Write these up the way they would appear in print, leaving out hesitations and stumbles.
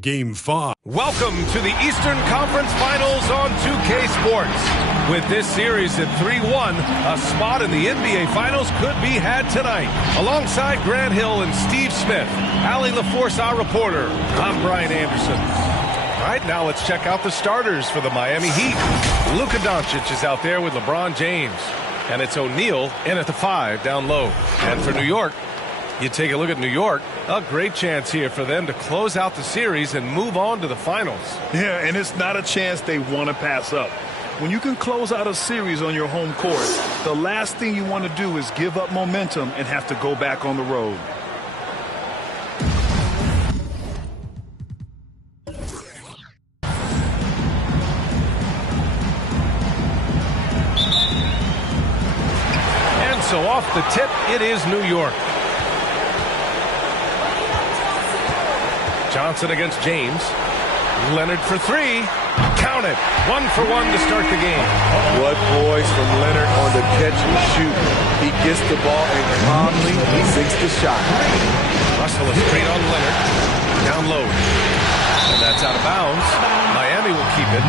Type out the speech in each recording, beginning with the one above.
Game 5. Welcome to the Eastern Conference Finals on 2K Sports. With this series at 3-1, a spot in the NBA Finals could be had tonight. Alongside Grant Hill and Steve Smith, Allie LaForce, our reporter, I'm Brian Anderson. All right, now let's check out the starters for the Miami Heat. Luka Doncic is out there with LeBron James. And it's O'Neal in at the 5 down low. And for New York, you take a look at New York, a great chance here for them to close out the series and move on to the finals. Yeah, and it's not a chance they want to pass up. When you can close out a series on your home court, the last thing you want to do is give up momentum and have to go back on the road. And so off the tip, it is New York. Johnson against James. Leonard for 3. Count it. 1 for 1 to start the game. What poise from Leonard on the catch and shoot. He gets the ball and calmly he sinks the shot. Russell is straight on Leonard. Down low. And that's out of bounds. Miami will keep it.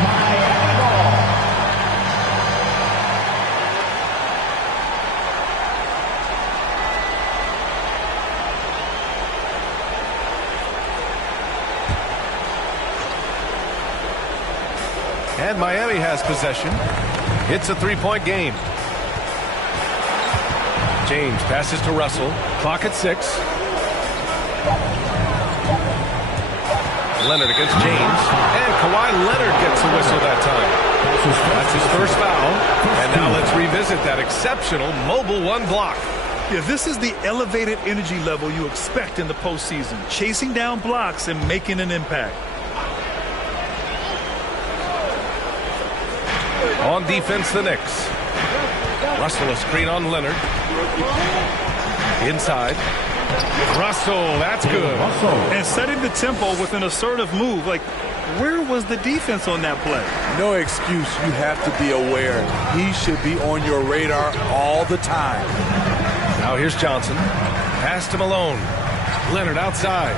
And Miami has possession. It's a three-point game. James passes to Russell. Clock at 6. Leonard against James. And Kawhi Leonard gets a whistle that time. That's his first foul. And now let's revisit that exceptional mobile 1 block. Yeah, this is the elevated energy level you expect in the postseason. Chasing down blocks and making an impact. On defense, the Knicks. Russell a screen on Leonard. Inside. Russell, that's good. And setting the tempo with an assertive move. Like, where was the defense on that play? No excuse. You have to be aware. He should be on your radar all the time. Now here's Johnson. Pass to Malone. Leonard outside.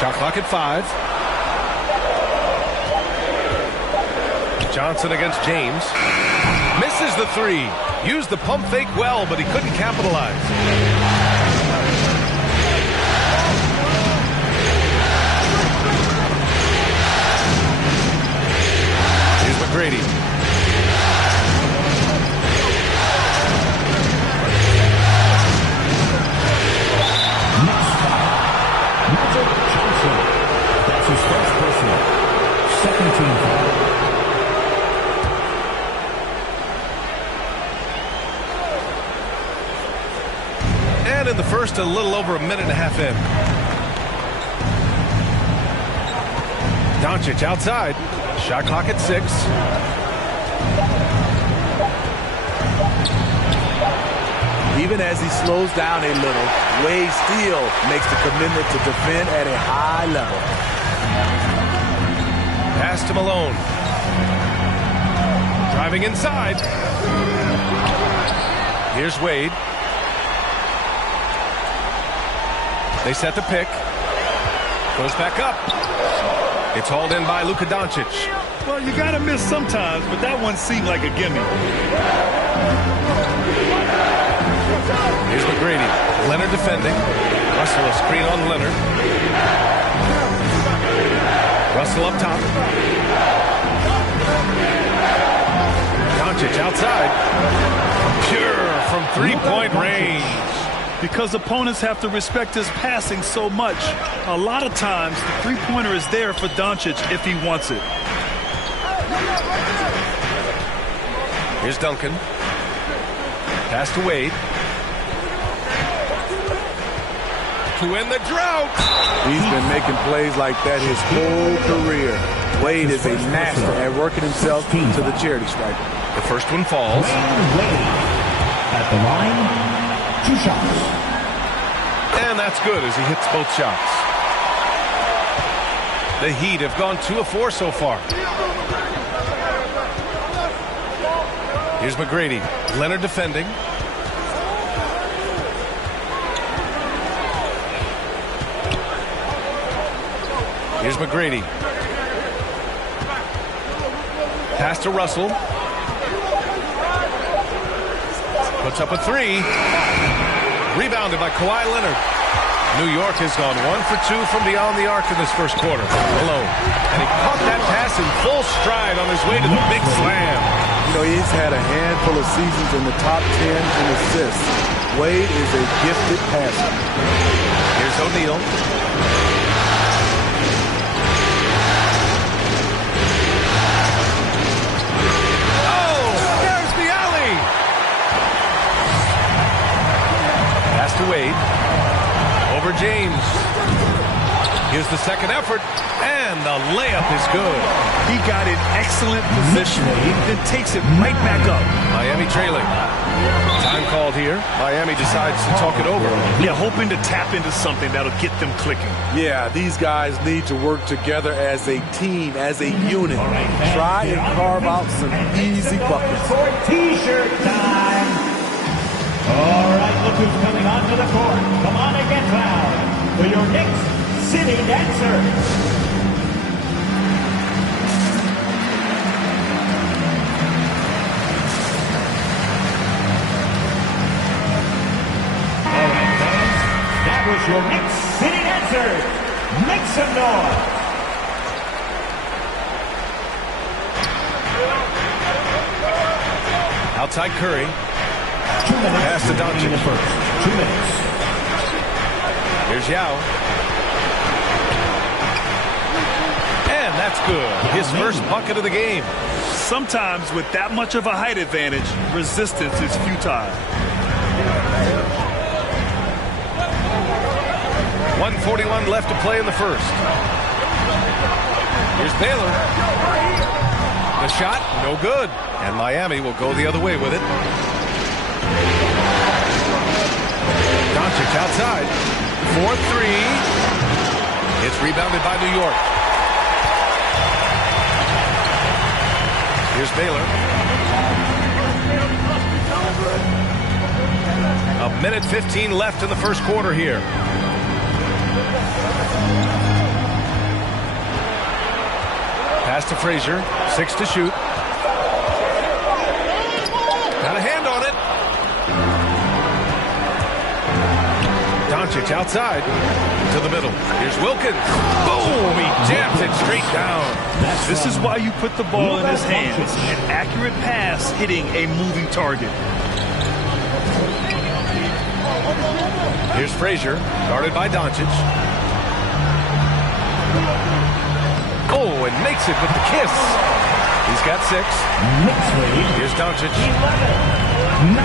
Shot clock at 5. Johnson against James. Misses the 3. Used the pump fake well, but he couldn't capitalize. Here's McGrady. That's his first personal. Second team foul. And in the first, a little over a minute and a half in. Doncic outside. Shot clock at 6. Even as he slows down a little, Wade still makes the commitment to defend at a high level. Pass to Malone. Driving inside. Here's Wade. They set the pick. Goes back up. It's hauled in by Luka Doncic. Well, you got to miss sometimes, but that one seemed like a gimme. Here's McGrady. Leonard defending. Russell a screen on Leonard. Russell up top. Doncic outside. Pure from three-point range. Because opponents have to respect his passing so much, a lot of times the three-pointer is there for Doncic if he wants it. Here's Duncan. Pass to Wade. To end the drought. He's been making plays like that his whole career. Wade is a master at working himself to the charity stripe. The first one falls. Wade at the line. 2 shots. And that's good as he hits both shots. The Heat have gone 2 of 4 so far. Here's McGrady. Leonard defending. Here's McGrady. Pass to Russell. Puts up a three. Rebounded by Kawhi Leonard. New York has gone 1 for 2 from beyond the arc in this first quarter. Alone. And he caught that pass in full stride on his way to the big slam. You know, he's had a handful of seasons in the top 10 in assists. Wade is a gifted passer. Here's O'Neal. Oh, there's the alley. Pass to Wade. Over James. Here's the second effort, and the layup is good. He got in excellent position, then takes it right back up. Miami trailing. Time called here. Miami decides to talk it over. Yeah, hoping to tap into something that'll get them clicking. Yeah, these guys need to work together as a team, as a unit. Try and carve out some easy buckets. T-shirt time. All right, look who's coming onto the court. Come on and get loud for your Knicks City Dancers. That was your Knicks City Dancers. Make some noise. Outside Curry. 2 minutes. Pass to Doncic. In the first. 2 minutes. Here's Yao. And that's good. His first bucket of the game. Sometimes with that much of a height advantage, resistance is futile. 1:41 left to play in the first. Here's Baylor. The shot, no good. And Miami will go the other way with it. Doncic outside. 4-3. It's rebounded by New York. Here's Baylor. 1:15 left in the first quarter here. Pass to Frazier. 6 to shoot. Got a hand on it. Doncic outside to the middle. Here's Wilkins. Boom! He jams it straight down. This is why you put the ball in his hands. An accurate pass hitting a moving target. Here's Frazier, guarded by Doncic. Oh, and makes it with the kiss. He's got 6. Here's Doncic. 9.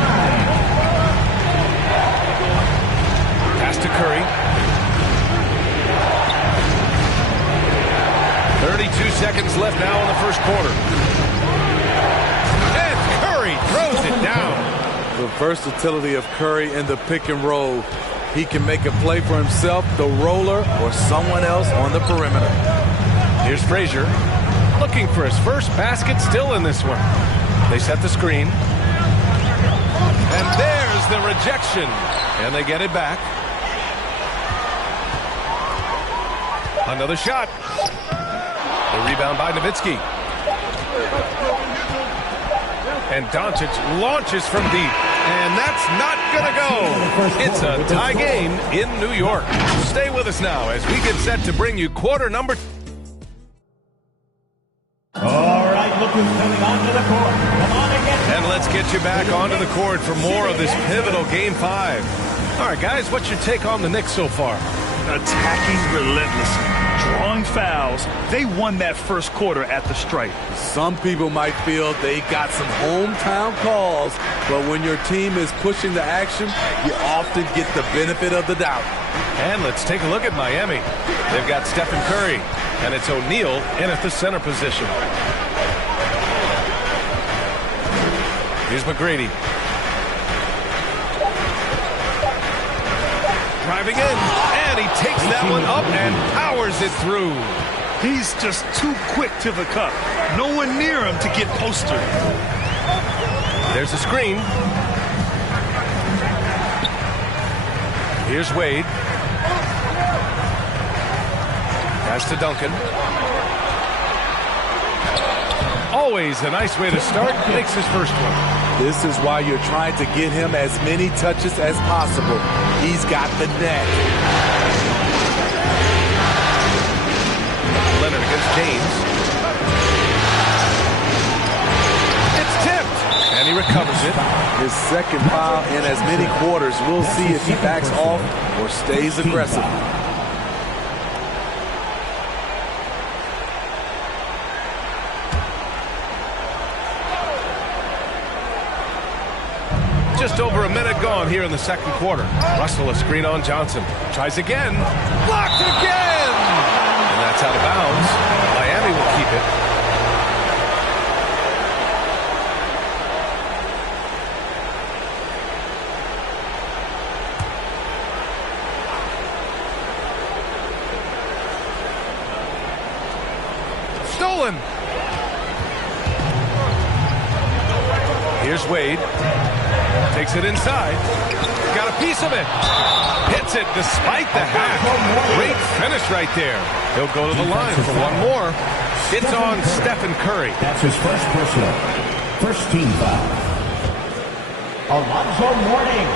Pass to Curry. 32 seconds left now in the first quarter. And Curry throws it down. The versatility of Curry in the pick and roll. He can make a play for himself, the roller, or someone else on the perimeter. Here's Frazier, looking for his first basket, still in this one. They set the screen. And there's the rejection. And they get it back. Another shot. The rebound by Nowitzki. And Doncic launches from deep. And that's not going to go. It's a tie game in New York. Stay with us now as we get set to bring you quarter number. All right, look who's coming onto the court. Come on and get And let's get you back onto the court for more of this pivotal Game 5. All right, guys, what's your take on the Knicks so far? Attacking relentlessly, drawing fouls. They won that first quarter at the stripe. Some people might feel they got some hometown calls, but when your team is pushing the action, you often get the benefit of the doubt. And let's take a look at Miami. They've got Stephen Curry, and it's O'Neal in at the center position. Here's McGrady. Driving in, and he takes that one up and powers it through. He's just too quick to the cup. No one near him to get postered. There's a screen. Here's Wade. Pass to Duncan. Always a nice way to start. Makes his first one. This is why you're trying to get him as many touches as possible. He's got the net. Leonard against James. It's tipped, and he recovers it. His second foul in as many quarters. We'll see if he backs off or stays aggressive. Just over a minute gone here in the second quarter. Russell a screen on Johnson. Tries again. Blocked again! And that's out of bounds. Miami will keep it. Stolen! Here's Wade. Takes it inside. Got a piece of it. Hits it despite the hack. Great finish right there. He'll go to the line for one more. It's on Stephen Curry. That's his first personal. First team foul. Alonzo Mourning.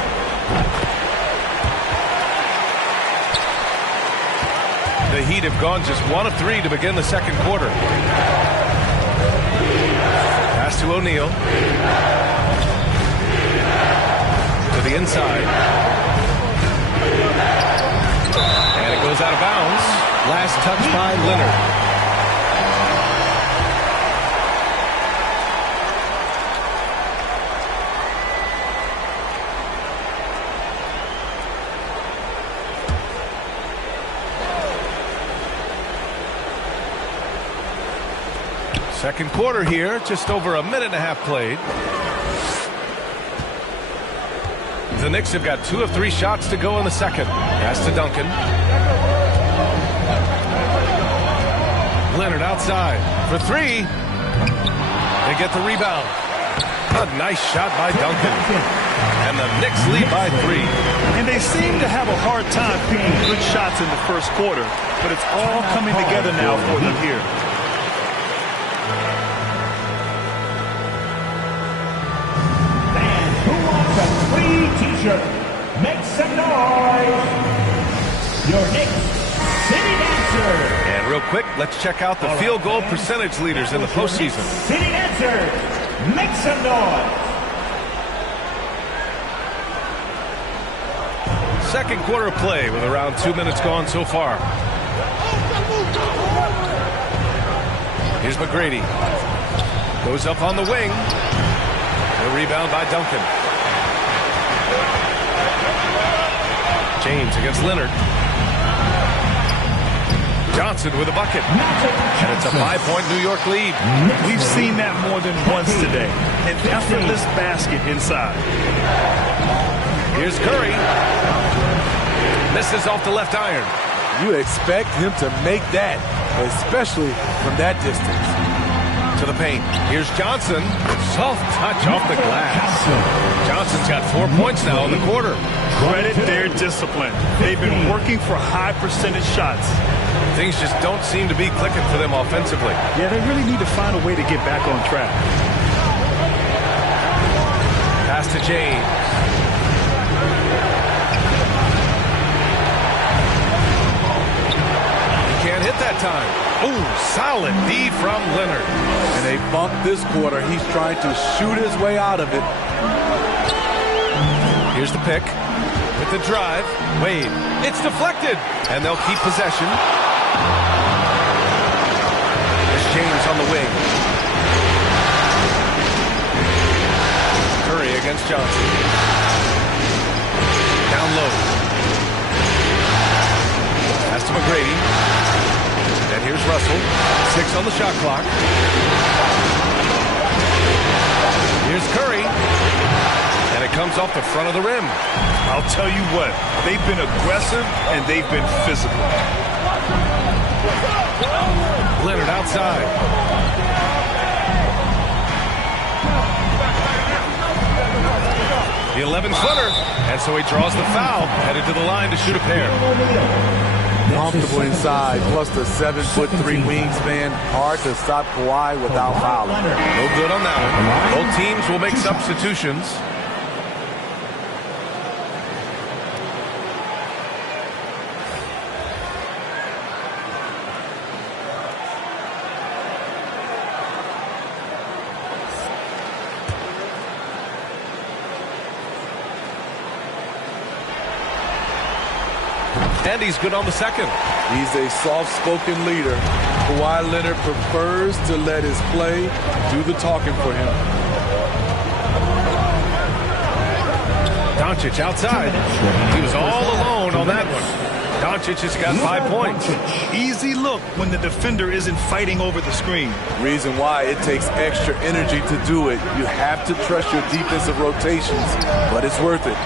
The Heat have gone just 1 of 3 to begin the second quarter. Pass to O'Neal. To the inside. And it goes out of bounds. Last touch by Leonard. Second quarter here, just over a minute and a half played. The Knicks have got 2 of 3 shots to go in the second. Pass to Duncan. Leonard outside for 3. They get the rebound. A nice shot by Duncan. And the Knicks lead by 3. And they seem to have a hard time picking good shots in the first quarter, but it's all coming together now for them here. T-shirt. Make some noise. Your Knicks City Dancer. And real quick, let's check out the field goal percentage leaders in the postseason. City Dancer. Make some noise. Second quarter play with around 2 minutes gone so far. Here's McGrady. Goes up on the wing. The rebound by Duncan. James against Leonard. Johnson with a bucket. And it's a 5-point New York lead. We've seen that more than once today. An effortless basket inside. Here's Curry. Misses off the left iron. You expect him to make that, especially from that distance. To the paint. Here's Johnson. Soft touch off the glass. Johnson's got 4 points now in the quarter. Credit their discipline. They've been working for high percentage shots. Things just don't seem to be clicking for them offensively. Yeah, they really need to find a way to get back on track. Pass to James. He can't hit that time. Ooh, solid D from Leonard. And they bumped this quarter. He's trying to shoot his way out of it. Here's the pick. With the drive. Wade. It's deflected. And they'll keep possession. There's James on the wing. Curry against Johnson. Down low. Pass to McGrady. And here's Russell. 6 on the shot clock. Here's Curry. And it comes off the front of the rim. I'll tell you what, they've been aggressive and they've been physical. Leonard outside. The 11-footer. And so he draws the foul. Headed to the line to shoot a pair. comfortable inside, plus the 7'3" wingspan. Hard to stop Kawhi without fouling. No good on that one. Both teams will make substitutions. And he's good on the second. He's a soft-spoken leader. Kawhi Leonard prefers to let his play do the talking for him. Doncic outside. He was all alone on that one. Doncic has got 5 points. Easy look when the defender isn't fighting over the screen. Reason why it takes extra energy to do it. You have to trust your defensive rotations, but it's worth it.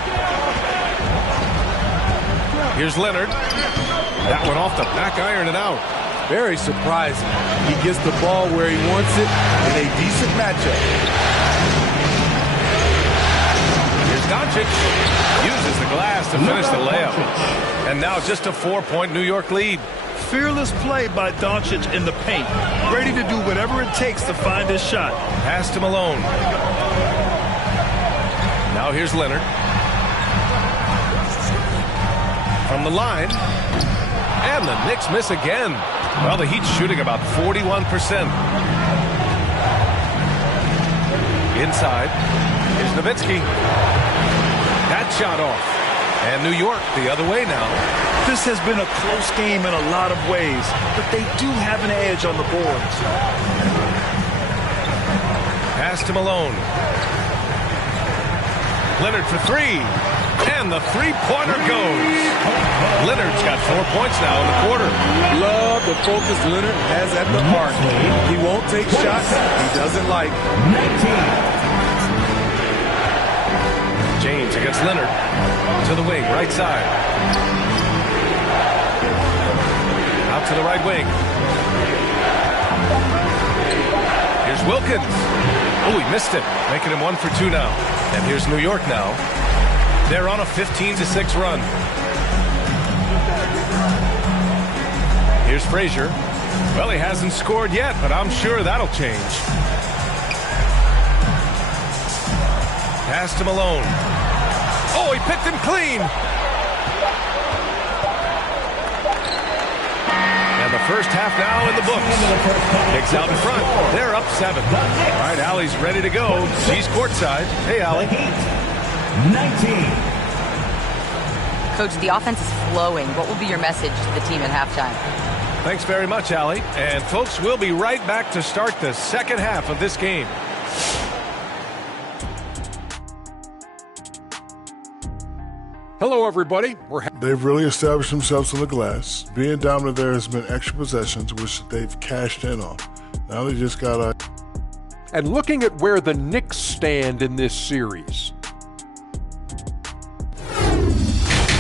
Here's Leonard. That one off the back iron and out. Very surprising. He gets the ball where he wants it in a decent matchup. Here's Doncic. Uses the glass to finish the layup. And now just a 4-point New York lead. Fearless play by Doncic in the paint. Ready to do whatever it takes to find his shot. Pass to Malone. Now here's Leonard. From the line. And the Knicks miss again. Well, the Heat's shooting about 41%. Inside. Here's Nowitzki. That shot off. And New York the other way now. This has been a close game in a lot of ways, but they do have an edge on the boards. Pass to Malone. Leonard for three. And the three-pointer goes. Leonard's got 4 points now in the quarter. Love the focus Leonard has at the arc. He won't take shots he doesn't like. 19. James against Leonard. To the wing, right side. Out to the right wing. Here's Wilkins. Oh, he missed it. Making him 1 for 2 now. And here's New York now. They're on a 15-6 run. Here's Frazier. Well, he hasn't scored yet, but I'm sure that'll change. Pass to Malone. Oh, he picked him clean. And the first half now in the books. Kicks out in front. They're up 7. All right, Allie's ready to go. She's courtside. Hey, Allie. 19. Coach, the offense is flowing. What will be your message to the team at halftime? Thanks very much, Allie. And, folks, we'll be right back to start the second half of this game. Hello, everybody. They've really established themselves on the glass. Being dominant there has been extra possessions, which they've cashed in on. Now they just got to... And looking at where the Knicks stand in this series.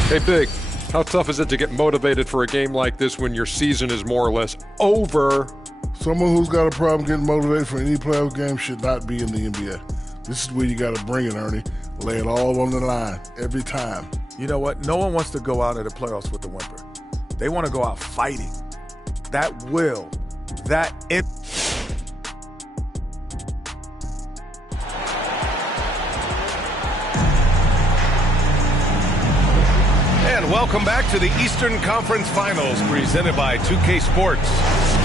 Hey, Big, how tough is it to get motivated for a game like this when your season is more or less over? Someone who's got a problem getting motivated for any playoff game should not be in the NBA. This is where you got to bring it, Ernie. Lay it all on the line every time. You know what? No one wants to go out of the playoffs with a whimper. They want to go out fighting. That will, that it. And welcome back to the Eastern Conference Finals presented by 2K Sports.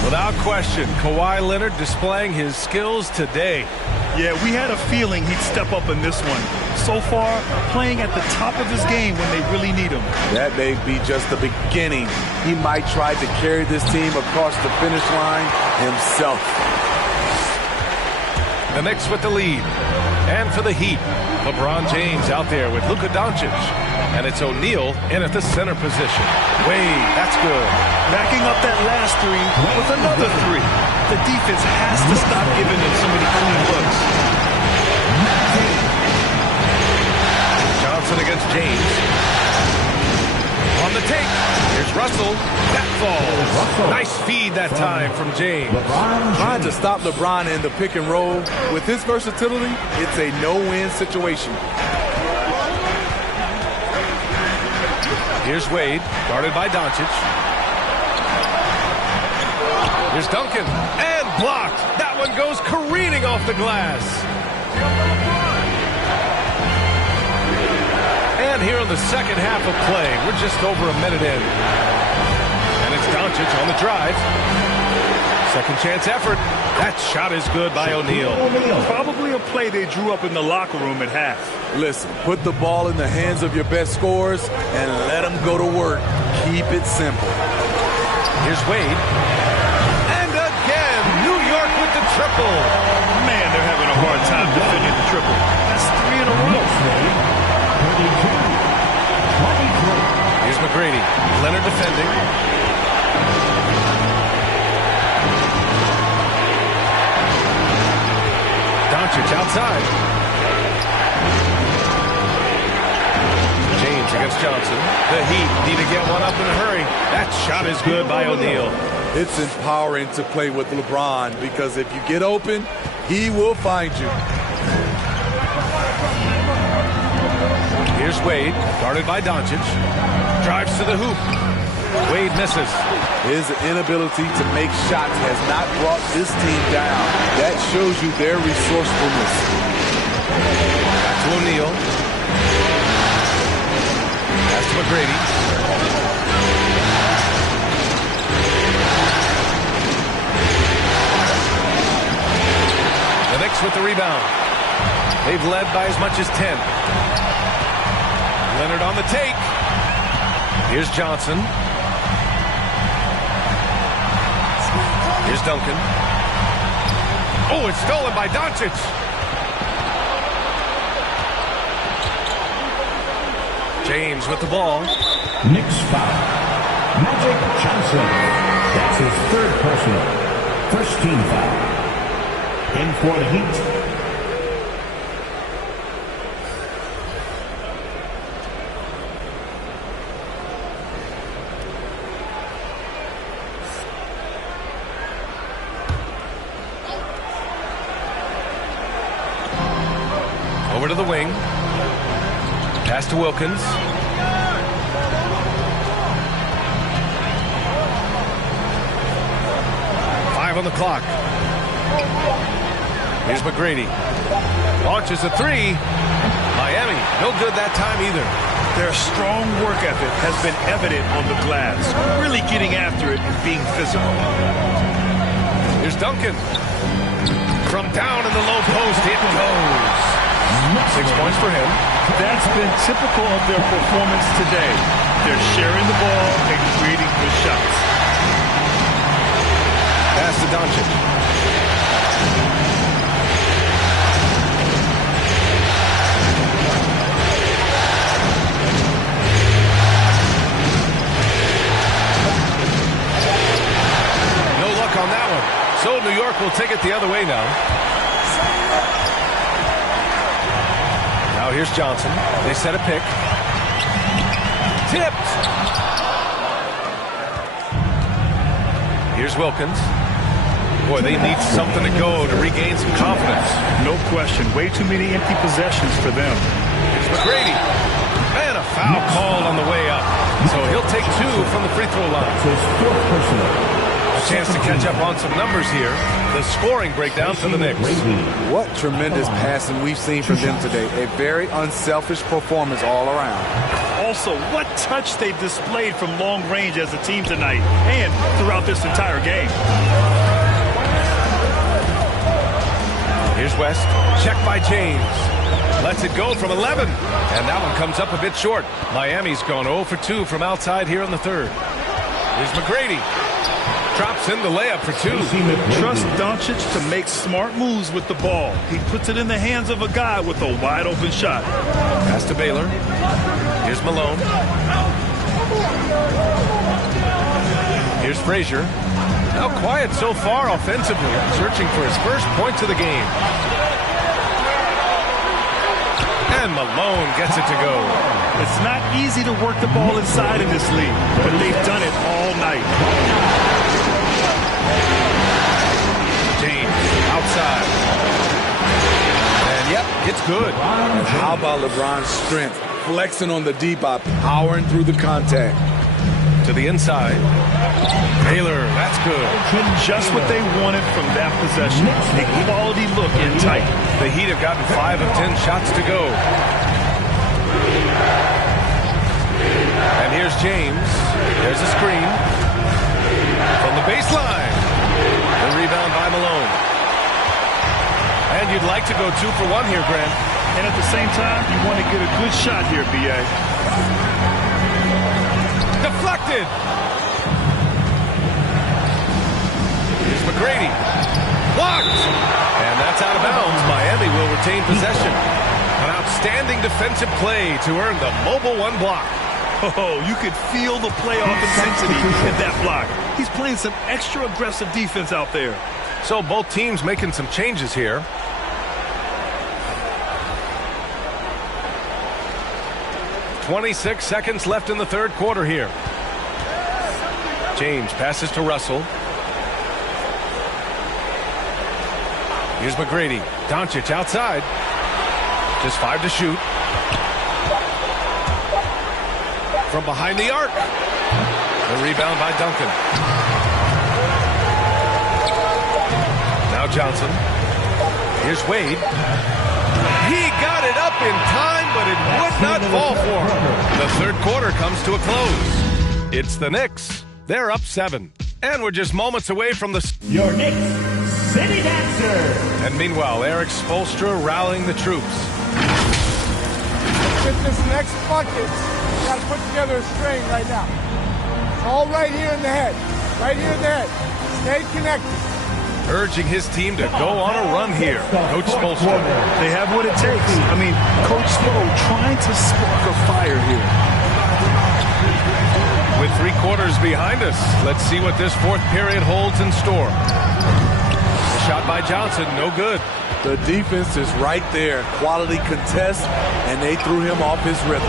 Without question, Kawhi Leonard displaying his skills today. Yeah, we had a feeling he'd step up in this one. So far, playing at the top of his game when they really need him. That may be just the beginning. He might try to carry this team across the finish line himself. The Knicks with the lead. And for the Heat, LeBron James out there with Luka Doncic. And it's O'Neal in at the center position. Wade, that's good. Backing up that last three with another three. The defense has to stop giving them so many clean looks. Johnson against James. On the take. Here's Russell. That falls. Nice feed that time from James. Trying to stop LeBron in the pick and roll. With his versatility, it's a no-win situation. Here's Wade, guarded by Doncic. Here's Duncan, and blocked. That one goes careening off the glass. And here in the second half of play, we're just over a minute in. And it's Doncic on the drive. Second chance effort. That shot is good by O'Neal. Probably a play they drew up in the locker room at half. Listen, put the ball in the hands of your best scorers and let them go to work. Keep it simple. Here's Wade. And again, New York with the triple. Man, they're having a hard time defending the triple. That's 3 in a row. 22, 23. Here's McGrady. Leonard defending. Doncic outside. James against Johnson. The Heat need to get one up in a hurry. That shot is good by O'Neal. It's empowering to play with LeBron because if you get open, he will find you. Here's Wade, guarded by Doncic. Drives to the hoop. Wade misses. His inability to make shots has not brought this team down. That shows you their resourcefulness. Back to O'Neal. Pass to McGrady. The Knicks with the rebound. They've led by as much as 10. Leonard on the take. Here's Johnson. Here's Duncan. Oh, it's stolen by Doncic. James with the ball. Knicks foul. Magic Johnson. That's his third personal. First team foul. In for the Heat. Over to the wing. Pass to Wilkins. Five on the clock. Here's McGrady. Launches a three. Miami, no good that time either. Their strong work ethic has been evident on the glass. Really getting after it and being physical. Here's Duncan. From down in the low post, it goes. 6 points for him. That's been typical of their performance today. They're sharing the ball and creating good shots. Pass to Doncic. No luck on that one. So New York will take it the other way now. Now here's Johnson. They set a pick. Tipped. Here's Wilkins. Boy, they need something to go to regain some confidence. No question. Way too many empty possessions for them. Here's McGrady. And a foul called on the way up. So he'll take 2 from the free throw line. His fourth personal. A chance to catch up on some numbers here. The scoring breakdown for the Knicks. What tremendous passing we've seen from them today. A very unselfish performance all around. Also, what touch they've displayed from long range as a team tonight and throughout this entire game. Here's West. Checked by James. Lets it go from 11. And that one comes up a bit short. Miami's gone 0 for 2 from outside here in the third. Here's McGrady. Drops in the layup for 2. Trust Doncic to make smart moves with the ball. He puts it in the hands of a guy with a wide open shot. Pass to Baylor. Here's Malone. Here's Frazier. Now quiet so far offensively. Searching for his first points of the game. And Malone gets it to go. It's not easy to work the ball inside in this league, but they've done it all night. James outside. And yep, it's good. And how about LeBron's strength? Flexing on the D by powering through the contact. To the inside. Taylor, that's good. Just what they wanted from that possession. A quality look in tight. The Heat have gotten 5 of 10 shots to go. And here's James. There's a screen. From the baseline. The rebound by Malone. And you'd like to go 2 for 1 here, Grant. And at the same time, you want to get a good shot here, B.A. Deflected. Here's McGrady. Blocked. And that's out of bounds. Miami will retain possession. An outstanding defensive play to earn the mobile 1 block. Oh, you could feel the playoff intensity in that block. He's playing some extra aggressive defense out there. So both teams making some changes here. .26 seconds left in the third quarter here. James passes to Russell. Here's McGrady. Doncic outside. Just 5 to shoot. From behind the arc. The rebound by Duncan. Now Johnson. Here's Wade. He got it up in time, but it would not fall for him. The third quarter comes to a close. It's the Knicks. They're up 7. And we're just moments away from the... Your Knicks City Dancer. And meanwhile, Eric Spoelstra rallying the troops. Get this next bucket. You got to put together a string right now. It's all right here in the head. Right here in the head. Stay connected. Urging his team to go on a run here. Coach Spoelstra. They have what it takes. I mean, Coach Spo trying to spark a fire here. With 3 quarters behind us, let's see what this fourth period holds in store. The shot by Johnson, no good. The defense is right there. Quality contest, and they threw him off his rhythm.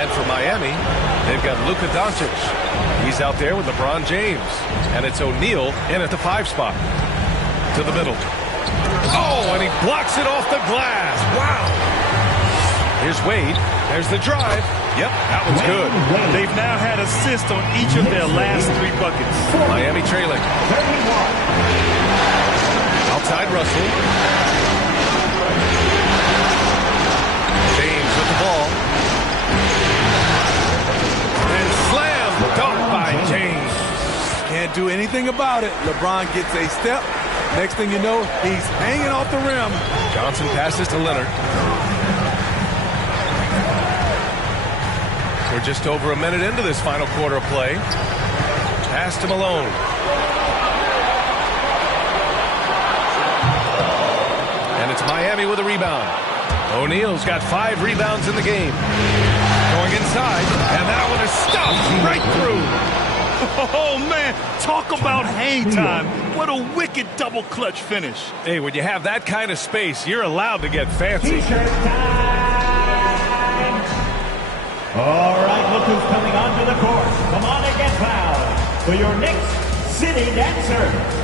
And for Miami, they've got Luka Doncic. He's out there with LeBron James. And it's O'Neal in at the 5 spot. To the middle. Oh, and he blocks it off the glass. Wow. Here's Wade. There's the drive. Yep, that one's good. They've now had assists on each of their last 3 buckets. Miami trailing. Outside Russell. James with the ball. And slam dunk by James. Can't do anything about it. LeBron gets a step. Next thing you know, he's hanging off the rim. Johnson passes to Leonard. We're just over a minute into this final quarter of play. Pass to Malone. And it's Miami with a rebound. O'Neal's got 5 rebounds in the game. Going inside, and that one is stuffed right through. Oh, man, talk about hang time. What a wicked double clutch finish. Hey, when you have that kind of space, you're allowed to get fancy. T-shirt time. All right, look who's coming onto the court. Come on and get fouled for your Knicks City Dancer.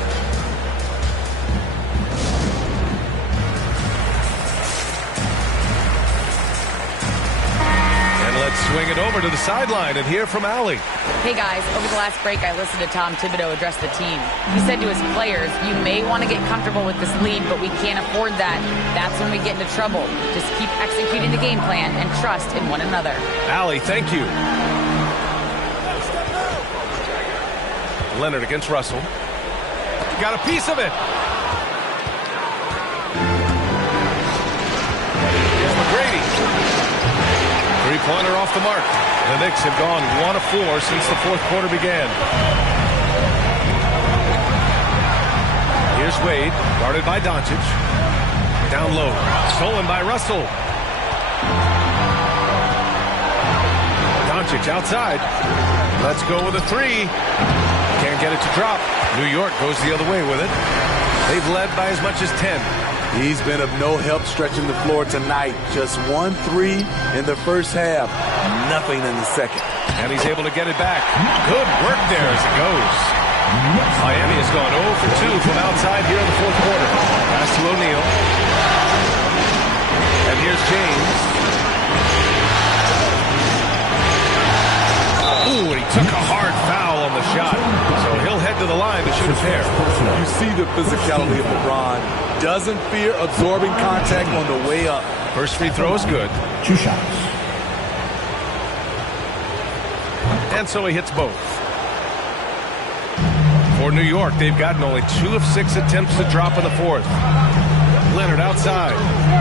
Let's swing it over to the sideline and hear from Allie. Hey guys, over the last break I listened to Tom Thibodeau address the team. He said to his players, you may want to get comfortable with this lead, but we can't afford that. That's when we get into trouble. Just keep executing the game plan and trust in one another. Allie, thank you. Leonard against Russell. Got a piece of it. Here's McGrady. Three-pointer off the mark. The Knicks have gone 1 of 4 since the fourth quarter began. Here's Wade, guarded by Doncic. Down low, stolen by Russell. Doncic outside. Let's go with a 3. Can't get it to drop. New York goes the other way with it. They've led by as much as 10. He's been of no help stretching the floor tonight. Just 1 3 in the first half. Nothing in the second. And he's able to get it back. Good work there as it goes. Miami has gone 0 for 2 from outside here in the fourth quarter. Pass to O'Neal. And here's James. Ooh, and he took a hard foul. to the line to shoot a pair. You see the physicality of LeBron. Doesn't fear absorbing contact on the way up. First free throw is good. 2 shots. And so he hits both. For New York, they've gotten only 2 of 6 attempts to drop in the fourth. Leonard outside.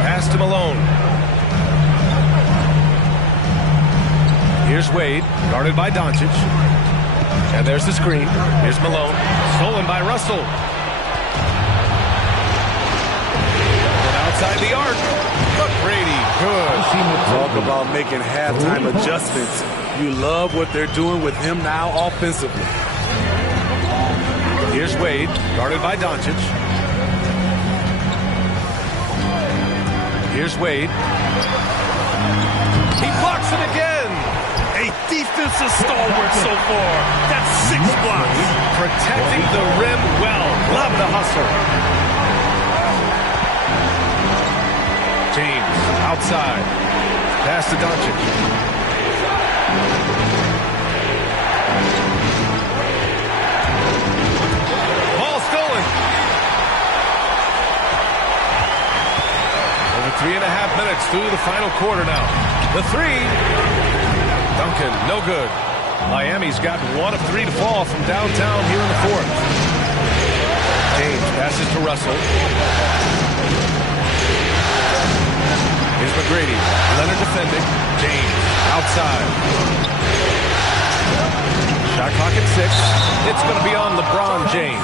Pass to Malone. Here's Wade, guarded by Doncic. And there's the screen. Here's Malone. Stolen by Russell. And outside the arc. McGrady, good. Talk about making halftime adjustments. You love what they're doing with him now offensively. Here's Wade, guarded by Doncic. Here's Wade. He blocks it again. A defensive stalwart so far. That's 6 blocks. Protecting the rim well. Love the hustle. James outside. Pass to Doncic. Ball stolen. Over 3.5 minutes through the final quarter now. The three. Duncan, no good. Miami's got 1 of 3 to fall from downtown here in the fourth. James passes to Russell. Here's McGrady. Leonard defending. James outside. Shot clock at 6. It's going to be on LeBron James.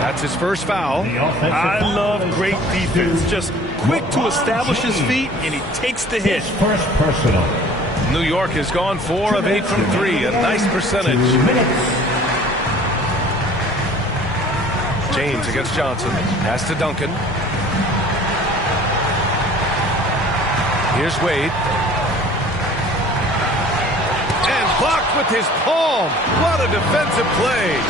That's his first foul. I love great defense. Just quick to establish his feet, and he takes the hit. First personal. New York has gone 4 of 8 from 3. A nice percentage. James against Johnson. Pass to Duncan. Here's Wade. And blocked with his palm. What a defensive play.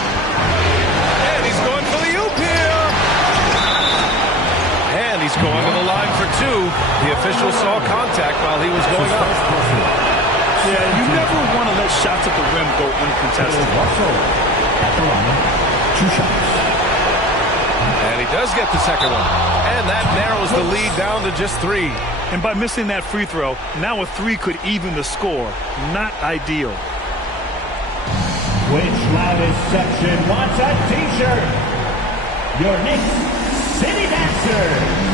And he's going for the oop here. And he's going to the line for 2. The official saw contact while he was going up. Yeah, you never want to let shots at the rim go uncontested. At the line, 2 shots. And he does get the second one. And that narrows the lead down to just 3. And by missing that free throw, now a 3 could even the score. Not ideal. Which loudest section wants a t-shirt? Your Knicks City Dancer.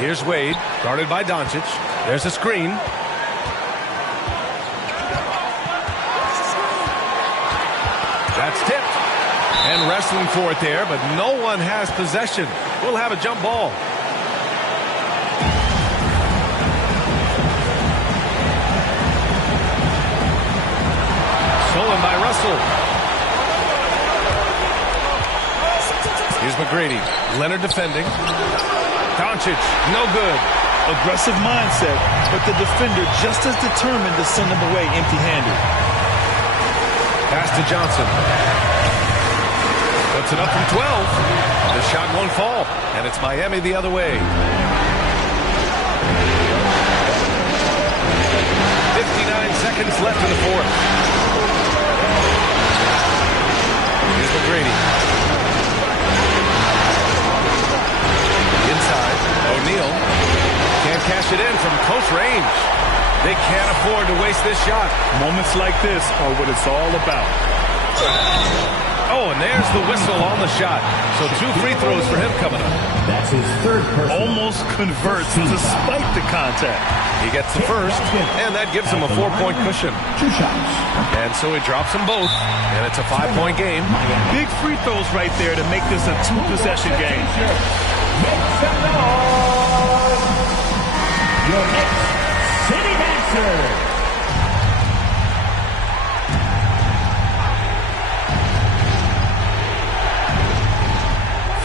Here's Wade, guarded by Doncic. There's a screen. That's tipped. And wrestling for it there, but no one has possession. We'll have a jump ball. Stolen by Russell. Here's McGrady. Leonard defending. Doncic, no good. Aggressive mindset, but the defender just as determined to send him away empty-handed. Pass to Johnson. Puts it up from 12. The shot won't fall, and it's Miami the other way. 59 seconds left in the fourth. Here's McGrady. Inside, O'Neal can't cash it in from close range. They can't afford to waste this shot. Moments like this are what it's all about. Oh, and there's the whistle on the shot. So 2 free throws for him coming up. That's his third personal. Almost converts despite the contact. He gets the first, and that gives him a 4-point cushion. 2 shots. And so he drops them both, and it's a 5-point game. Big free throws right there to make this a 2-possession game. Make some noise. Your Knicks City Dancer.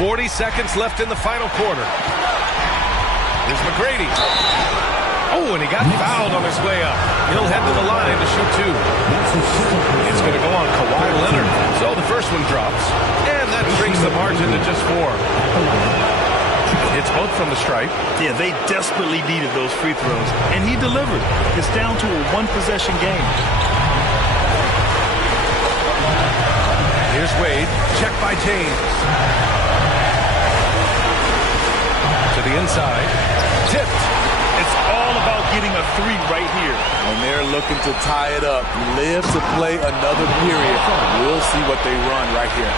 40 seconds left in the final quarter. Here's McGrady. Oh, and he got fouled on his way up. He'll head to the line to shoot two. It's going to go on Kawhi Leonard. So the first one drops, and that shrinks the margin to just 4. It's both from the stripe. Yeah, they desperately needed those free throws, and he delivered. It's down to a one-possession game. Here's Wade. Check by James. To the inside. Tipped. It's all about getting a 3 right here. And they're looking to tie it up. Live to play another period. We'll see what they run right here.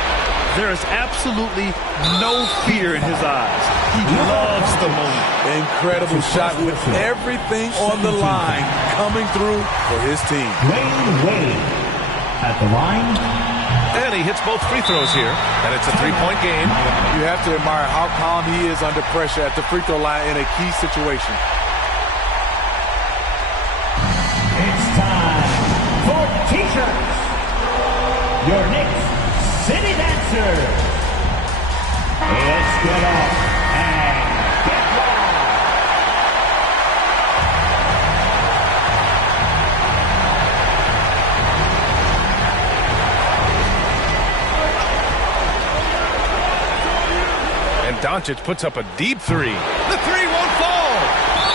There is absolutely no fear in his eyes. He loves the moment. Incredible shot with everything on the line coming through for his team. Dwyane Wade at the line. And he hits both free throws here. And it's a 3-point game. You have to admire how calm he is under pressure at the free throw line in a key situation. It's time for T-shirts. Your Knicks City Dancer. Let's get up and get wild. And Doncic puts up a deep 3. The 3 won't fall.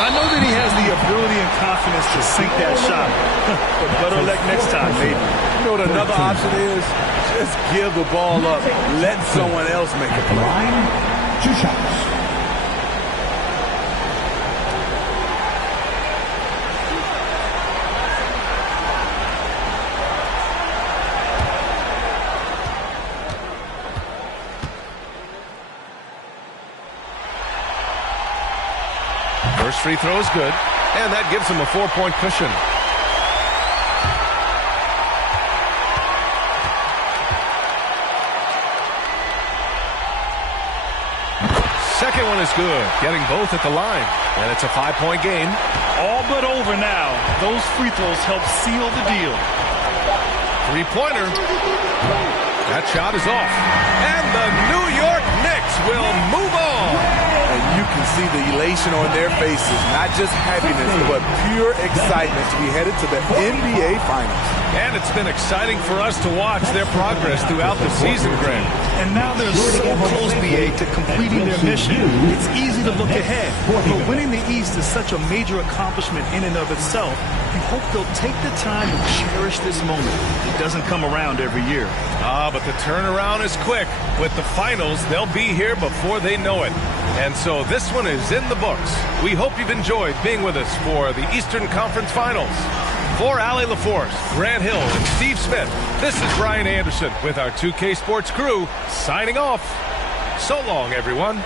I know that he has the ability and confidence to sink that shot. But better luck next time, maybe. You know what another option is? Just give the ball up. Let someone else make a play. Line, 2 shots. First free throw is good, and that gives him a 4-point cushion. Second one is good, getting both at the line, and it's a 5-point game. All but over now. Those free throws help seal the deal. 3-pointer. That shot is off, and the New York Knicks will move on. And you can see the elation on their faces, not just happiness, but pure excitement to be headed to the NBA Finals. And it's been exciting for us to watch their progress throughout the season, Grant. And now they're so close, BA, to completing their mission. It's easy to look ahead, but winning the East is such a major accomplishment in and of itself. You hope they'll take the time to cherish this moment. It doesn't come around every year. But the turnaround is quick. With the finals, they'll be here before they know it. And so this one is in the books. We hope you've enjoyed being with us for the Eastern Conference Finals. For Allie LaForce, Grant Hill, and Steve Smith, this is Brian Anderson with our 2K Sports crew signing off. So long, everyone.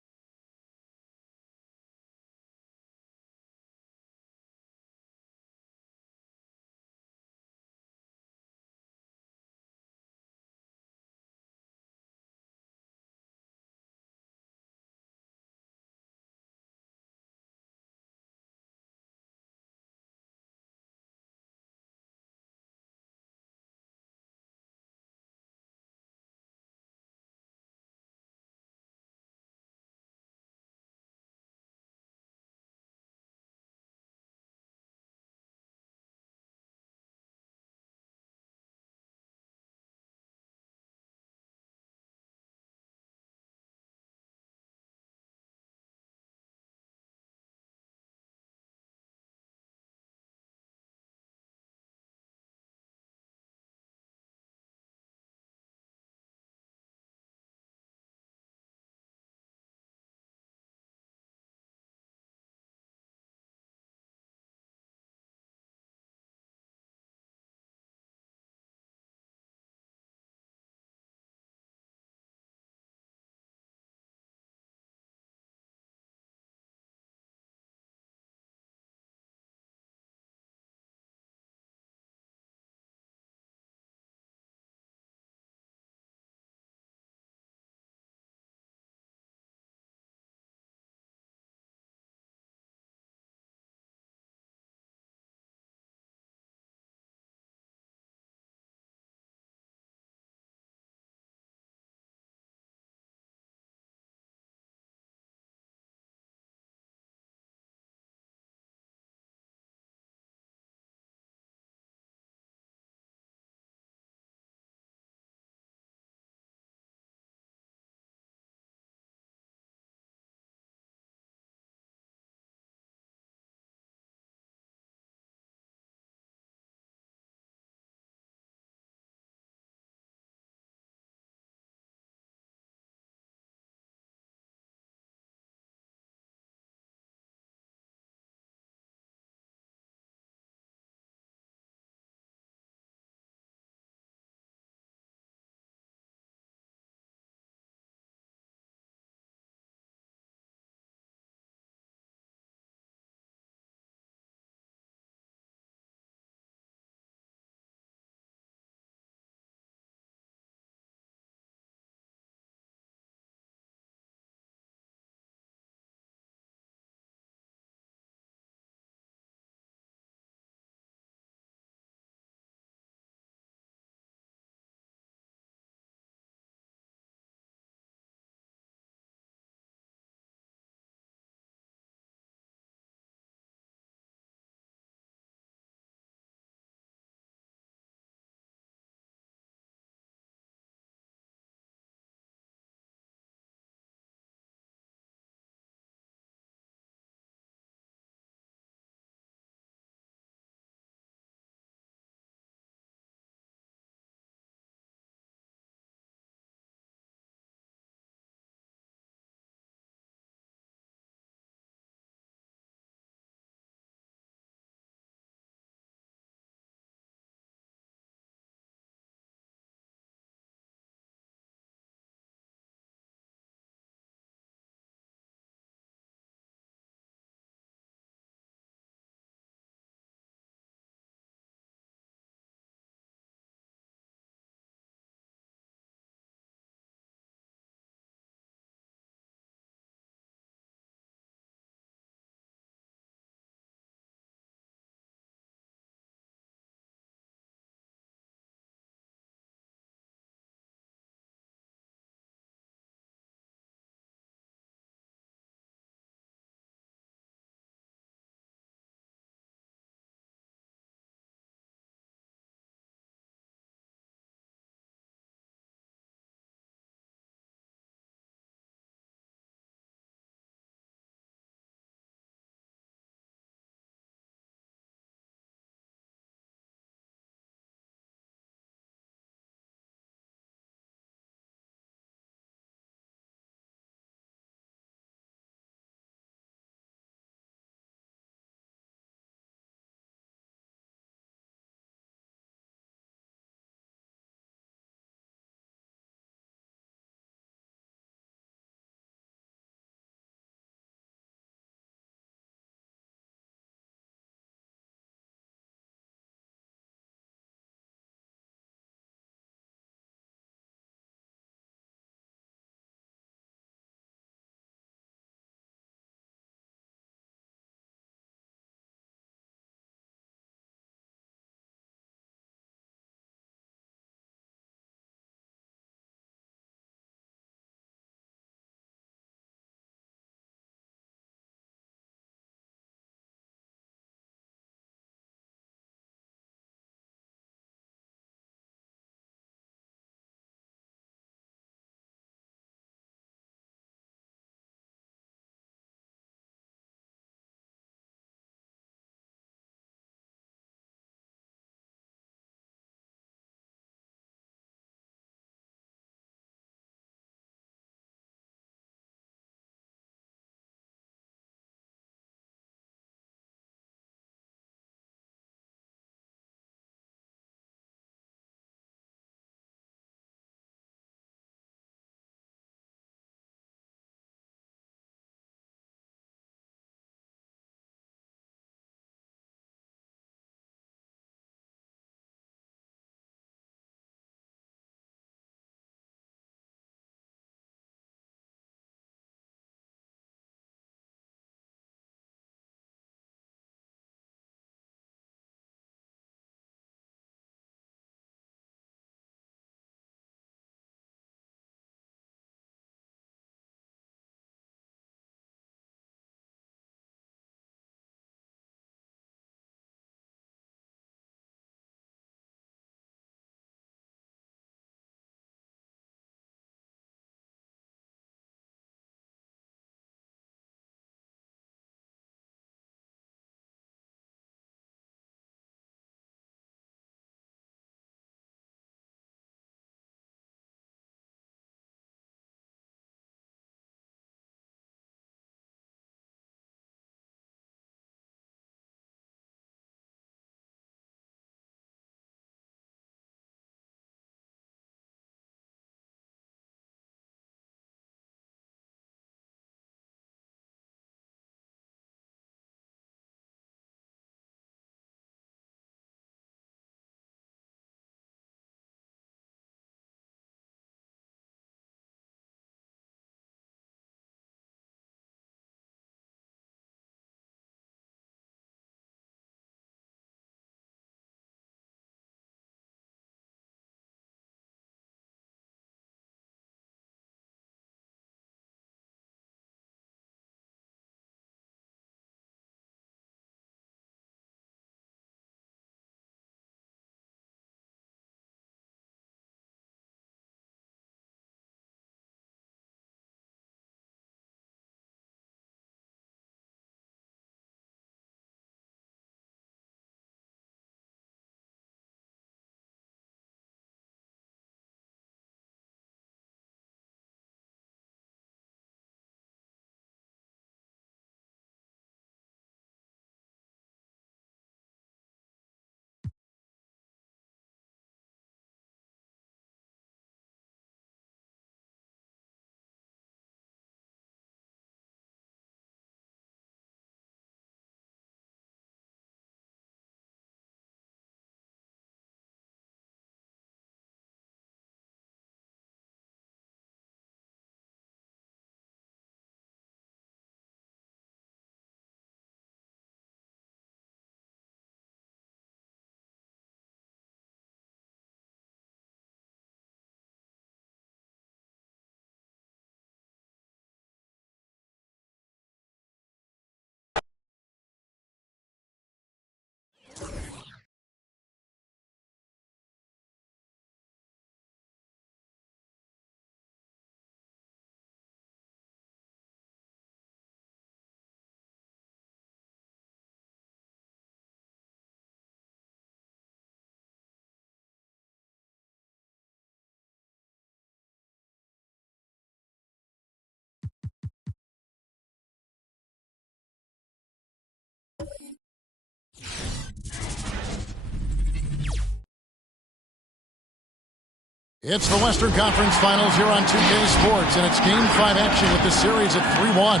It's the Western Conference Finals here on 2K Sports, and it's Game 5 action with the series at 3-1.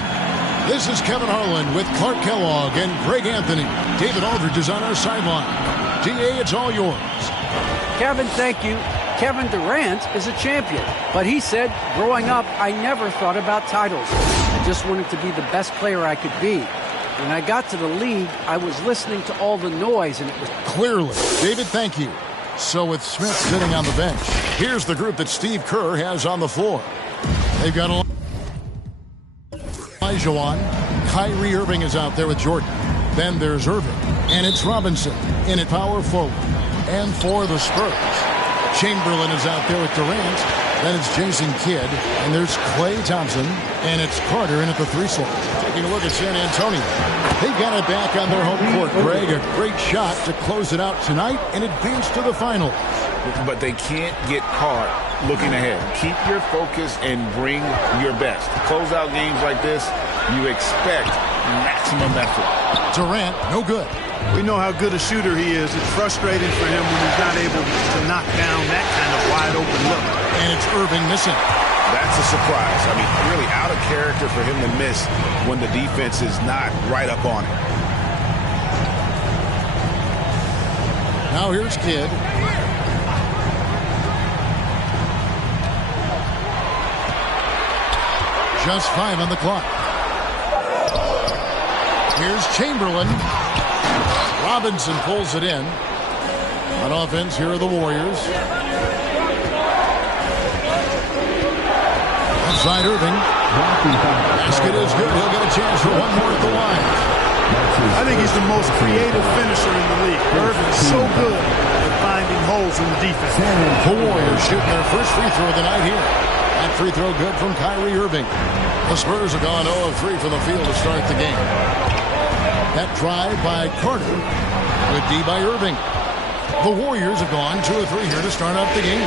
This is Kevin Harlan with Clark Kellogg and Greg Anthony. David Aldridge is on our sideline. DA, it's all yours. Kevin, thank you. Kevin Durant is a champion, but he said, growing up, I never thought about titles. I just wanted to be the best player I could be. When I got to the league, I was listening to all the noise, and it was... Clearly. David, thank you. So with Smith sitting on the bench, here's the group that Steve Kerr has on the floor. They've got Olajuwon. Kyrie Irving is out there with Jordan. Then there's Irving. And it's Robinson in at power forward. And for the Spurs, Chamberlain is out there with Durant. Then it's Jason Kidd. And there's Klay Thompson. And it's Carter in at the 3 slot. Taking a look at San Antonio. They've got it back on their home court, Greg. A great shot to close it out tonight and advance to the finals. But they can't get caught looking ahead. Keep your focus and bring your best. Close out games like this, you expect maximum effort. Durant, no good. We know how good a shooter he is. It's frustrating for him when he's not able to knock down that kind of wide open look. And it's Irving missing. That's a surprise. I mean, really out of character for him to miss when the defense is not right up on it. Now here's Kidd. Just 5 on the clock. Here's Chamberlain. Robinson pulls it in. On offense, here are the Warriors. Outside Irving. Basket is good. He'll get a chance for one more at the line. I think he's the most creative finisher in the league. Irving's so good at finding holes in the defense. The Warriors shooting their first free throw of the night here. That free throw good from Kyrie Irving. The Spurs have gone 0 of 3 from the field to start the game. That drive by Carter. Good D by Irving. The Warriors have gone 2 of 3 here to start up the game.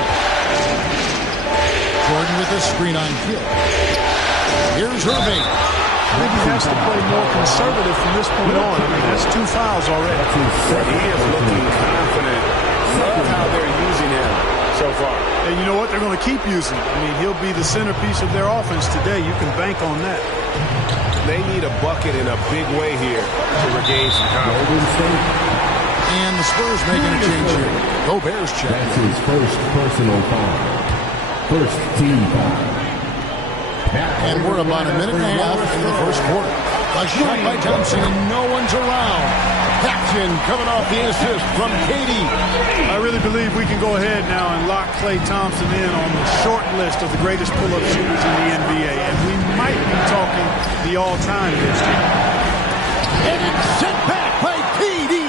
Jordan with a screen on Kidd. Here's Irving. I think he has to play more conservative from this point on. I mean, that's 2 fouls already. He is looking confident. Love how they're using him so far. And you know what? They're going to keep using him. I mean, he'll be the centerpiece of their offense today. You can bank on that. They need a bucket in a big way here to regain some confidence. And the Spurs making a change here. Gobert's check. That's his first personal foul. First team foul. And we're about a minute and a half in the first quarter. A shot by Thompson and no one's around. Paxson coming off the assist from KD. I really believe we can go ahead now and lock Klay Thompson in on the short list of the greatest pull-up shooters in the NBA. And we might be talking the all-time list here. And it's sent back by KD.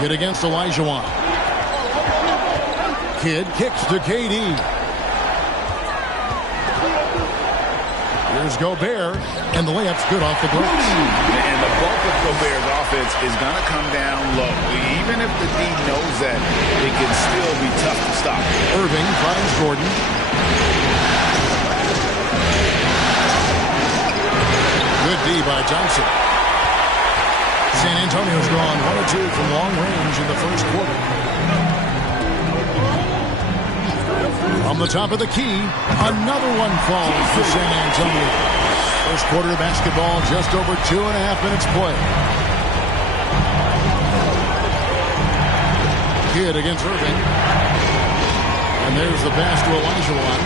Kidd against Olajuwon. Kidd kicks to KD. Here's Gobert, and the layup's good off the glass. And the bulk of Gobert's offense is going to come down low. Even if the D knows that, it can still be tough to stop. Irving finds Gordon. Good D by Johnson. San Antonio's gone 1 of 2 from long range in the first quarter. From the top of the key, another one falls for San Antonio. First quarter of basketball, just over 2.5 minutes play. Kidd against Irving. And there's the pass to Olajuwon.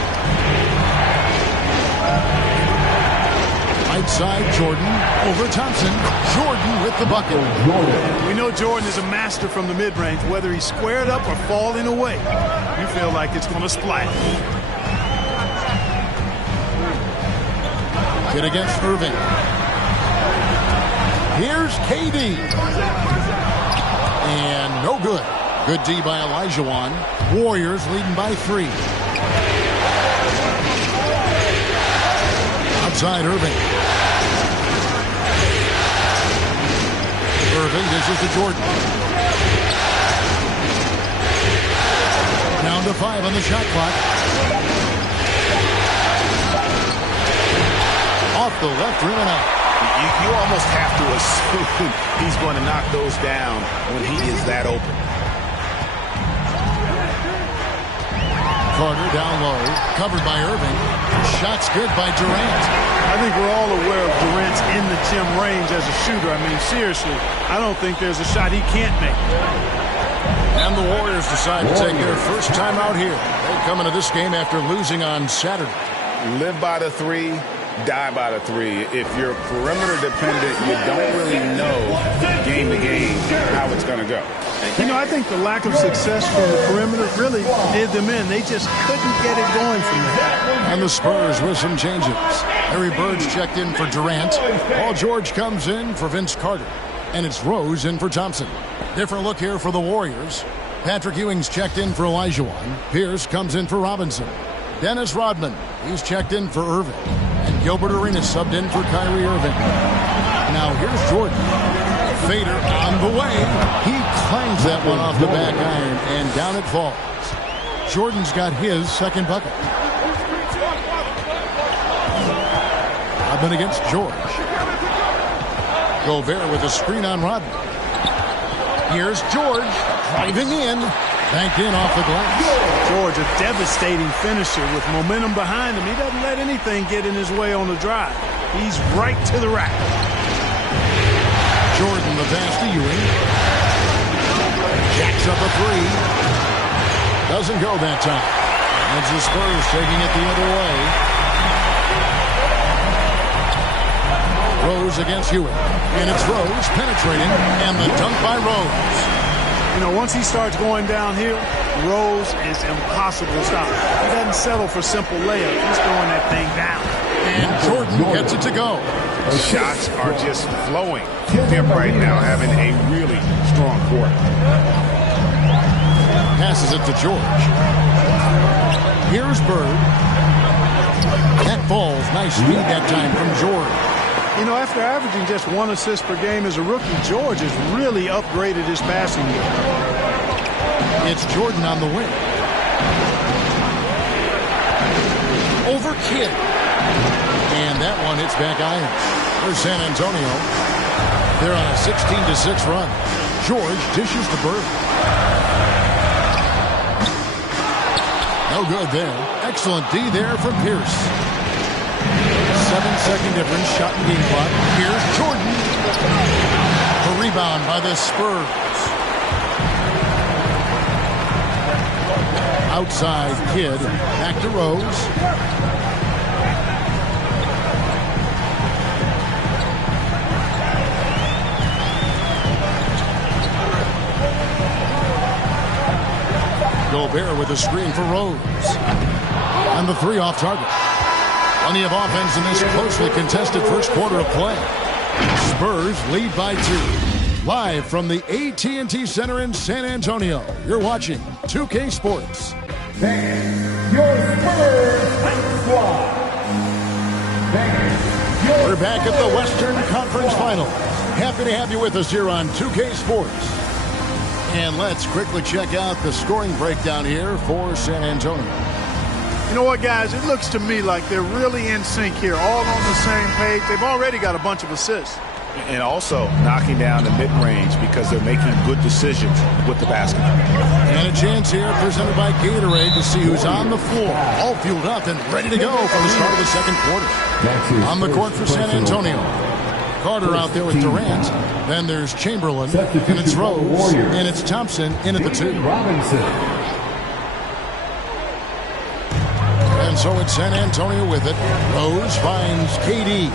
Right side, Jordan over Thompson. Jordan with the bucket. We know Jordan is a master from the mid-range, whether he's squared up or falling away. You feel like it's going to splash. Kidd against Irving. Here's KD. And no good. Good D by Olajuwon. Warriors leading by 3. Outside Irving. Irving dishes to Jordan. Down to 5 on the shot clock. Off the left rim and out. You almost have to assume he's going to knock those down when he is that open. Carter down low, covered by Irving. Shot's good by Durant. I think we're all aware of Durant's in the gym range as a shooter. I mean, seriously, I don't think there's a shot he can't make. And the Warriors decide to take their first time out here. They come into this game after losing on Saturday. Live by the three, die by the three. If you're perimeter dependent, you don't really know game to game how it's going to go. You know, I think the lack of success from the perimeter really did them in. They just couldn't get it going from there. And the Spurs with some changes. Larry Bird's checked in for Durant. Paul George comes in for Vince Carter. And it's Rose in for Thompson. Different look here for the Warriors. Patrick Ewing's checked in for Olajuwon. Pierce comes in for Robinson. Dennis Rodman, he's checked in for Irving. And Gilbert Arenas subbed in for Kyrie Irving. Now here's Jordan. Fader on the way. He clangs that one off the back iron, and down it falls. Jordan's got his second bucket. Rodman against George. Gobert with a screen on Rodman. Here's George driving in. Banked in off the glass. George, a devastating finisher with momentum behind him. He doesn't let anything get in his way on the drive. He's right to the rack. Jordan the pass to Ewing. Jacks up a three. Doesn't go that time. It's the Spurs taking it the other way. Rose against Ewing. And it's Rose penetrating. And the dunk by Rose. You know, once he starts going downhill, Rose is impossible to stop. He doesn't settle for simple layups. He's throwing that thing down. And Jordan gets it to go. Shots are just flowing. They're right now having a really strong quarter. Passes it to George. Here's Bird. That falls. Nice speed that time from George. You know, after averaging just 1 assist per game as a rookie, George has really upgraded his passing game. It's Jordan on the wing. Over Kidd. And that one hits back iron for San Antonio. They're on a 16-6 run. George dishes to Bird. No good there. Excellent D there from Pierce. 7-second difference, shot and game clock. Here's Jordan. The rebound by the Spurs. Outside Kidd. Back to Rose. Gobert with a screen for Rose. And the three off target. Plenty of offense in this closely contested first quarter of play. Spurs lead by 2. Live from the AT&T Center in San Antonio, you're watching 2K Sports. And your Spurs Fight Squad. We're back at the Western Conference Finals. Happy to have you with us here on 2K Sports. And let's quickly check out the scoring breakdown here for San Antonio. You know what, guys? It looks to me like they're really in sync here, all on the same page. They've already got a bunch of assists. And also knocking down the mid-range because they're making good decisions with the basketball. And a chance here presented by Gatorade to see who's on the floor, all fueled up and ready to go from the start of the second quarter. On the court for San Antonio. Carter out there with Durant. Then there's Chamberlain, and it's Rose, and it's Thompson in at the 2. And so it's San Antonio with it. Rose finds KD.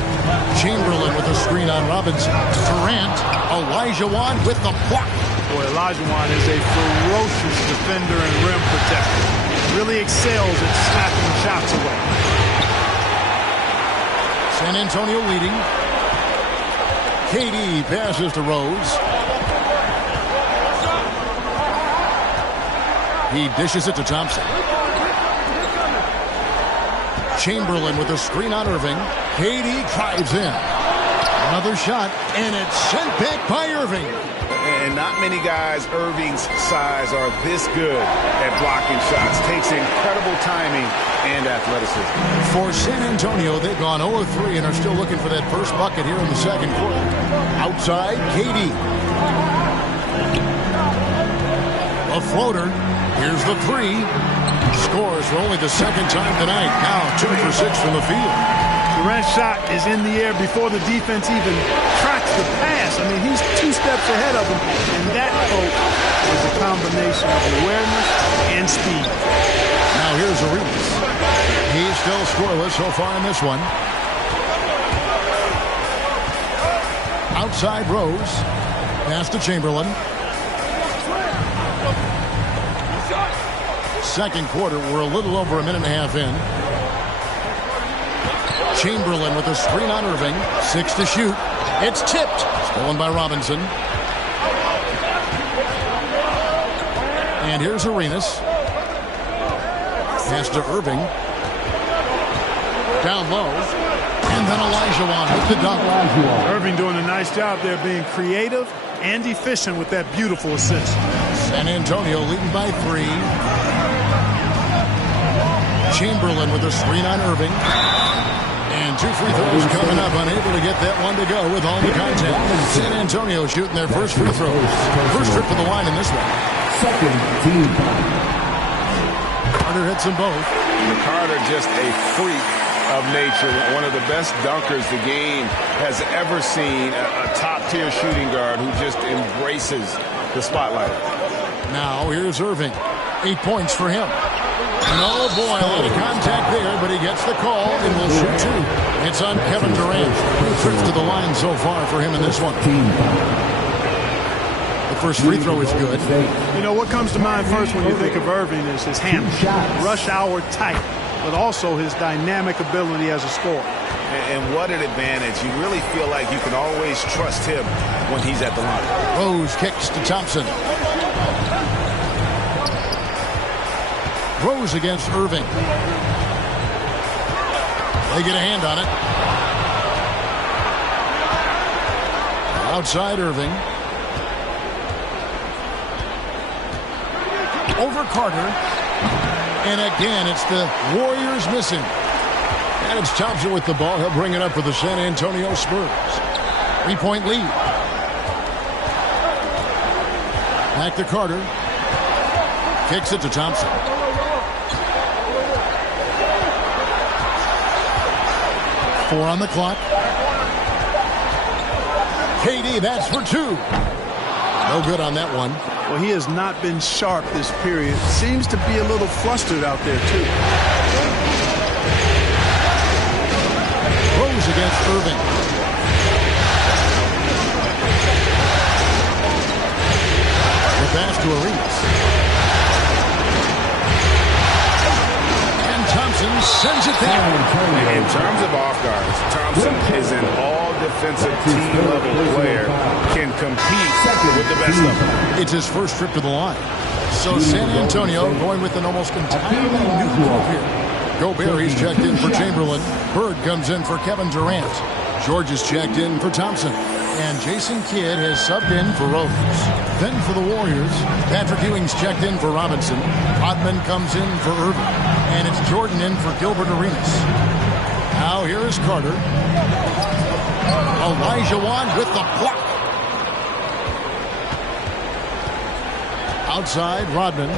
Chamberlain with a screen on Robinson. Durant, Olajuwon with the block. Boy, Olajuwon is a ferocious defender and rim protector. Really excels at slapping shots away. San Antonio leading. KD passes to Rose. He dishes it to Thompson. Chamberlain with a screen on Irving. KD drives in. Another shot, and it's sent back by Irving. And not many guys Irving's size are this good at blocking shots. Takes incredible timing and athleticism. For San Antonio, they've gone 0-3 and are still looking for that first bucket here in the second quarter. Outside, KD. A floater. Here's the 3. scores for only the second time tonight. Now 2 for 6 from the field. Durant's shot is in the air before the defense even tracks the pass. I mean, he's 2 steps ahead of him, and that, folks, is a combination of awareness and speed. Now here's Arenas. He's still scoreless so far in this one. Outside Rose. Pass to Chamberlain. Second quarter, we're a little over a minute and a half in. Chamberlain with a screen on Irving. 6 to shoot. It's tipped. Stolen by Robinson. And here's Arenas. Pass to Irving. Down low. And then Olajuwon with the dunk. Irving doing a nice job there being creative and efficient with that beautiful assist. San Antonio leading by 3. Chamberlain with a screen on Irving. And 2 free throws coming up. Unable to get that one to go with all the contact. San Antonio shooting their first free throws. First trip to the line in this one. Second team. Carter hits them both. Carter just a freak of nature. One of the best dunkers the game has ever seen. A top-tier shooting guard who just embraces the spotlight. Now here's Irving. 8 points for him. No, boy, a lot of contact there, but he gets the call and will shoot 2. It's on Kevin Durant. 2 trips to the line so far for him in this one. The first free throw is good. You know, what comes to mind first when you think of Irving is his handle. Rush hour tight, but also his dynamic ability as a scorer. And what an advantage. You really feel like you can always trust him when he's at the line. Rose kicks to Thompson. Rose against Irving. They get a hand on it. Outside Irving. Over Carter. And again, it's the Warriors missing. And it's Thompson with the ball. He'll bring it up for the San Antonio Spurs. 3-point lead. Back to Carter. Kicks it to Thompson. Four on the clock. KD, that's for 2. No good on that one. Well, he has not been sharp this period. Seems to be a little flustered out there, too. Rose against Irving. The pass to Arenas. And Thompson sends it down. In terms of off guards, Thompson is an all-defensive team-level player, can compete with the best of them. It's his first trip to the line. So San Antonio going with an almost entirely new group here. Gobert, he's checked in for Chamberlain. Bird comes in for Kevin Durant. George is checked in for Thompson. And Jason Kidd has subbed in for Rose. Then for the Warriors, Patrick Ewing's checked in for Robinson. Rodman comes in for Irving. And it's Jordan in for Gilbert Arenas. Now here is Carter. Olajuwon with the block. Outside, Rodman.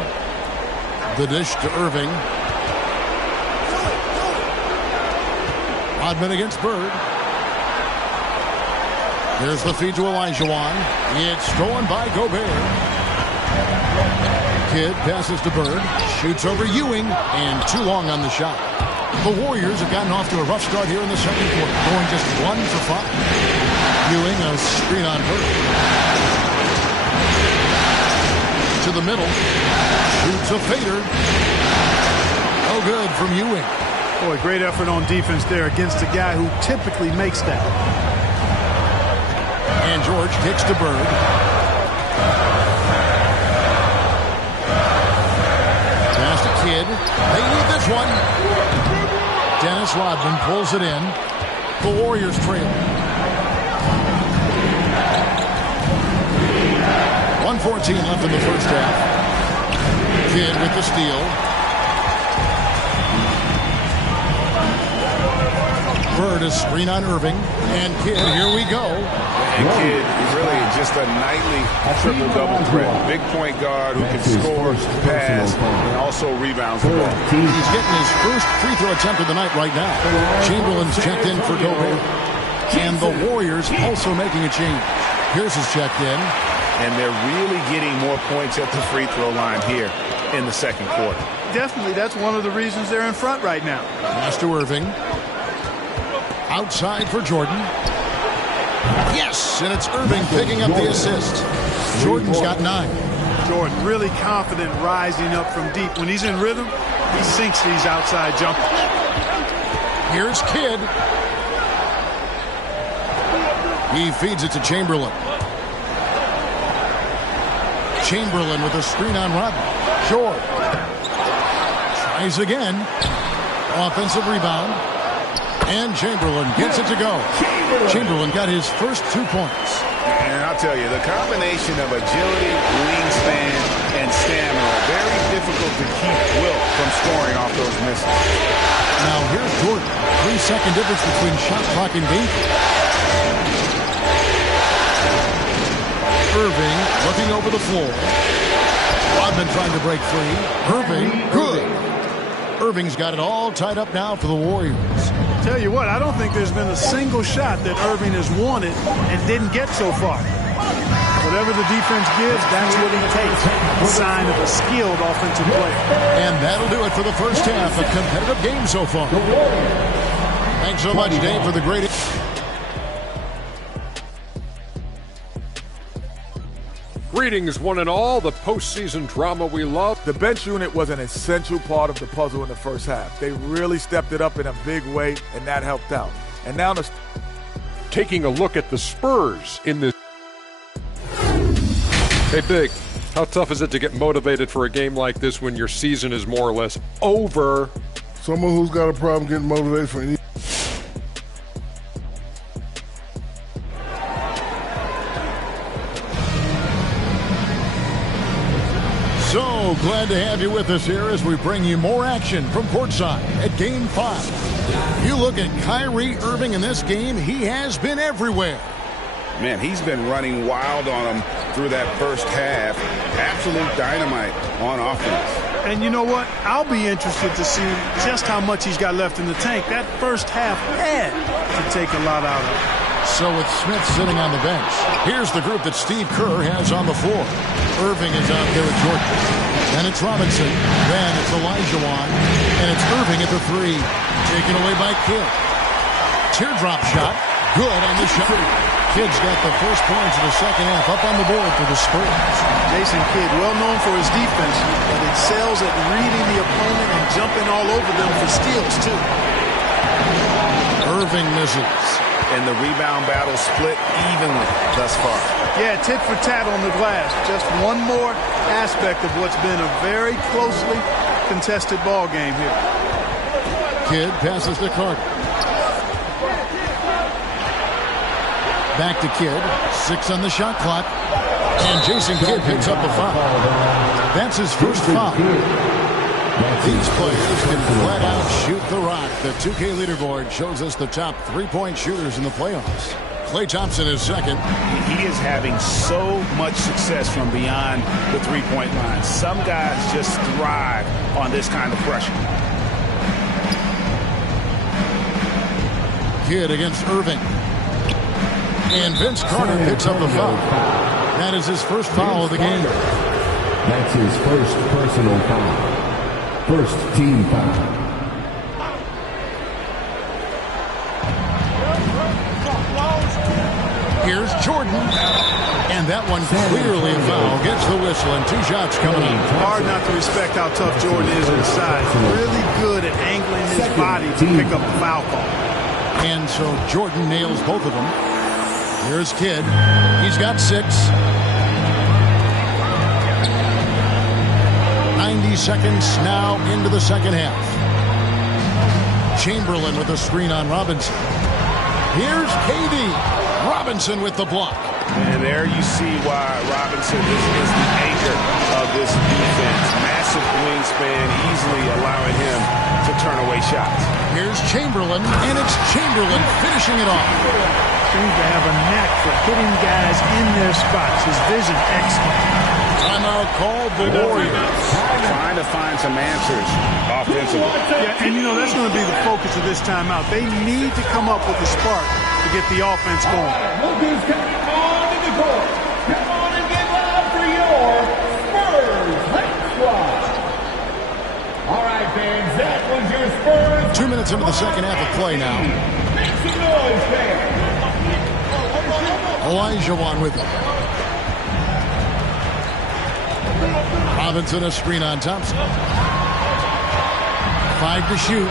The dish to Irving. Rodman against Bird. There's the feed to Olajuwon. It's stolen by Gobert. Kidd passes to Bird. Shoots over Ewing. And too long on the shot. The Warriors have gotten off to a rough start here in the second quarter. Going just 1 for 5. Ewing, a screen on Bird. To the middle. Shoots a fader. Oh, good from Ewing. Boy, great effort on defense there against a guy who typically makes that. And George kicks to Bird. Pass to Kidd. They need this one. Dennis Rodman pulls it in. The Warriors trail. 1:14 left in the first half. Kidd with the steal. Bird is screen on Irving. And Kidd, here we go. And Kidd really just a nightly triple-double threat. Big point guard who can score, pass, and also rebounds the ball. He's getting his first free throw attempt of the night right now. Chamberlain's checked in for Gobert. And the Warriors also making a change. Pierce is checked in. And they're really getting more points at the free throw line here in the second quarter. Definitely, that's one of the reasons they're in front right now. Pass to Irving. Outside for Jordan. Yes, and it's Irving picking up the assist. Jordan's got 9. Jordan really confident rising up from deep. When he's in rhythm, he sinks these outside jumpers. Here's Kidd. He feeds it to Chamberlain. Chamberlain with a screen on Rodman. Short. Tries again. Offensive rebound. And Chamberlain gets it to go. Chamberlain got his first 2 points. And I'll tell you, the combination of agility, wingspan, and stamina, very difficult to keep Wilt from scoring off those misses. Now here's Jordan. 3-second difference between shot clock and game clock. Irving looking over the floor. Rodman trying to break free. Irving, good. Irving's got it all tied up now for the Warriors. Tell you what, I don't think there's been a single shot that Irving has wanted and didn't get so far. Whatever the defense gives, that's what he takes. A sign of a skilled offensive player. And that'll do it for the first half. A competitive game so far. Thanks so much, Dave, for the great... Greetings, one and all. The postseason drama we love. The bench unit was an essential part of the puzzle in the first half. They really stepped it up in a big way, and that helped out. And now taking a look at the Spurs in this. Hey, Big, how tough is it to get motivated for a game like this when your season is more or less over? Someone who's got a problem getting motivated for any. So glad to have you with us here as we bring you more action from courtside at Game 5. You look at Kyrie Irving in this game, he has been everywhere. Man, he's been running wild on him through that first half. Absolute dynamite on offense. And you know what? I'll be interested to see just how much he's got left in the tank. That first half had to take a lot out of it. So with Smith sitting on the bench, here's the group that Steve Kerr has on the floor. Irving is out there with Jordan. Then it's Robinson. Then it's Olajuwon. And it's Irving at the 3. Taken away by Kidd. Teardrop shot. Good on the shot. Kidd's got the first points of the second half up on the board for the Spurs. Jason Kidd, well known for his defense, but excels at reading the opponent and jumping all over them for steals, too. Irving misses. And the rebound battle split evenly thus far. Yeah, tit for tat on the glass. Just one more aspect of what's been a very closely contested ball game here. Kidd passes to Carter. Back to Kidd. 6 on the shot clock. And Jason Kidd picks up the foul. That's his first foul. These players can flat out shoot the rock. The 2K leaderboard shows us the top 3-point shooters in the playoffs. Klay Thompson is second. He is having so much success from beyond the three-point line. Some guys just thrive on this kind of pressure. Kidd against Irving. And Vince Carter picks up the foul. That is his first foul of the game. That's his first personal foul. First team foul. Here's Jordan. And that one clearly a foul. Gets the whistle and 2 shots coming in. Hard not to respect how tough Jordan is inside. Really good at angling his body to pick up the foul call. And so Jordan nails both of them. Here's Kidd. He's got 6. 90 seconds now into the second half. Chamberlain with a screen on Robinson. Here's KD. Robinson with the block. And there you see why Robinson is the anchor of this defense. Massive wingspan, easily allowing him to turn away shots. Here's Chamberlain, and it's Chamberlain finishing it off. Seems to have a knack for hitting guys in their spots. His vision excellent. Timeout called the Warriors. Trying to find some answers offensively. Yeah, and that's going to be the focus of this timeout. They need to come up with a spark to get the offense going. Look who's coming on to the court. Come on and get loud for your Spurs Hype Squad. All right, fans, that was your Spurs. 2 minutes into the second half of play now. Make some noise, fans. Olajuwon with it. Robinson a screen on Thompson. 5 to shoot.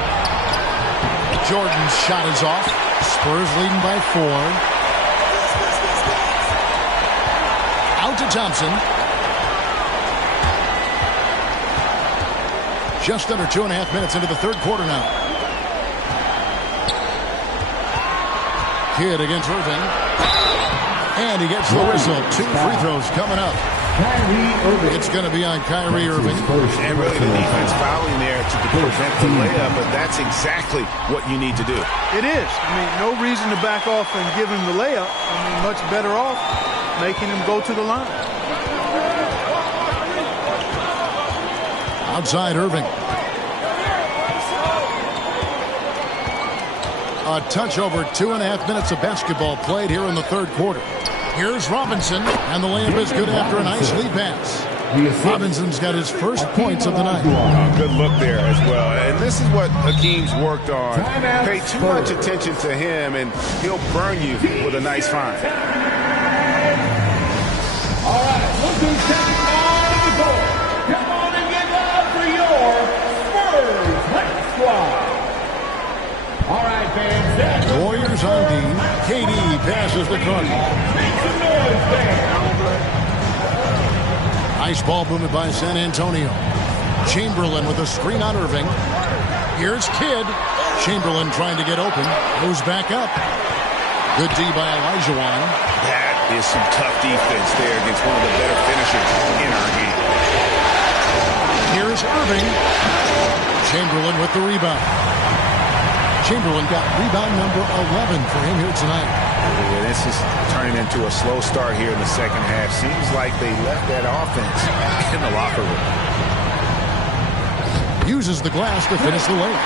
Jordan's shot is off. Spurs leading by 4. Out to Thompson. Just under 2.5 minutes into the third quarter now. Kidd against Irving. And he gets the whistle. 2 free throws coming up. It's going to be on Kyrie Irving. And really the defense fouling there to prevent the layup, but that's exactly what you need to do. It is. No reason to back off and give him the layup. Much better off making him go to the line. Outside Irving. A touch over 2.5 minutes of basketball played here in the third quarter. Here's Robinson, and the layup is good after a nice lead pass. Robinson's got his first points of the night. Good look there as well. And this is what Hakeem's worked on. Pay too much attention to him, and he'll burn you with a nice find. All right, look who's coming on to the court. Come on and get loud for your Spurs Hype Squad. All right, fans. Warriors on D. KD passes the corner. Nice ball movement by San Antonio. Chamberlain with a screen on Irving. Here's Kidd. Chamberlain trying to get open. Moves back up. Good D by Olajuwon. That is some tough defense there against one of the better finishers in our game. Here's Irving. Chamberlain with the rebound. Chamberlain got rebound number 11 for him here tonight. Yeah, this is turning into a slow start here in the second half. Seems like they left that offense in the locker room. Uses the glass to finish the layup.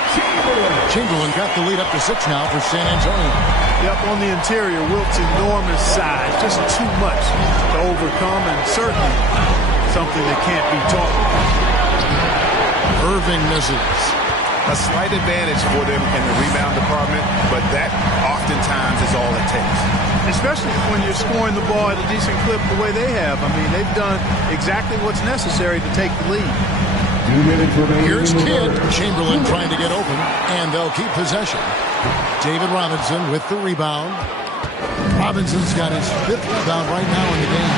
Chamberlain got the lead up to 6 now for San Antonio. Yep, on the interior, Wilt's enormous size. Just too much to overcome, and certainly something that can't be taught. Irving misses. A slight advantage for them in the rebound department, but that oftentimes is all it takes. Especially when you're scoring the ball at a decent clip the way they have. They've done exactly what's necessary to take the lead. Here's Kidd. Chamberlain trying to get open, and they'll keep possession. David Robinson with the rebound. Robinson's got his 5th rebound right now in the game.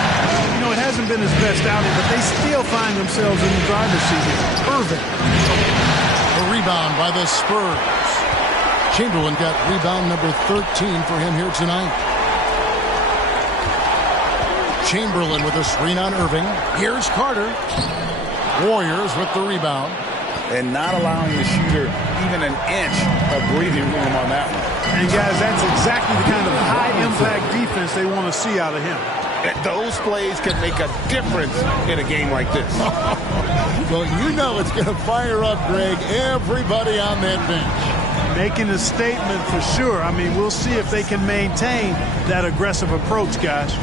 It hasn't been his best outing, but they still find themselves in the driver's seat here. Irving. The rebound by the Spurs. Chamberlain got rebound number 13 for him here tonight. Chamberlain with a screen on Irving. Here's Carter. Warriors with the rebound. And not allowing the shooter even an inch of breathing room on that one. And guys, that's exactly the kind of high-impact defense they want to see out of him. Those plays can make a difference in a game like this. Well, it's going to fire up, Greg, everybody on that bench. Making a statement for sure. We'll see if they can maintain that aggressive approach, guys.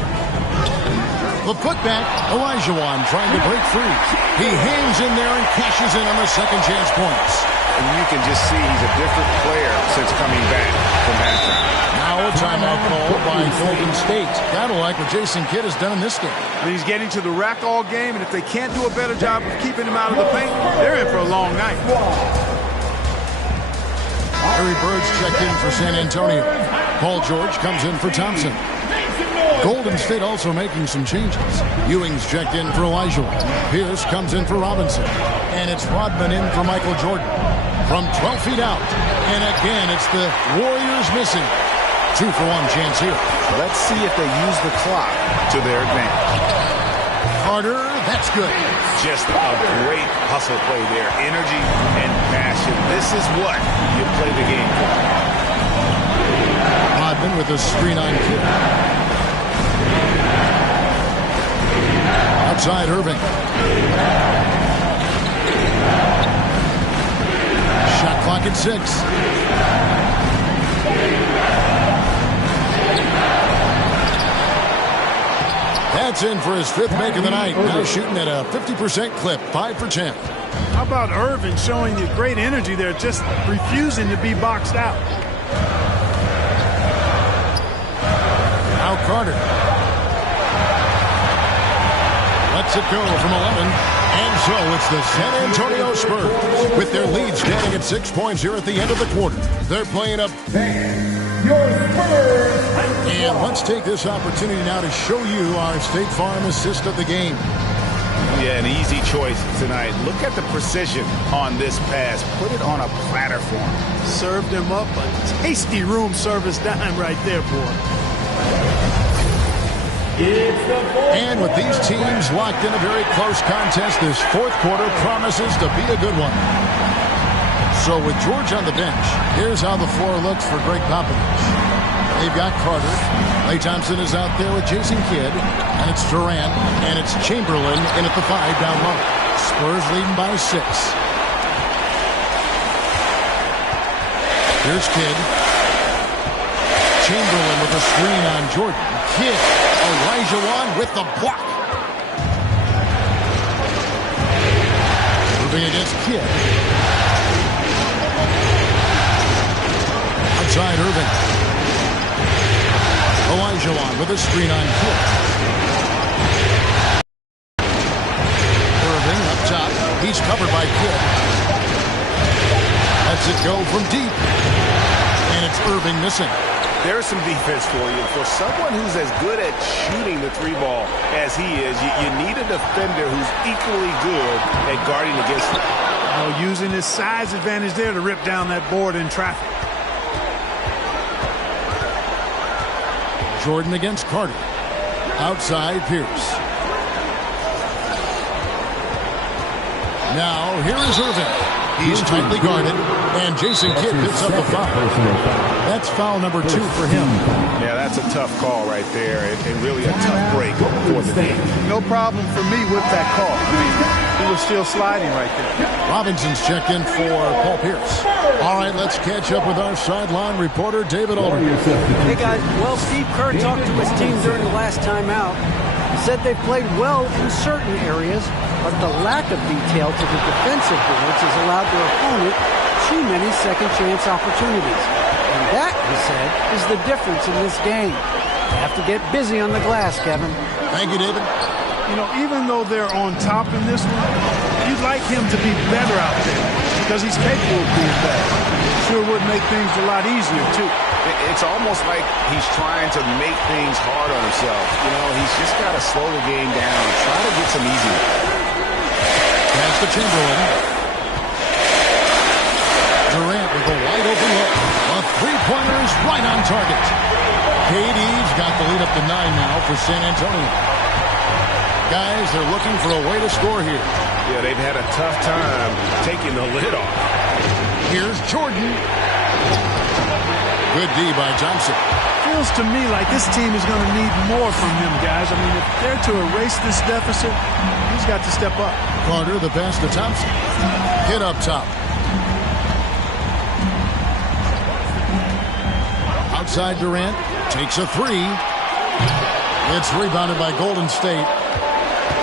The putback, Olajuwon trying to break free. He hangs in there and cashes in on the second chance points. And you can just see he's a different player since coming back from halftime. Now a timeout call by Golden State. Gotta like what Jason Kidd has done in this game. He's getting to the rack all game, and if they can't do a better job of keeping him out of the paint, they're in for a long night. Larry Bird's checked in for San Antonio. Paul George comes in for Thompson. Golden State also making some changes. Ewing's checked in for Olajuwon. Pierce comes in for Robinson. And it's Rodman in for Michael Jordan. From 12 feet out. And again, it's the Warriors missing. 2-for-1 chance here. Let's see if they use the clock to their advantage. Carter That's good. Just a great hustle play there. Energy and passion. This is what you play the game for. Bodman with a screen on kick. Outside Irving. Shot clock at 6. That's in for his 5th make of the night. Now shooting at a 50% clip, 5 for 10. How about Irving showing you great energy there, just refusing to be boxed out? Now Carter. Lets it go from 11. And so it's the San Antonio Spurs with their lead standing at 6 points here at the end of the quarter. They're playing up. Your Spurs. And let's take this opportunity now to show you our State Farm assist of the game. Yeah, an easy choice tonight. Look at the precision on this pass. Put it on a platter for him. Served him up a tasty room service dime right there, boy. And with these teams locked in a very close contest, this 4th quarter promises to be a good one. So with George on the bench, here's how the floor looks for Greg Popovich. They've got Carter. Klay Thompson is out there with Jason Kidd. And it's Durant. And it's Chamberlain in at the 5 down low. Spurs leading by 6. Here's Kidd. Chamberlain with a screen on Jordan. Kidd. Olajuwon with the block. Moving against Kidd. Outside Irving. Olajuwon with a screen on Kidd. Irving up top. He's covered by Kidd. Lets it go from deep. And it's Irving missing. There's some defense for you. For someone who's as good at shooting the 3-ball as he is, you need a defender who's equally good at guarding against him. Oh, using his size advantage there to rip down that board in traffic. Jordan against Carter. Outside Pierce. Now here is Irving. He's tightly guarded, and Jason Kidd picks up the foul. That's foul number 2 for him. Yeah, that's a tough call right there, and really a tough break for the team. No problem for me with that call. I mean, he was still sliding right there. Robinson's checked in for Paul Pierce. All right, let's catch up with our sideline reporter, David Aldridge. Hey, guys. Well, Steve Kerr talked to his team during the last timeout. He said they played well in certain areas, but the lack of detail to the defensive boards has allowed their opponent too many second-chance opportunities. And that, he said, is the difference in this game. You have to get busy on the glass, Kevin. Thank you, David. You know, even though they're on top in this one, you'd like him to be better out there because he's capable of being better. Sure would make things a lot easier, too. It's almost like he's trying to make things hard on himself. You know, he's just got to slow the game down, try to get some easy. Pass to Chamberlain. Durant with a wide open look. A 3-pointer is right on target. KD's got the lead up to 9 now for San Antonio. Guys, they're looking for a way to score here. Yeah, they've had a tough time taking the lid off. Here's Jordan. Good D by Johnson. Feels to me like this team is going to need more from him, guys. I mean, if they're to erase this deficit, he's got to step up. Carter, the pass to Thompson. Hit up top. Outside Durant. Takes a 3. It's rebounded by Golden State.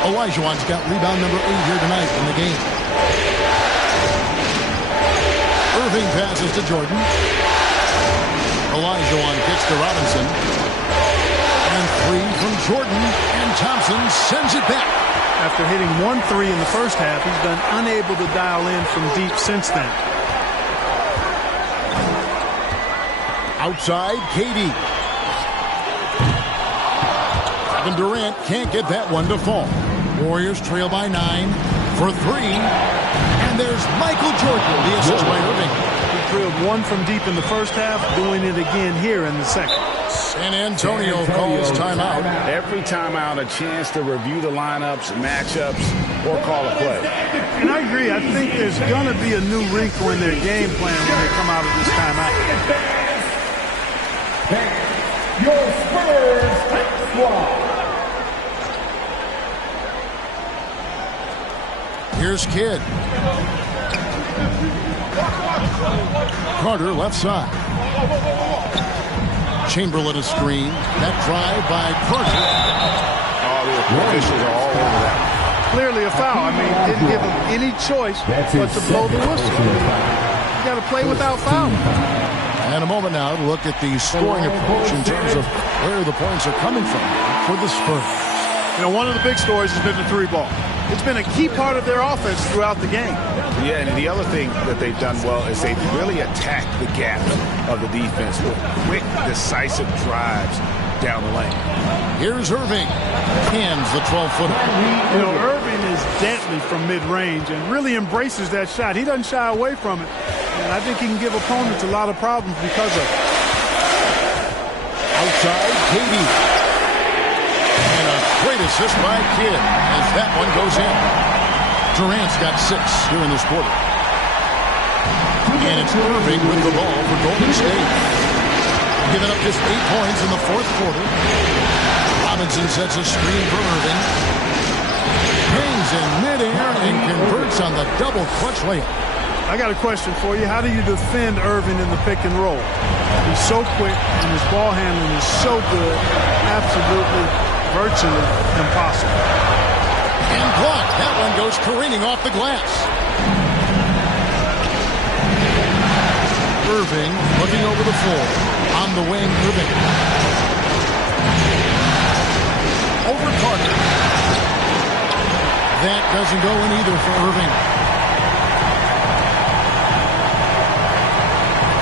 Olajuwon's got rebound number 8 here tonight in the game. Irving passes to Jordan. Olajuwon kicks to Robinson. And 3 from Jordan. And Thompson sends it back. After hitting 1 3 in the first half, he's been unable to dial in from deep since then. Outside, KD. Kevin Durant can't get that one to fall. Warriors trail by 9 for 3. And there's Michael Jordan, the assist by Irving. He drilled one from deep in the first half, doing it again here in the second. San Antonio calls timeout. Every timeout, a chance to review the lineups, matchups, or call a play. And I agree. I think there's going to be a new wrinkle in their game plan when they come out of this timeout. Your Spurs squad. Here's Kidd. Carter left side. Chamberlain a screen. That drive by Carter. Oh, the officials are all over that. Clearly a foul. I mean, didn't give him any choice but to blow the whistle. You got to play without foul. And a moment now to look at the scoring approach in terms of where the points are coming from for the Spurs. You know, one of the big stories has been the three ball. It's been a key part of their offense throughout the game. Yeah, and the other thing that they've done well is they've really attacked the gaps of the defense with quick, decisive drives down the lane. Here's Irving. Cans the 12-footer. You know, Irving is deadly from mid-range and really embraces that shot. He doesn't shy away from it. And I think he can give opponents a lot of problems because of it. Outside, Katie. And a great assist by Kidd as that one goes in. Durant's got 6 here in this quarter. And it's Irving with the ball for Golden State. Giving up just 8 points in the fourth quarter. Robinson sets a screen for Irving. Hangs in midair and converts on the double clutch layup. I got a question for you. How do you defend Irving in the pick and roll? He's so quick and his ball handling is so good. Absolutely, virtually impossible. And blocked. That one goes careening off the glass. Irving looking over the floor. On the wing, Irving. Over Carter. That doesn't go in either for Irving.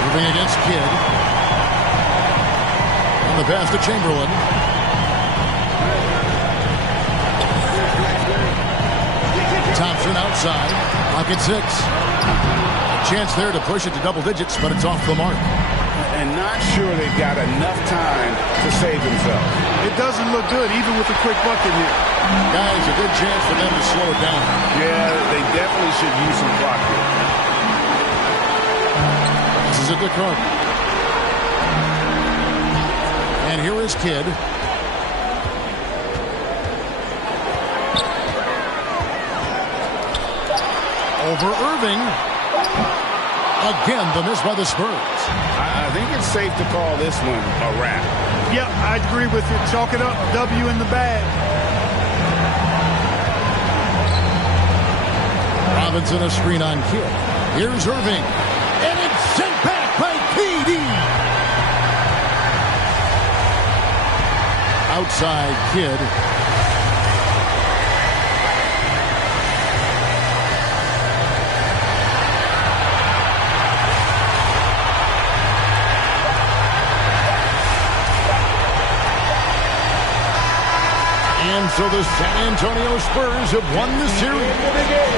Irving against Kidd. On the pass to Chamberlain. Thompson outside. Clock at 6. A chance there to push it to double digits, but it's off the mark. And not sure they've got enough time to save themselves. It doesn't look good, even with the quick bucket here. Guys, a good chance for them to slow it down. Yeah, they definitely should use some clock here. This is a good card. And here is Kidd. Over Irving. Again, the miss by the Spurs. I think it's safe to call this one a wrap. Yep, I agree with you. Chalk it up. W in the bag. Robinson a screen on Kidd. Here's Irving. And it's sent back by KD. Outside Kidd. And so the San Antonio Spurs have won the series.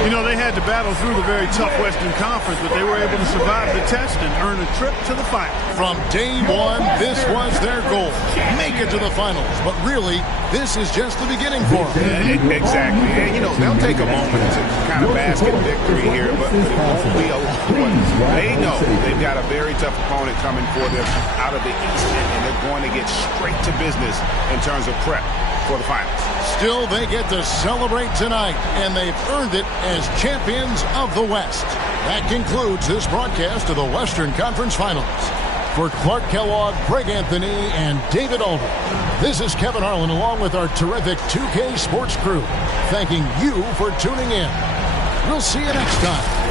You know, they had to battle through the very tough Western Conference, but they were able to survive the test and earn a trip to the final. From day one, this was their goal. Make it to the finals. But really, this is just the beginning for them. Exactly. And, you know, they'll take a moment to kind of bask in victory here, but it won't be a long one. They know they've got a very tough opponent coming for them out of the East, and they're going to get straight to business in terms of prep for the finals. Still, they get to celebrate tonight, and they've earned it as champions of the West. That concludes this broadcast of the Western Conference Finals. For Clark Kellogg, Greg Anthony, and David Aldridge, this is Kevin Harlan along with our terrific 2K Sports crew, thanking you for tuning in. We'll see you next time.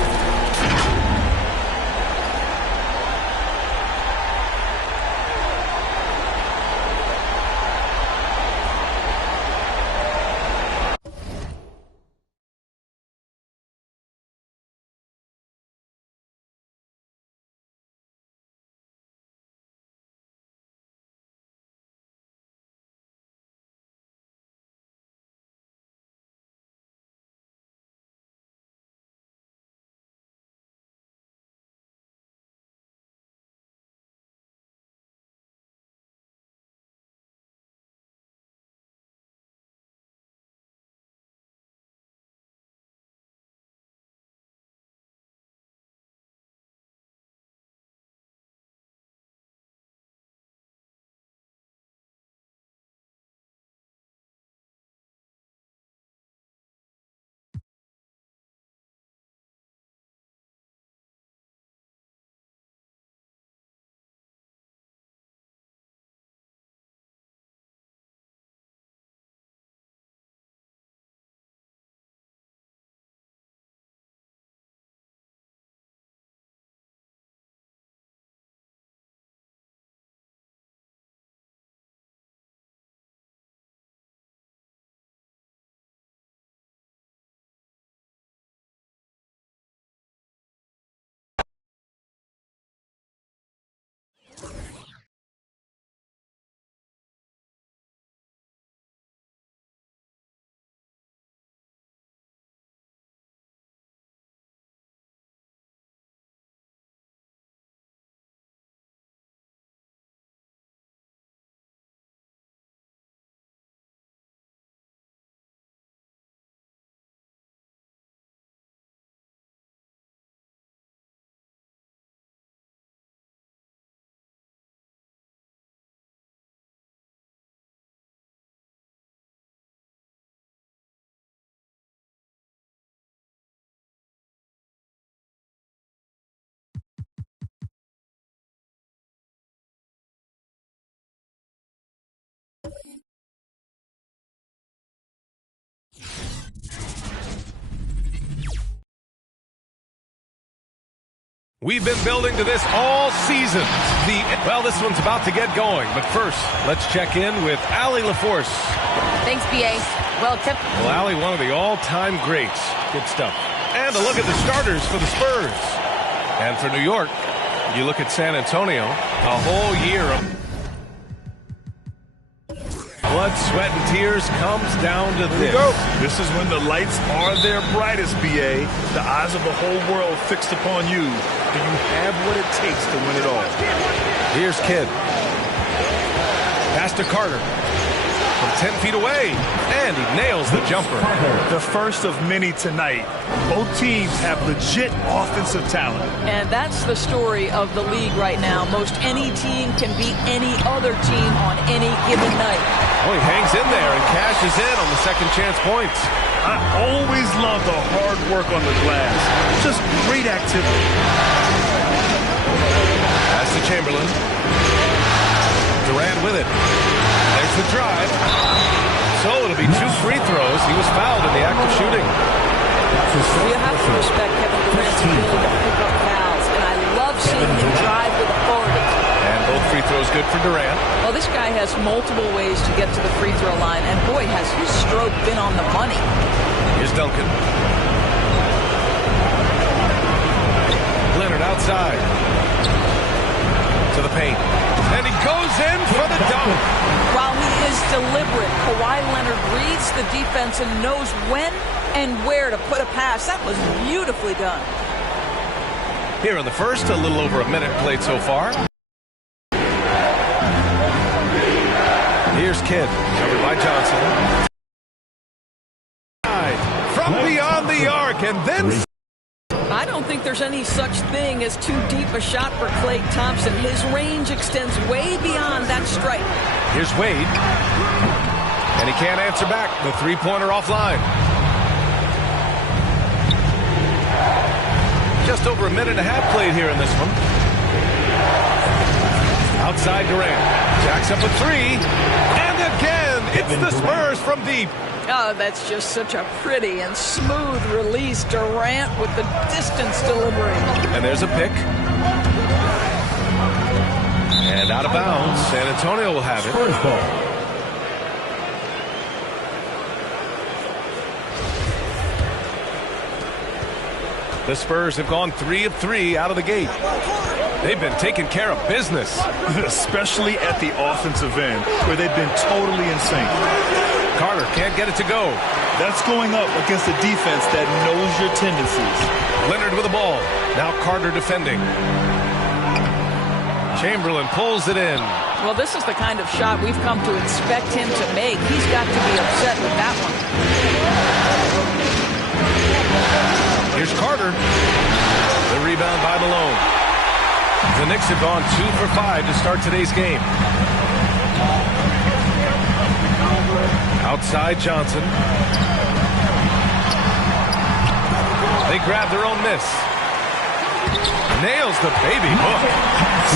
We've been building to this all season. Well, this one's about to get going. But first, let's check in with Allie LaForce. Thanks, B.A. Well, Well, Allie, one of the all-time greats. Good stuff. And a look at the starters for the Spurs. And for New York, you look at San Antonio, a whole year of blood, sweat, and tears comes down to this. This is when the lights are their brightest, B.A. The eyes of the whole world fixed upon you. Do you have what it takes to win it all? Here's Kidd. Pass to Carter. From 10 feet away. And he nails the jumper. The first of many tonight. Both teams have legit offensive talent. And that's the story of the league right now. Most any team can beat any other team on any given night. Oh, he hangs in there and cashes in on the second chance points. I always love the hard work on the glass. Just great activity. Pass to Chamberlain. Durant with it. There's the drive. So it'll be 2 free throws. He was fouled in the act of shooting. You have to respect Kevin Durant's ability to pick up fouls, and I love seeing him drive with authority. And both free throws good for Durant. Well, this guy has multiple ways to get to the free throw line, and boy, has his stroke been on the money. Here's Duncan. Leonard outside. To the paint. And he goes in for the dunk. While he is deliberate, Kawhi Leonard reads the defense and knows when and where to put a pass. That was beautifully done. Here in the first, a little over a minute played so far. Here's Kidd, covered by Johnson. From beyond the arc, and then... I don't think there's any such thing as too deep a shot for Klay Thompson. His range extends way beyond that stripe. Here's Wade. And he can't answer back. The three-pointer offline. Just over a minute and a half played here in this one. Outside Durant. Jacks up a 3. And again, it's the Spurs from deep. Oh, that's just such a pretty and smooth release. Durant with the distance delivery. And there's a pick. And out of bounds. San Antonio will have it. Spurs ball. The Spurs have gone 3 of 3 out of the gate. They've been taking care of business. Especially at the offensive end, where they've been totally in sync. Carter can't get it to go. That's going up against a defense that knows your tendencies. Leonard with the ball. Now Carter defending. Chamberlain pulls it in. Well, this is the kind of shot we've come to expect him to make. He's got to be upset with that one. Here's Carter. The rebound by Malone. The Knicks have gone 2 for 5 to start today's game. Outside Johnson. They grab their own miss. Nails the baby hook.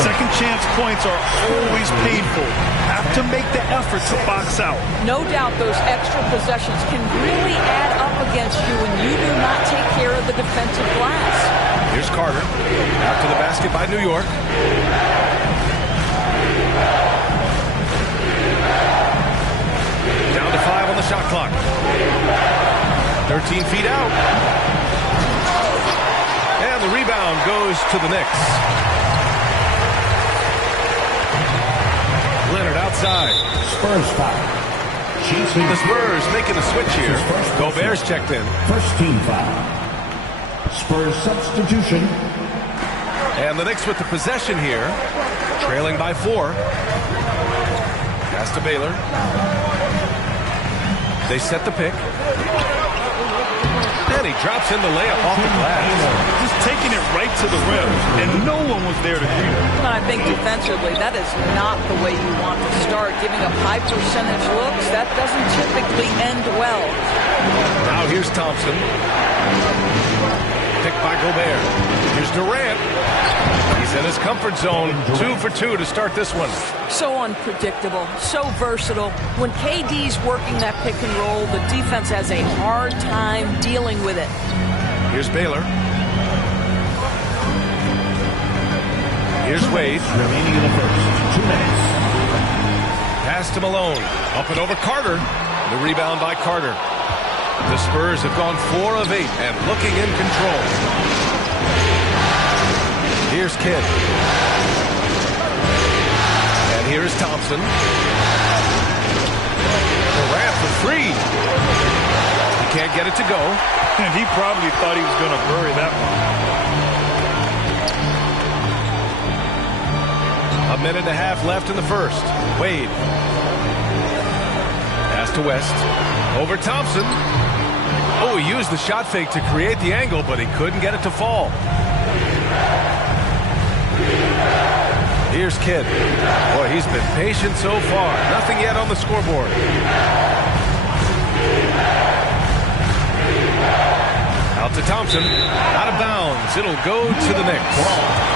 Second chance points are always painful. Have to make the effort to box out. No doubt those extra possessions can really add up against you when you do not take care of the defensive glass. Here's Carter. Out to the basket by New York. Down to 5 on the shot clock. 13 feet out. And the rebound goes to the Knicks. Leonard outside. Spurs foul. The Spurs making a switch here. Gobert's checked in. First team foul. Spurs substitution. And the Knicks with the possession here. Trailing by 4. Pass to Baylor. They set the pick. And he drops in the layup off the glass. Just taking it right to the rim, and no one was there to greet him. I think defensively, that is not the way you want to start. Giving up high percentage looks, that doesn't typically end well. Now here's Thompson. Picked by Gobert. Here's Durant. He's in his comfort zone. 2 for 2 to start this one. So unpredictable, so versatile. When KD's working that pick and roll, the defense has a hard time dealing with it. Here's Baylor. Here's Wade. Remaining in the first. 2 minutes. Pass to Malone. Up and over Carter. The rebound by Carter. The Spurs have gone 4 of 8 and looking in control. Here's Kidd. And here's Thompson. Durant for 3. He can't get it to go. And he probably thought he was going to bury that one. A minute and a half left in the first. Wade. Pass to West. Over Thompson. Oh, he used the shot fake to create the angle, but he couldn't get it to fall. Here's Kidd. Boy, he's been patient so far. Nothing yet on the scoreboard. Out to Thompson. Out of bounds. It'll go to the Knicks.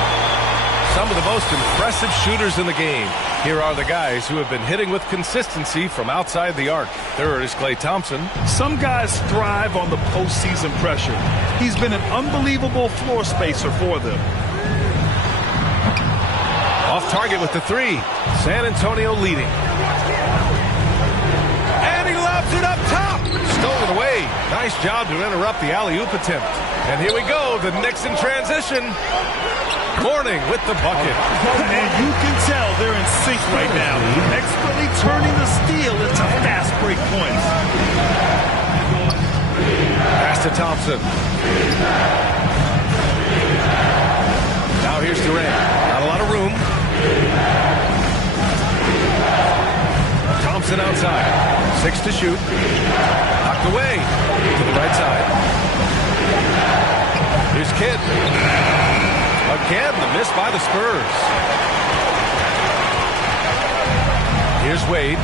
Some of the most impressive shooters in the game. Here are the guys who have been hitting with consistency from outside the arc. Third is Klay Thompson. Some guys thrive on the postseason pressure. He's been an unbelievable floor spacer for them. Off target with the 3. San Antonio leading. And he lobs it up top. Stolen away. Nice job to interrupt the alley-oop attempt. And here we go. The Knicks in transition. Mourning with the bucket. And you can tell they're in sync right now. Expertly turning the steal into fast break points. Pass to Thompson. Now here's Durant. Not a lot of room. Thompson outside. 6 to shoot. Knocked away. To the right side. Here's Kidd. Again, the miss by the Spurs. Here's Wade.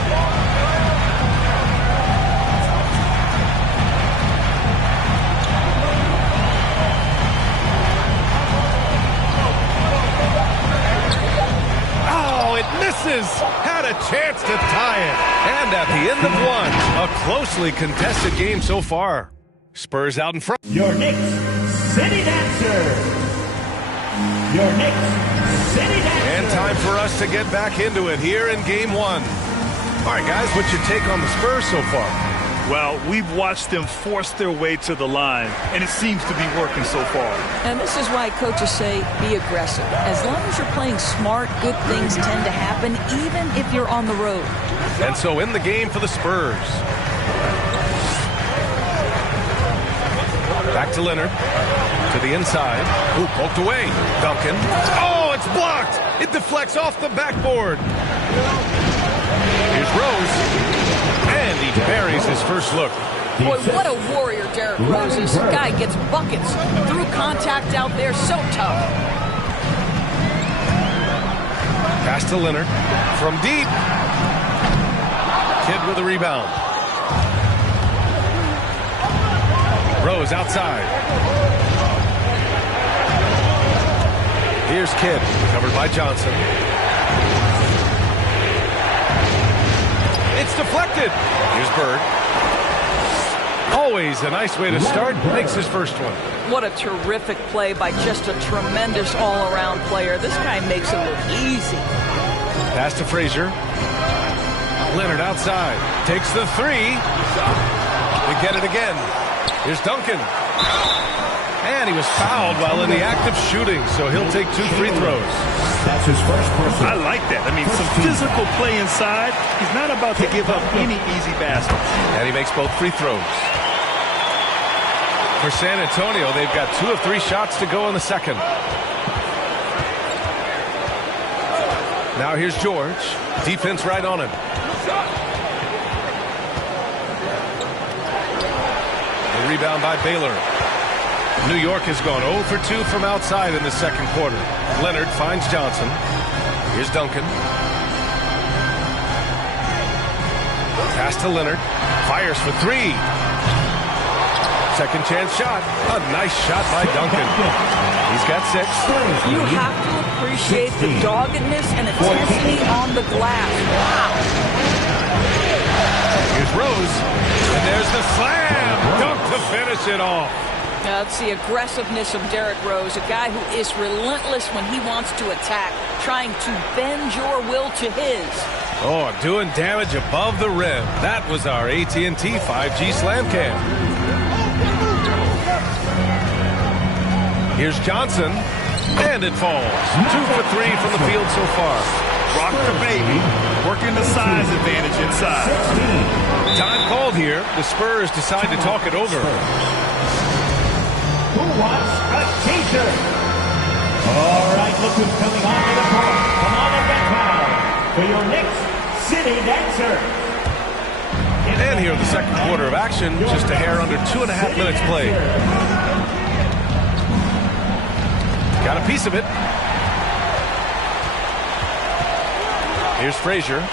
Oh, it misses. Had a chance to tie it. And at the end of one, a closely contested game so far. Spurs out in front. Your Knicks City Dancer. Your Knicks City Dancer. And time for us to get back into it here in game 1. All right, guys, what's your take on the Spurs so far? Well, we've watched them force their way to the line, and it seems to be working so far. And this is why coaches say be aggressive. As long as you're playing smart, good things tend to happen, even if you're on the road. And so in the game for the Spurs. Back to Leonard. To the inside. Ooh, poked away. Duncan. Oh, it's blocked. It deflects off the backboard. Here's Rose. And he buries his first look. Boy, what a warrior Derrick Rose is. The guy gets buckets. Through contact out there, so tough. Pass to Leonard. From deep. Kidd with a rebound. Rose outside. Here's Kidd, covered by Johnson. It's deflected. Here's Bird. Always a nice way to start. Makes his first one. What a terrific play by just a tremendous all-around player. This guy makes it look easy. Pass to Frazier. Leonard outside. Takes the 3. They get it again. Here's Duncan. And he was fouled while in the act of shooting, so he'll take 2 free throws. That's his first person. I like that. I mean, some physical play inside. He's not about to give up any easy baskets. And he makes both free throws. For San Antonio, they've got 2 of 3 shots to go in the second. Now here's George. Defense right on him. The rebound by Baylor. New York has gone 0 for 2 from outside in the second quarter. Leonard finds Johnson. Here's Duncan. Pass to Leonard. Fires for 3. Second chance shot. A nice shot by Duncan. He's got 6. You have to appreciate the doggedness and intensity on the glass. Wow. Here's Rose. And there's the slam. Dunk to finish it off. That's the aggressiveness of Derrick Rose, a guy who is relentless when he wants to attack, trying to bend your will to his. Oh, doing damage above the rim. That was our AT&T 5G Slam Cam. Here's Johnson, and it falls. 2 for 3 from the field so far. Rock the baby, working the size advantage inside. Time called here. The Spurs decide to talk it over. Who wants a t-shirt? All right, look who's coming onto the court. Come on and get down for your next City Dancer. And here in the second quarter of action, just a hair under 2.5 minutes played. Got a piece of it. Here's Frazier.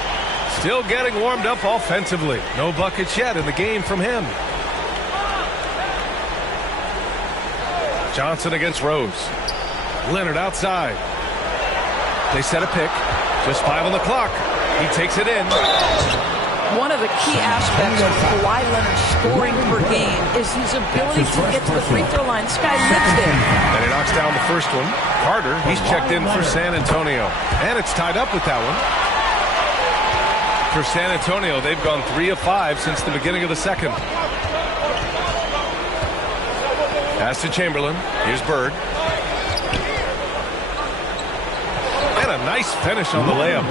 Still getting warmed up offensively. No buckets yet in the game from him. Johnson against Rose. Leonard outside. They set a pick. Just 5 on the clock. He takes it in. One of the key aspects of Kawhi Leonard's scoring per game is his ability to get to the free throw line. This guy lives there. And he knocks down the first one. Carter, he's checked in for San Antonio. And it's tied up with that one. For San Antonio, they've gone 3 of 5 since the beginning of the second. Pass to Chamberlain. Here's Bird. And a nice finish on the layup.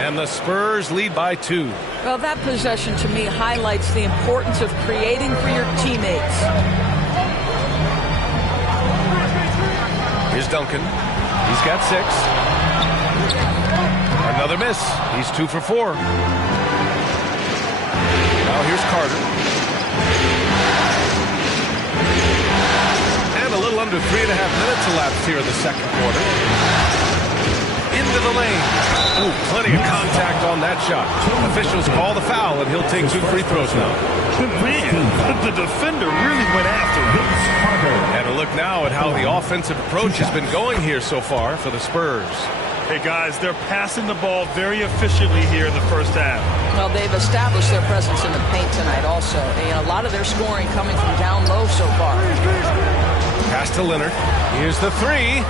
And the Spurs lead by 2. Well, that possession to me highlights the importance of creating for your teammates. Here's Duncan. He's got 6. Another miss. He's 2 for 4. Now here's Carter. And a little under 3.5 minutes elapsed here in the second quarter. Into the lane. Ooh, plenty of contact on that shot. Officials call the foul, and he'll take 2 free throws now. Man, the defender really went after him. And a look now at how the offensive approach has been going here so far for the Spurs. Hey, guys, they're passing the ball very efficiently here in the first half. Well, they've established their presence in the paint tonight also. And a lot of their scoring coming from down low so far. Pass to Leonard. Here's the 3.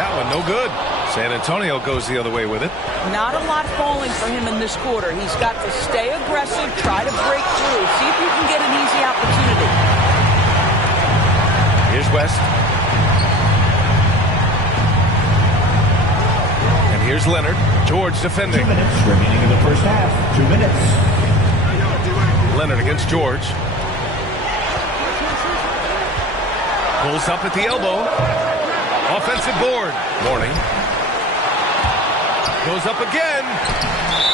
That one no good. San Antonio goes the other way with it. Not a lot falling for him in this quarter. He's got to stay aggressive, try to break through, see if you can get an easy opportunity. Here's West. And here's Leonard. George defending. 2 minutes remaining in the first half. 2 minutes. Leonard against George. Pulls up at the elbow. Offensive board. Morning. Goes up again.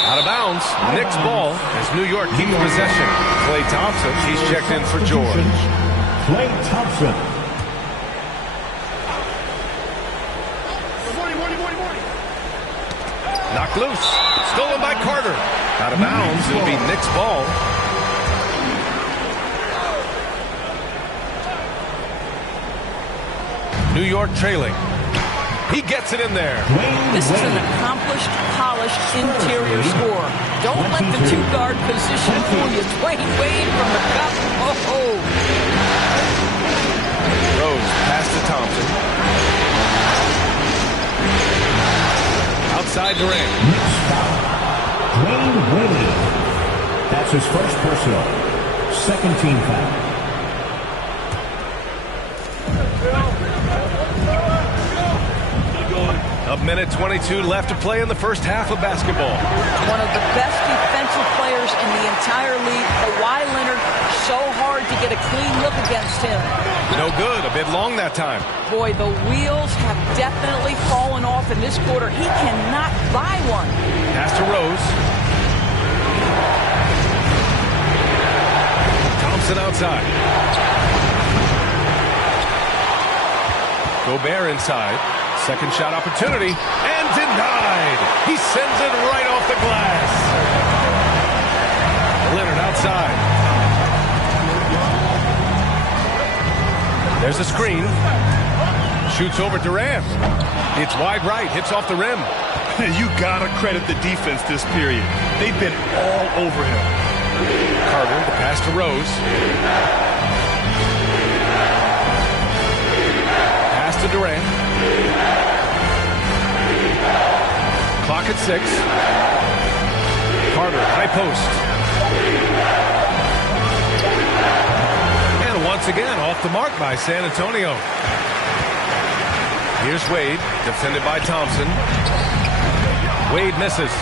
Out of bounds. Knicks ball as New York keeps possession. Klay Thompson, he's checked in for George. Klay Thompson. Knocked loose. Stolen by Carter. Out of bounds. It'll be Knicks ball. New York trailing. He gets it in there. This is an accomplished, polished interior scorer. Don't let the 2-guard position fool you. Dwayne Wade from the cup. Oh. Rose pass to Thompson. Outside Durant. Dwayne Wade. That's his first personal. Second team foul. A minute 22 left to play in the first half of basketball. One of the best defensive players in the entire league. Kawhi Leonard, so hard to get a clean look against him. No good. A bit long that time. Boy, the wheels have definitely fallen off in this quarter. He cannot buy one. Pass to Rose. Thompson outside. Gobert inside. Second shot opportunity, and denied. He sends it right off the glass. Leonard outside. There's a screen. Shoots over Durant. It's wide right, hits off the rim. You gotta credit the defense this period. They've been all over him. Carter, the pass to Rose. to Durant. Clock at 6. Carter, high post. And once again, off the mark by San Antonio. Here's Wade, defended by Thompson. Wade misses.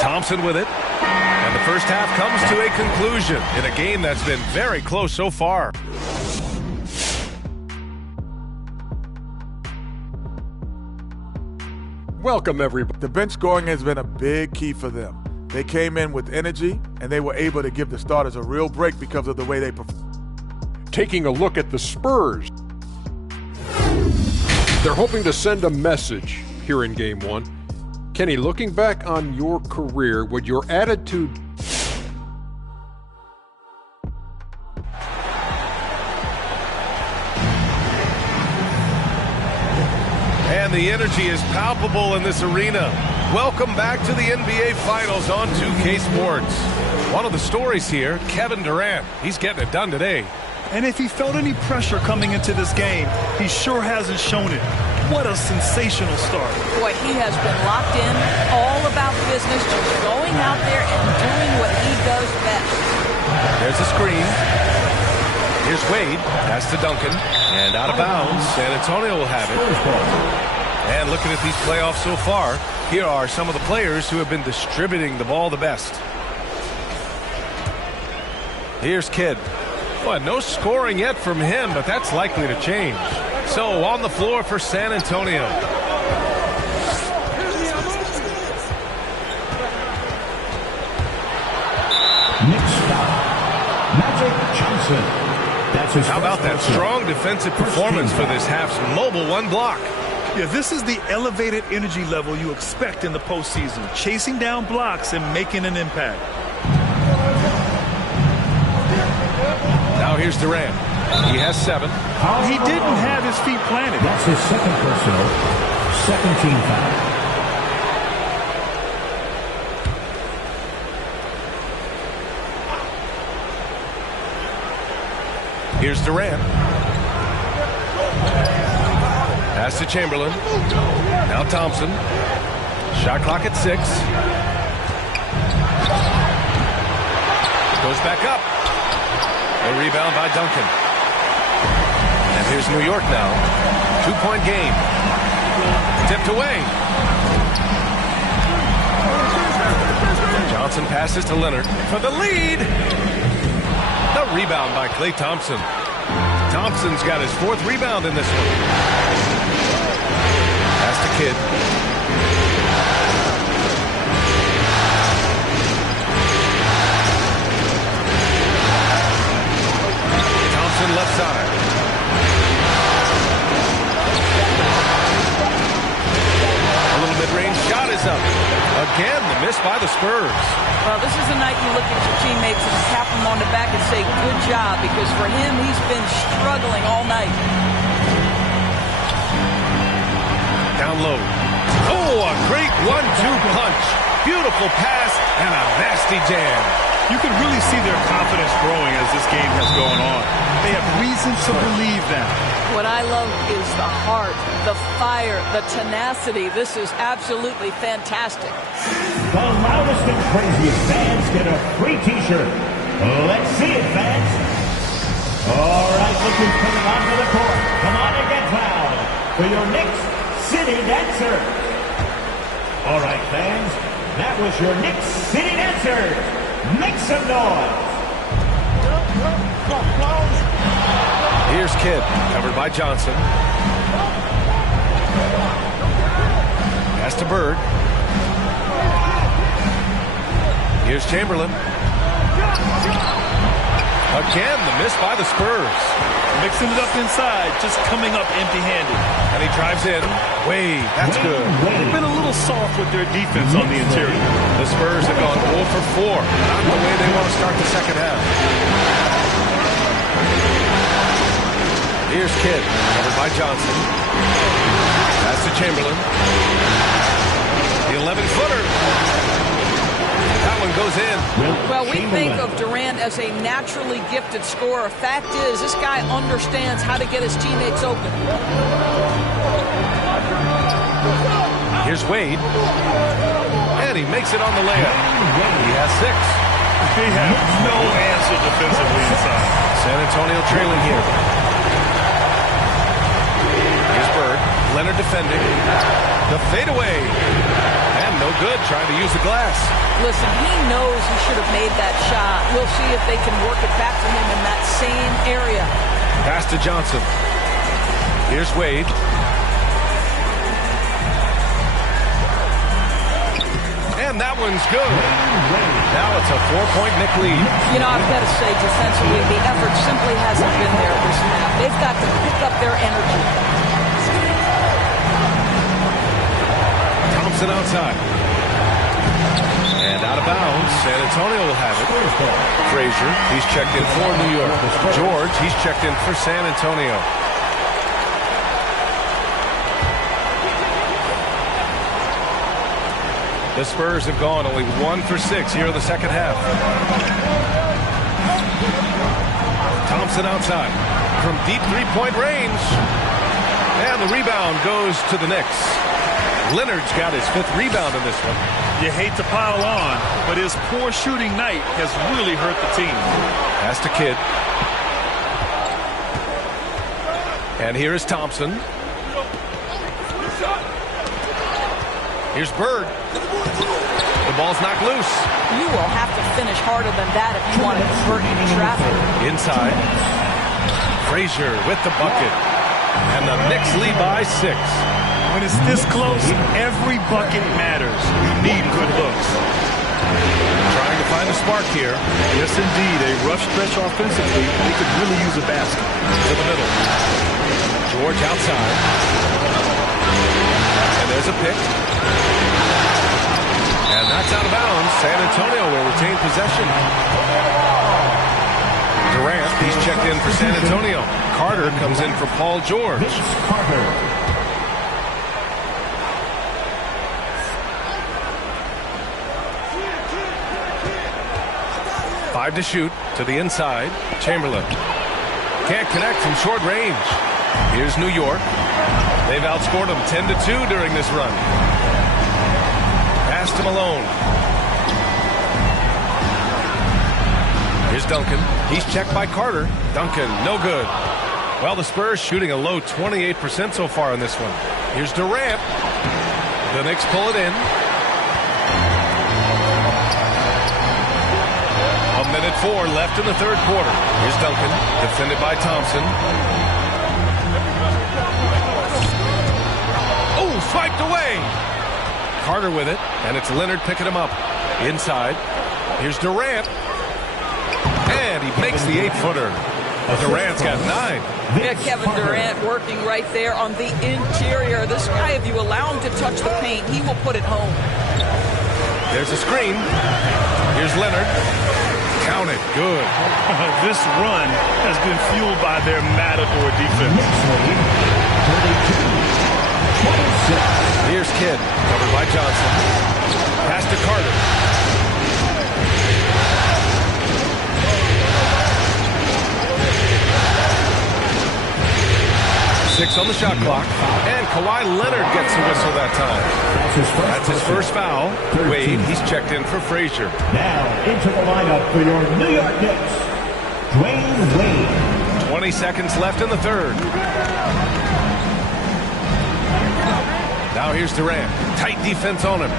Thompson with it. And the first half comes to a conclusion in a game that's been very close so far. Welcome, everybody. The bench scoring has been a big key for them. They came in with energy, and they were able to give the starters a real break because of the way they performed. Taking a look at the Spurs. They're hoping to send a message here in Game 1. Kenny, looking back on your career, would your attitude... And the energy is palpable in this arena. Welcome back to the NBA Finals on 2K Sports. One of the stories here, Kevin Durant. He's getting it done today. And if he felt any pressure coming into this game, he sure hasn't shown it. What a sensational start. Boy, he has been locked in, all about business, just going out there and doing what he does best. There's a screen. Here's Wade. Pass to Duncan. And out of bounds. San Antonio will have it. And looking at these playoffs so far, here are some of the players who have been distributing the ball the best. Here's Kidd. Well, no scoring yet from him, but that's likely to change. So on the floor for San Antonio. Next stop, Magic Johnson. That's his How about that strong defensive performance for this half's mobile one block? Yeah, this is the elevated energy level you expect in the postseason. Chasing down blocks and making an impact. Now here's Durant. He has 7. He didn't have his feet planted. That's his second personal, second team foul. Here's Durant. Pass to Chamberlain. Now Thompson. Shot clock at 6. Goes back up. A rebound by Duncan. And here's New York now. 2-point game. Tipped away. Johnson passes to Leonard for the lead. The rebound by Klay Thompson. Thompson's got his 4th rebound in this one. Pass to Kidd. Thompson left side. A little mid-range shot is up. Again, the miss by the Spurs. Well, this is a night you look at your teammates and tap them on the back and say, good job, because for him, he's been struggling all night. Down low. Oh, a great 1-2 punch. Beautiful pass and a nasty jam. You can really see their confidence growing as this game has gone on. They have reason to believe that. What I love is the heart, the fire, the tenacity. This is absolutely fantastic. The loudest and craziest fans get a free T-shirt. Let's see it, fans. All right, look who's coming onto the court. Come on and get loud for your Knicks City Dancer. All right, fans, that was your Knicks City Dancers. Make some noise. Here's Kidd, covered by Johnson. Pass to Bird. Here's Chamberlain. Again, the miss by the Spurs. Mixing it up inside, just coming up empty-handed. And he drives in. Wade, that's good. They've been a little soft with their defense on the interior. The Spurs have gone 0 for 4. Not the way they want to start the second half. Here's Kidd, covered by Johnson. Pass to Chamberlain. The 11-footer. That one goes in. Well, we think of Durant as a naturally gifted scorer. Fact is, this guy understands how to get his teammates open. Here's Wade. And he makes it on the layup. He has 6. They have no answer defensively inside. San Antonio trailing here. Here's Bird. Leonard defending. The fadeaway. And no good, trying to use the glass. Listen, he knows he should have made that shot. We'll see if they can work it back to him in that same area. Pass to Johnson. Here's Wade. And that one's good. Now it's a 4-point Knick lead. You know, I've got to say, defensively, the effort simply hasn't been there this half. They've got to pick up their energy. Thompson outside. And out of bounds. San Antonio will have it. Frazier, he's checked in for New York. George, he's checked in for San Antonio. The Spurs have gone only 1 for 6 here in the second half. Thompson outside from deep three-point range. And the rebound goes to the Knicks. Leonard's got his 5th rebound in this one. You hate to pile on, but his poor shooting night has really hurt the team. Pass to Kidd. And here is Thompson. Here's Bird. The ball's knocked loose. You will have to finish harder than that if you want to convert into traffic. Inside. Frazier with the bucket. And the Knicks lead by 6. When it's this close, every bucket matters. You need good looks. Trying to find a spark here. Yes, indeed. A rough stretch offensively. They could really use a basket. To the middle. George outside. And there's a pick. And that's out of bounds. San Antonio will retain possession. Durant, he's checked in for San Antonio. Carter comes in for Paul George. Carter. 5 to shoot to the inside. Chamberlain can't connect from short range. Here's New York. They've outscored them 10-2 during this run. Pass to Malone. Here's Duncan. He's checked by Carter. Duncan, no good. Well, the Spurs shooting a low 28% so far in this one. Here's Durant. The Knicks pull it in. 1:04 left in the third quarter. Here's Duncan, defended by Thompson. Oh, swiped away. Carter with it, and it's Leonard picking him up. Inside. Here's Durant. And he makes the 8-footer. Durant's got 9. Yeah, Kevin Durant working right there on the interior. This guy, if you allow him to touch the paint, he will put it home. There's a screen. Here's Leonard. Count it. Good. This run has been fueled by their Matador defense. Here's Kidd, covered by Johnson. Pass to Carter. Six on the shot clock. And Kawhi Leonard gets a whistle that time. That's his first foul. Wade, he's checked in for Frazier. Now into the lineup for your New York Knicks, Dwyane Wade. 20 seconds left in the third. Now here's Durant. Tight defense on him.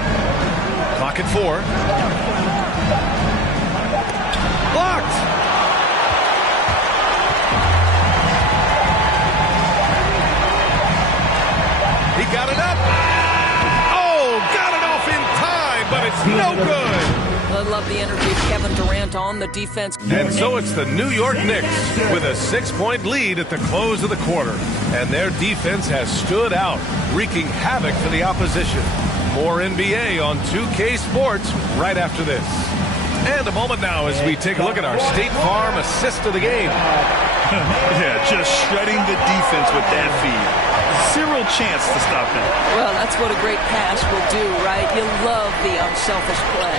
Clock at 4. Blocked! He got it up. Oh, got it off in time, but it's no good. I love the energy of Kevin Durant on the defense. And so it's the New York Knicks with a 6-point lead at the close of the quarter. And their defense has stood out, wreaking havoc for the opposition. More NBA on 2K Sports right after this. And a moment now as we take a look at our State Farm assist of the game. Yeah, just shredding the defense with that feed. Zero chance to stop him. Well, that's what a great pass will do, right? You love the unselfish play.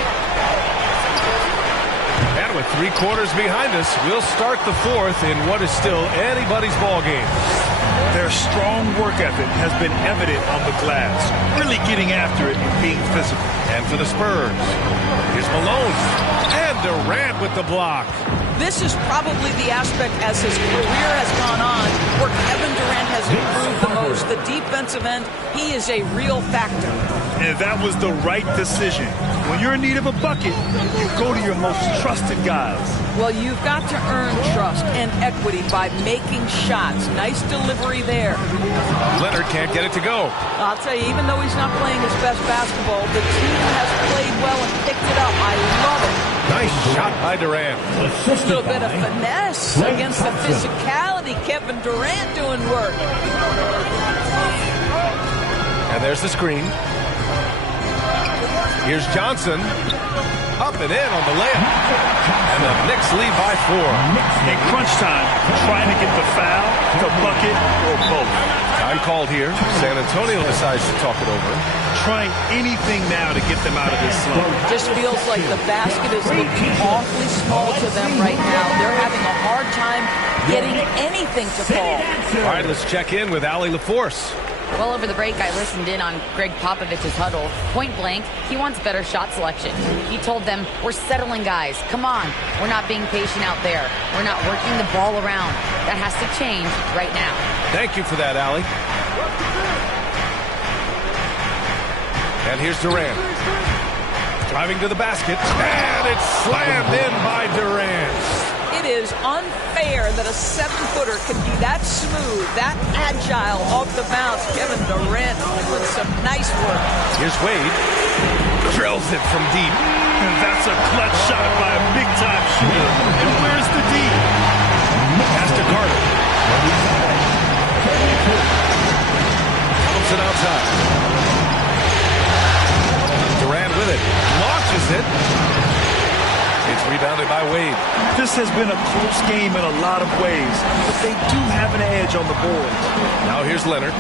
And with 3 quarters behind us, we'll start the fourth in what is still anybody's ball game. Their strong work ethic has been evident on the glass, really getting after it and being physical. And for the Spurs, here's Malone. And Durant with the block. This is probably the aspect as his career has gone on where Kevin Durant has improved the most. The defensive end, he is a real factor. And that was the right decision. When you're in need of a bucket, you go to your most trusted guys. Well, you've got to earn trust and equity by making shots. Nice delivery there. Leonard can't get it to go. I'll tell you, even though he's not playing his best basketball, the team has played well and picked it up. I love it. Nice shot by Durant. A little bit of finesse against the physicality. Kevin Durant doing work. And there's the screen. Here's Johnson. Up and in on the layup. And the Knicks lead by 4. In crunch time, trying to get the foul, the bucket, or both. Time called here. San Antonio decides to talk it over. Trying anything now to get them out of this slump. Just feels like the basket is looking awfully small to them right now. They're having a hard time getting anything to fall. All right, let's check in with Allie LaForce. Well, over the break, I listened in on Greg Popovich's huddle. Point blank, he wants better shot selection. He told them, we're settling, guys. Come on. We're not being patient out there. We're not working the ball around. That has to change right now. Thank you for that, Allie. And here's Durant. Driving to the basket. And it's slammed in by Durant. It is unfair that a 7-footer can be that smooth, that agile off the bounce. Kevin Durant with some nice work. Here's Wade. Drills it from deep. And that's a clutch shot by a big-time shooter. And where's the D? Pass to Carter. Pumps it outside. Durant with it. Launches it. It's rebounded by Wade. This has been a close game in a lot of ways, but they do have an edge on the board. Now here's Leonard.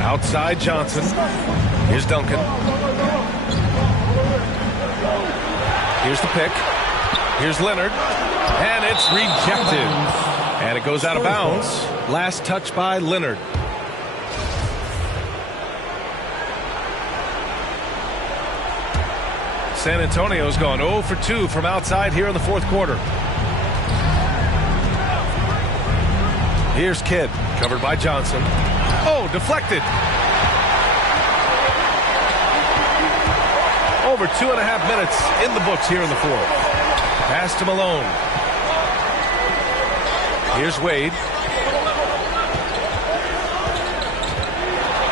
Outside Johnson. Here's Duncan. Here's the pick. Here's Leonard. And it's rejected. And it goes out of bounds. Last touch by Leonard. San Antonio's gone 0 for 2 from outside here in the fourth quarter. Here's Kidd, covered by Johnson. Oh, deflected. Over 2.5 minutes in the books here in the fourth. Pass to Malone. Here's Wade.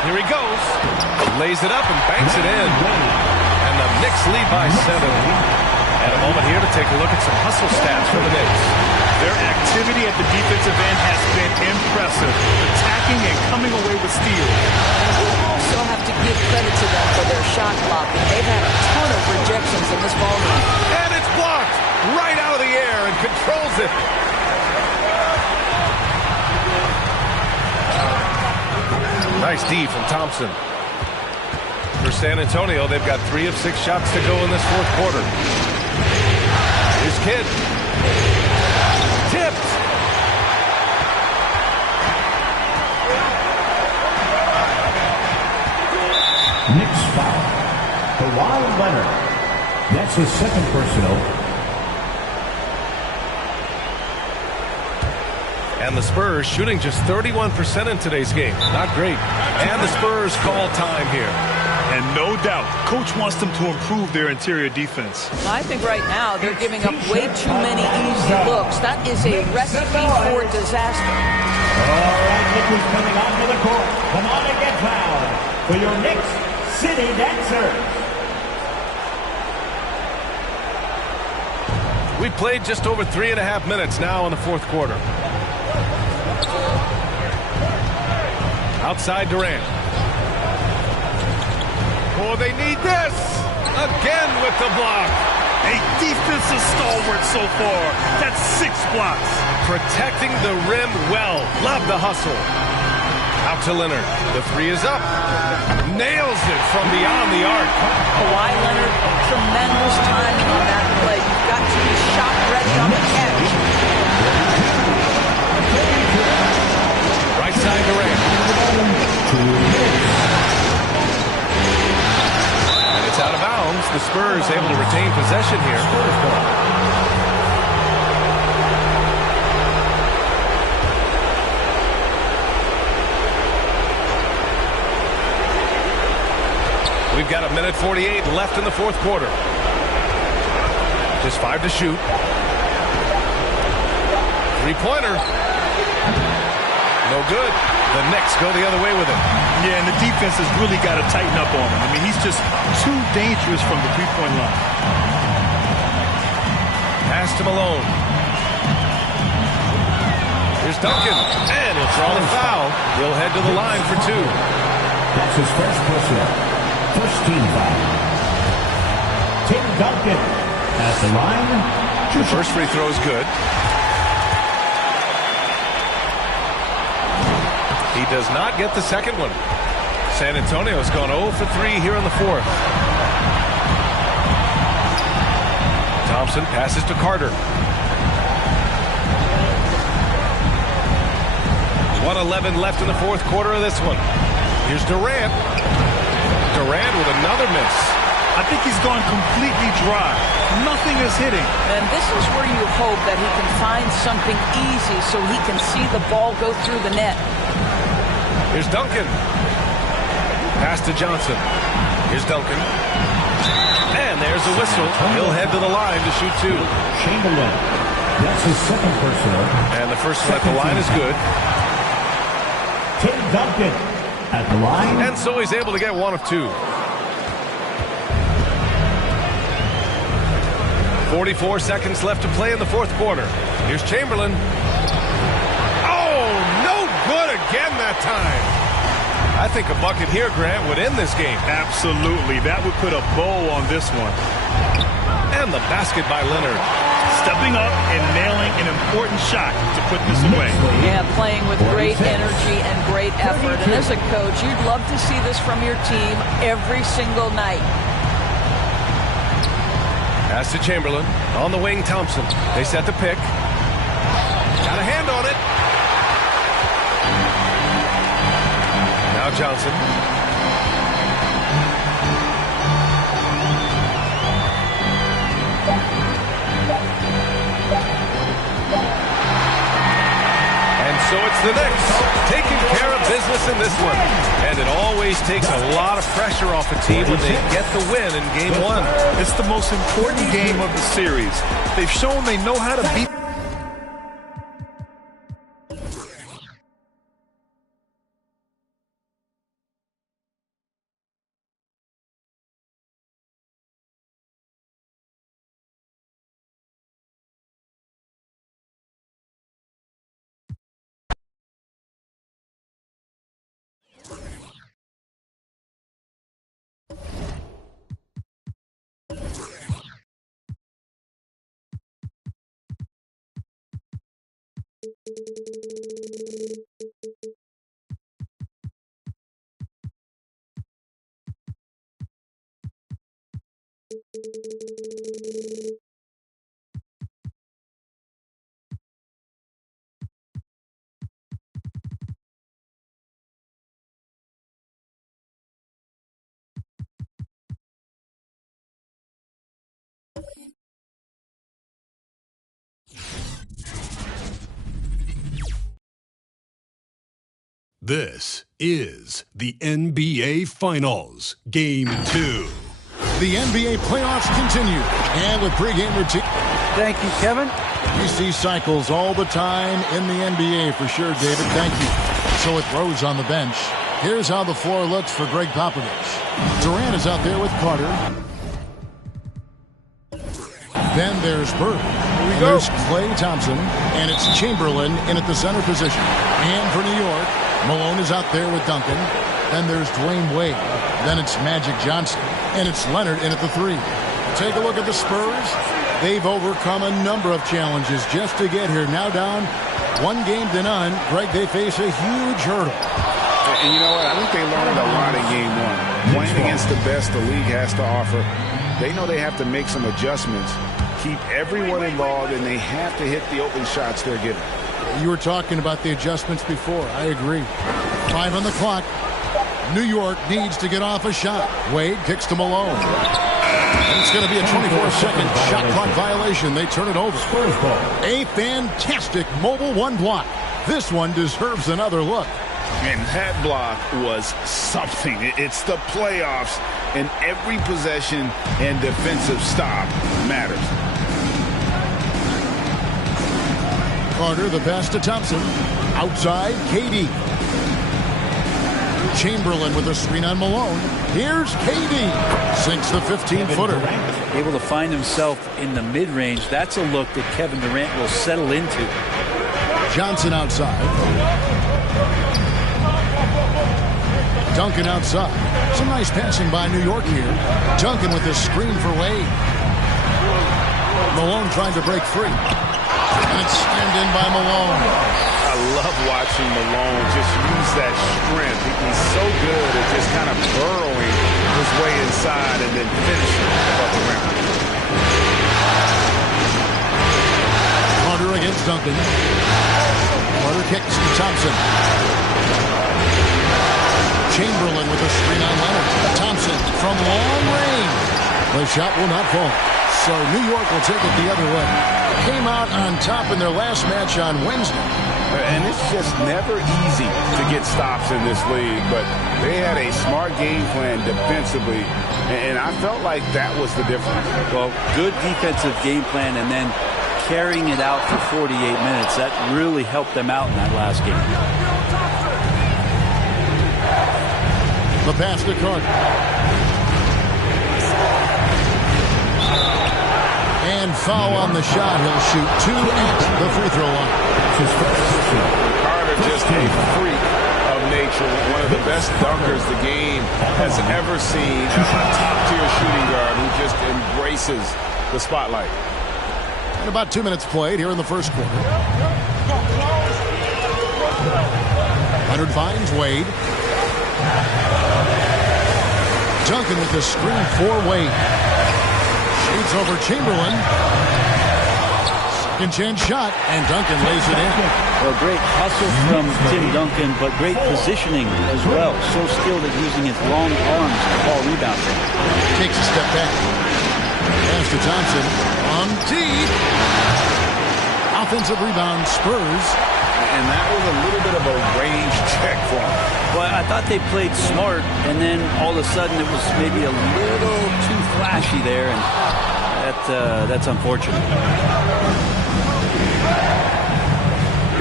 Here he goes. Lays it up and banks it in. And the Knicks lead by 7. And a moment here to take a look at some hustle stats for the Knicks. Their activity at the defensive end has been impressive, attacking and coming away with steals. We also have to give credit to them for their shot blocking. They've had a ton of rejections in this ballgame. And it's blocked right out of the air and controls it. Nice D from Thompson. For San Antonio, they've got 3 of 6 shots to go in this fourth quarter. Here's Kidd. Tipped. Knicks foul. Kawhi Leonard. That's his second personal. And the Spurs shooting just 31% in today's game. Not great. And the Spurs call time here. And no doubt, Coach wants them to improve their interior defense. I think right now they're giving up way too many easy looks. That is a recipe for disaster. All right, Knicks coming onto the court. Come on and get fouled for your Knicks City Dancers. We played just over 3.5 minutes now in the fourth quarter. Outside Durant. Oh, they need this. Again with the block. A defensive stalwart so far. That's 6 blocks. Protecting the rim well. Love the hustle. Out to Leonard. The three is up. Nails it from beyond the arc. Kawhi Leonard, tremendous timing on that play. You've got to be shot ready on the catch. Right side Durant. And it's out of bounds. The Spurs able to retain possession here. We've got 1:48 left in the fourth quarter. Just 5 to shoot. Three-pointer. No good. The Knicks go the other way with it. Yeah, and the defense has really got to tighten up on him. I mean, he's just too dangerous from the three-point line. Pass to Malone. Here's Duncan. And he'll draw the foul. He'll head to the line for 2. That's his first personal. First team foul. Tim Duncan at the line. The first free throw is good. He does not get the second one. San Antonio's gone 0 for 3 here in the fourth. Thompson passes to Carter. 1:11 left in the fourth quarter of this one. Here's Durant. Durant with another miss. I think he's gone completely dry. Nothing is hitting. And this is where you hope that he can find something easy so he can see the ball go through the net. Here's Duncan. Pass to Johnson. Here's Duncan. And there's a whistle. He'll head to the line to shoot 2. Chamberlain. That's his second personal. And the first one at the line is good. Tim Duncan at the line. And so he's able to get 1 of 2. 44 seconds left to play in the fourth quarter. Here's Chamberlain. Oh, no good again that time. I think a bucket here, Grant, would end this game. Absolutely. That would put a bow on this one. And the basket by Leonard. Stepping up and nailing an important shot to put this away. Yeah, playing with great energy and great effort. And as a coach, you'd love to see this from your team every single night. Pass to Chamberlain. On the wing, Thompson. They set the pick. Got a hand on it. Now Johnson. So it's the Knicks taking care of business in this one. And it always takes a lot of pressure off a team when they get the win in game 1. It's the most important game of the series. They've shown they know how to beat. This is the NBA Finals, Game 2. The NBA playoffs continue, and with pregame routine. Thank you, Kevin. You see cycles all the time in the NBA for sure, David. Thank you. So it Rose on the bench. Here's how the floor looks for Greg Popovich. Durant is out there with Carter. Then there's Bird. There's Klay Thompson, and it's Chamberlain in at the center position. And for New York, Malone is out there with Duncan. Then there's Dwayne Wade. Then it's Magic Johnson. And it's Leonard in at the 3. Take a look at the Spurs. They've overcome a number of challenges just to get here. Now down 1-0. Greg, they face a huge hurdle. And you know what? I think they learned a lot in game one. Playing against the best the league has to offer, they know they have to make some adjustments, keep everyone involved, and they have to hit the open shots they're given. You were talking about the adjustments before. I agree. 5 on the clock. New York needs to get off a shot. Wade kicks to Malone. And it's going to be a 24-second shot clock violation. They turn it over. A fantastic mobile one block. This one deserves another look. And that block was something. It's the playoffs, and every possession and defensive stop matters. Carter, the pass to Thompson. Outside, KD. Chamberlain with a screen on Malone. Here's KD. Sinks the 15-footer. Able to find himself in the mid-range. That's a look that Kevin Durant will settle into. Johnson outside. Duncan outside. Some nice passing by New York here. Duncan with the screen for Wade. Malone trying to break free. And it's slammed in by Malone. I love watching Malone just use that strength. He's so good at just kind of burrowing his way inside and then finishing above the rim. Carter against Duncan. Carter kicks to Thompson. Chamberlain with a screen on Leonard. Thompson from long range. The shot will not fall. So New York will take it the other way. Came out on top in their last match on Wednesday. And it's just never easy to get stops in this league, but they had a smart game plan defensively, and I felt like that was the difference. Well, good defensive game plan and then carrying it out for 48 minutes. That really helped them out in that last game. The pass to Carter. And foul on the shot. He'll shoot 2 at the free throw line. Carter just a freak of nature. One of the best dunkers the game has ever seen. A top-tier shooting guard who just embraces the spotlight. And about 2 minutes played here in the first quarter. Leonard finds Wade. Duncan with the screen for Wade. Shades over Chamberlain. Second chance shot, and Duncan lays it in. Well, great hustle from Tim Duncan, but great positioning as well. So skilled at using his long arms to ball rebounds. Takes a step back. Pass to Thompson. On deep. Offensive rebound, Spurs. And that was a little bit of a range check for him. Well, I thought they played smart, and then all of a sudden it was maybe a little too flashy there, and that's unfortunate.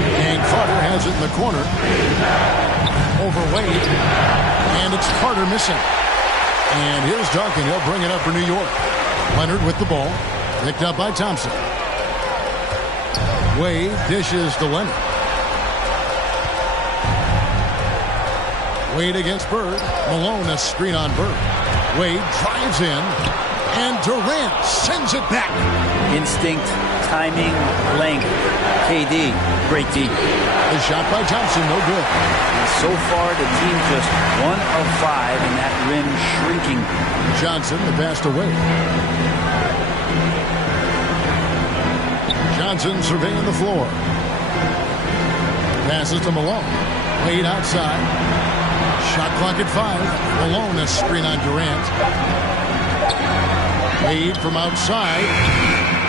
And Carter has it in the corner. Over Wade. And it's Carter missing. And here's Duncan. He'll bring it up for New York. Leonard with the ball. Picked up by Thompson. Wade dishes to Leonard. Wade against Bird. Malone a screen on Bird. Wade drives in. And Durant sends it back. Instinct, timing, length. KD, great D. The shot by Thompson, no good. And so far, the team just 1 of 5, and that rim shrinking. Johnson, the pass to Wade. Johnson surveying the floor. Passes to Malone. Wade outside. Shot clock at 5. Malone a screen on Durant. Wade from outside.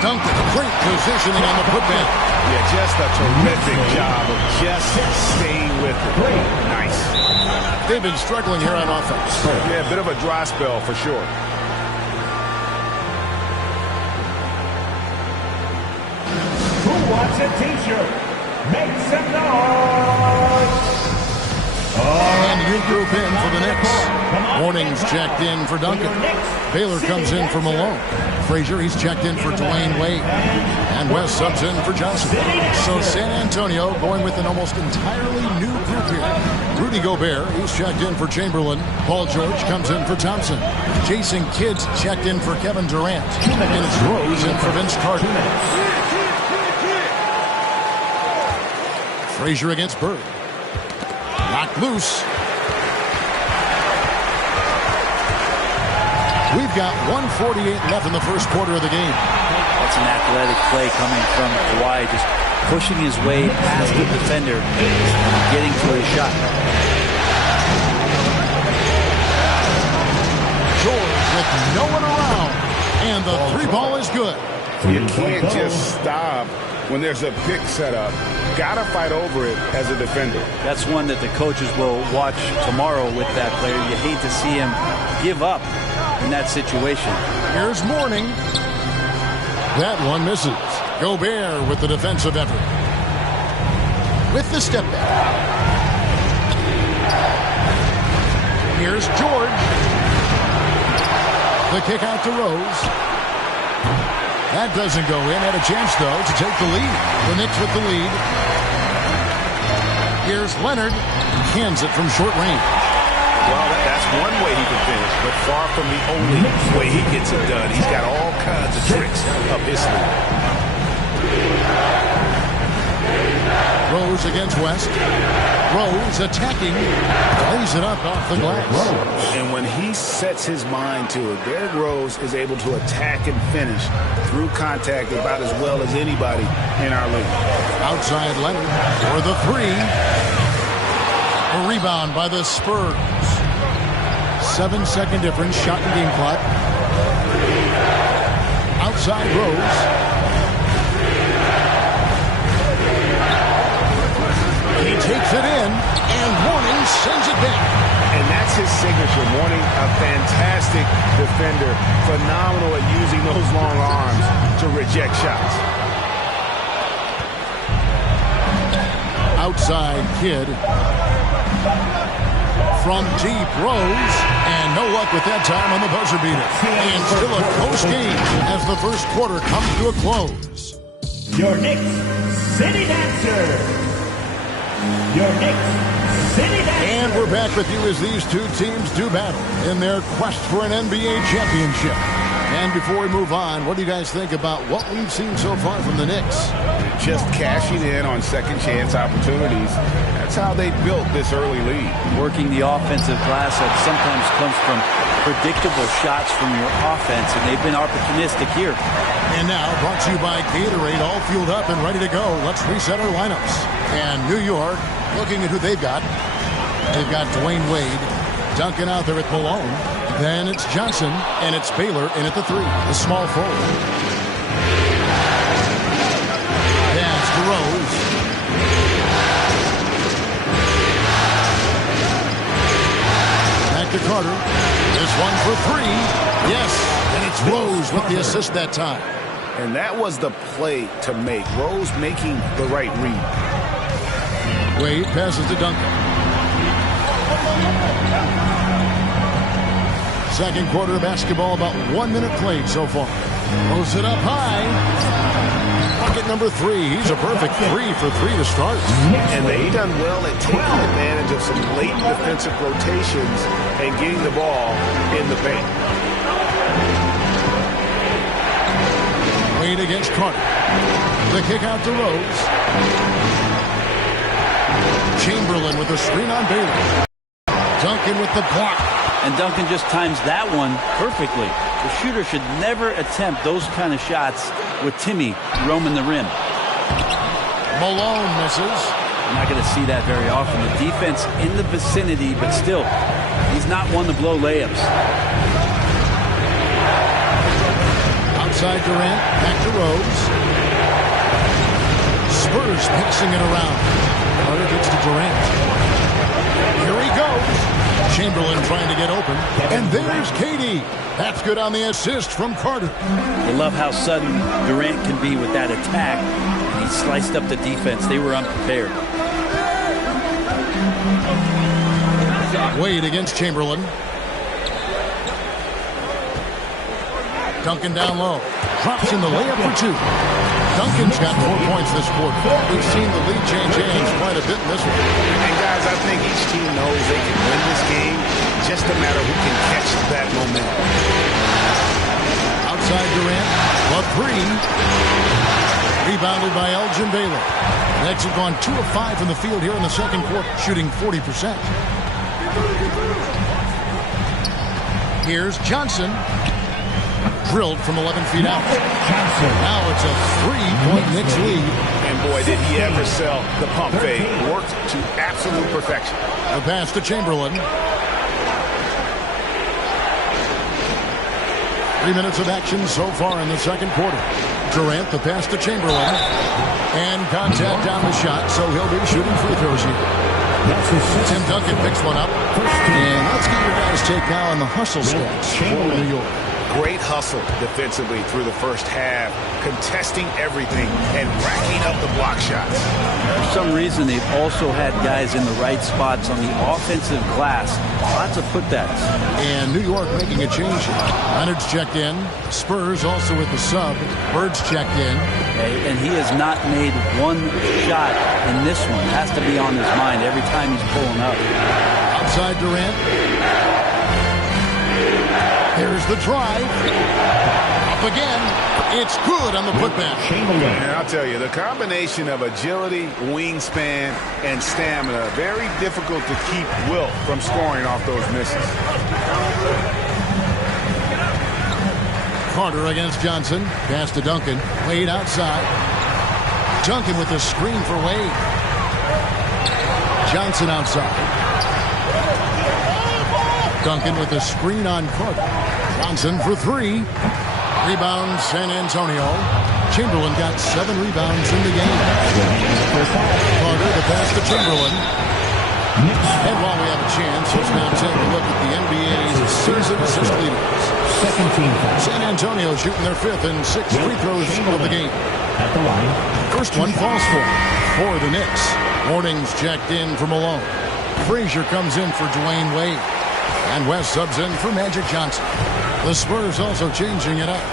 Duncan, great positioning on the putback. Yeah, just a terrific job of just staying with it. Nice. They've been struggling here on offense. Yeah, a bit of a dry spell for sure. Who wants a t-shirt? Make some noise! And regroup in for the Knicks. Warnings checked in for Duncan. Baylor comes in for Malone. Frazier, he's checked in for Dwayne Wade. And West subs in for Johnson. So San Antonio going with an almost entirely new group here. Rudy Gobert, he's checked in for Chamberlain. Paul George comes in for Thompson. Jason Kidd's checked in for Kevin Durant. And it's Rose in for Vince Carter. Frazier against Bird. Knocked loose. We've got 1:48 left in the first quarter of the game. That's an athletic play coming from Kawhi, just pushing his way past the defender and getting to his shot. George with no one around, and the three ball is good. You can't just stop when there's a pick set up. Gotta fight over it as a defender. That's one that the coaches will watch tomorrow with that player. You hate to see him give up in that situation. Here's Mourning. That one misses. Gobert with the defensive effort. With the step back. Here's George. The kick out to Rose. That doesn't go in. Had a chance, though, to take the lead. The Knicks with the lead. Here's Leonard. Cans it from short range. Well, that's one way he can finish, but far from the only way he gets it done. He's got all kinds of tricks up his sleeve. Rose against West. Rose attacking. Lays it up off the glass. And when he sets his mind to it, Derrick Rose is able to attack and finish through contact about as well as anybody in our league. Outside Leonard for the three. A rebound by the Spurs. 7-second difference, shot and game clock. Outside Rose. He takes it in, and Mourning sends it back. And that's his signature. Mourning, a fantastic defender. Phenomenal at using those long arms to reject shots. Outside Kidd. From deep, Rose, and no luck with that time on the buzzer beater. And still a close game as the first quarter comes to a close. Your Knicks City Dancer. Your Knicks City Dancer. And we're back with you as these two teams do battle in their quest for an NBA championship. And before we move on, what do you guys think about what we've seen so far from the Knicks? Just cashing in on second chance opportunities. That's how they built this early lead. Working the offensive glass that sometimes comes from predictable shots from your offense, and they've been opportunistic here. And now, brought to you by Gatorade, all fueled up and ready to go. Let's reset our lineups. And New York, looking at who they've got. They've got Dwayne Wade, Duncan out there at Malone. Then it's Johnson, and it's Baylor in at the three, the small forward. Pass to Rose. Back to Carter. This one for three. Yes, and it's Rose with the assist that time. And that was the play to make. Rose making the right read. Wade passes to Duncan. Second quarter of basketball, about 1 minute played so far. Throws it up high. Bucket number three. He's a perfect 3 for 3 to start. And they done well at taking advantage of some late defensive rotations and getting the ball in the paint. Wade against Carter. The kick out to Rose. Chamberlain with a screen on Baylor. Duncan with the block. And Duncan just times that one perfectly. The shooter should never attempt those kind of shots with Timmy roaming the rim. Malone misses. You're not going to see that very often. The defense in the vicinity, but still, he's not one to blow layups. Outside Durant, back to Rose. Spurs passing it around. Carter gets to Durant. Here he goes. Chamberlain trying to get open. And there's KD. That's good on the assist from Carter. You love how sudden Durant can be with that attack. And he sliced up the defense. They were unprepared. Wade against Chamberlain. Duncan down low. Drops in the layup for 2. Duncan's got 4 points this quarter. We've seen the lead change hands quite a bit in this one. And guys, I think each team knows they can win this game. Just a matter who can catch that momentum. Outside Durant, the 3. Rebounded by Elgin Baylor. Knicks have gone 2 of 5 from the field here in the second quarter, shooting 40%. Here's Johnson. Drilled from 11 feet out. Now it's a 3-point Knicks lead. And boy, did he ever sell the pump fake. Worked to absolute perfection. The pass to Chamberlain. 3 minutes of action so far in the second quarter. Durant, the pass to Chamberlain. And contact on the shot, so he'll be shooting free throws here. Tim Duncan picks one up. And let's get your guys' take now on the hustle stats for New York. Great hustle defensively through the first half, contesting everything and racking up the block shots. For some reason, they've also had guys in the right spots on the offensive glass. Lots of putbacks. And New York making a change here. Leonard's checked in. Spurs also with the sub. Bird's checked in. And he has not made one shot in this one. Has to be on his mind every time he's pulling up. Outside Durant. Here's the drive. Up again. It's good on the putback. And I'll tell you, the combination of agility, wingspan, and stamina, very difficult to keep Wilt from scoring off those misses. Carter against Johnson. Pass to Duncan. Wade outside. Duncan with the screen for Wade. Johnson outside. Duncan with the screen on Carter. Johnson for three. Rebound San Antonio. Chamberlain got 7 rebounds in the game. Carter, the pass to Chamberlain. And while we have a chance, let's now take a look at the NBA's season assist leaders. San Antonio shooting their 5th and 6th free throws of the game. First one falls for the Knicks. Mornings checked in for Malone. Frazier comes in for Dwayne Wade. And West subs in for Magic Johnson. The Spurs also changing it up.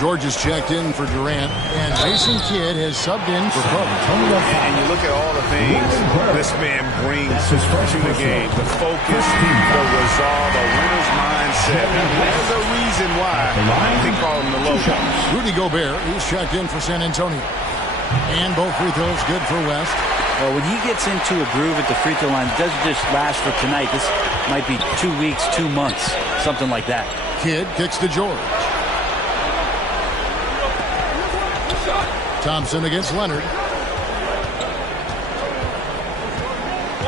George is checked in for Durant. And Jason Kidd has subbed in for Kobe. And you look at all the things this man brings to the game. The focus, the resolve, a winner's mindset. There's a reason why they call him the logo. Rudy Gobert, he's checked in for San Antonio. And both free throws good for West. Well, when he gets into a groove at the free throw line, it doesn't just last for tonight. This might be 2 weeks, 2 months, something like that. Kidd kicks to George. Thompson against Leonard.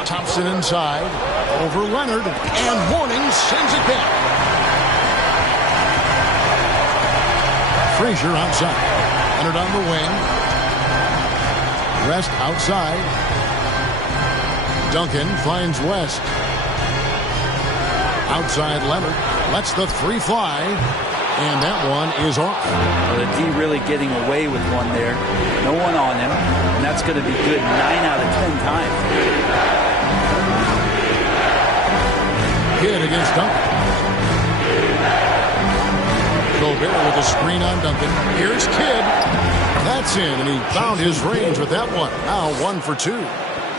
Thompson inside. Over Leonard. And Morning sends it back. Frazier outside. Leonard on the wing. West outside. Duncan finds West. Outside Leonard. Lets the 3 fly. And that one is off. Well, the D really getting away with one there. No one on him. And that's going to be good 9 out of 10 times. Kidd against Duncan. Gobert with a screen on Duncan. Here's Kidd. That's in, and he found his range with that one. Now 1 for 2.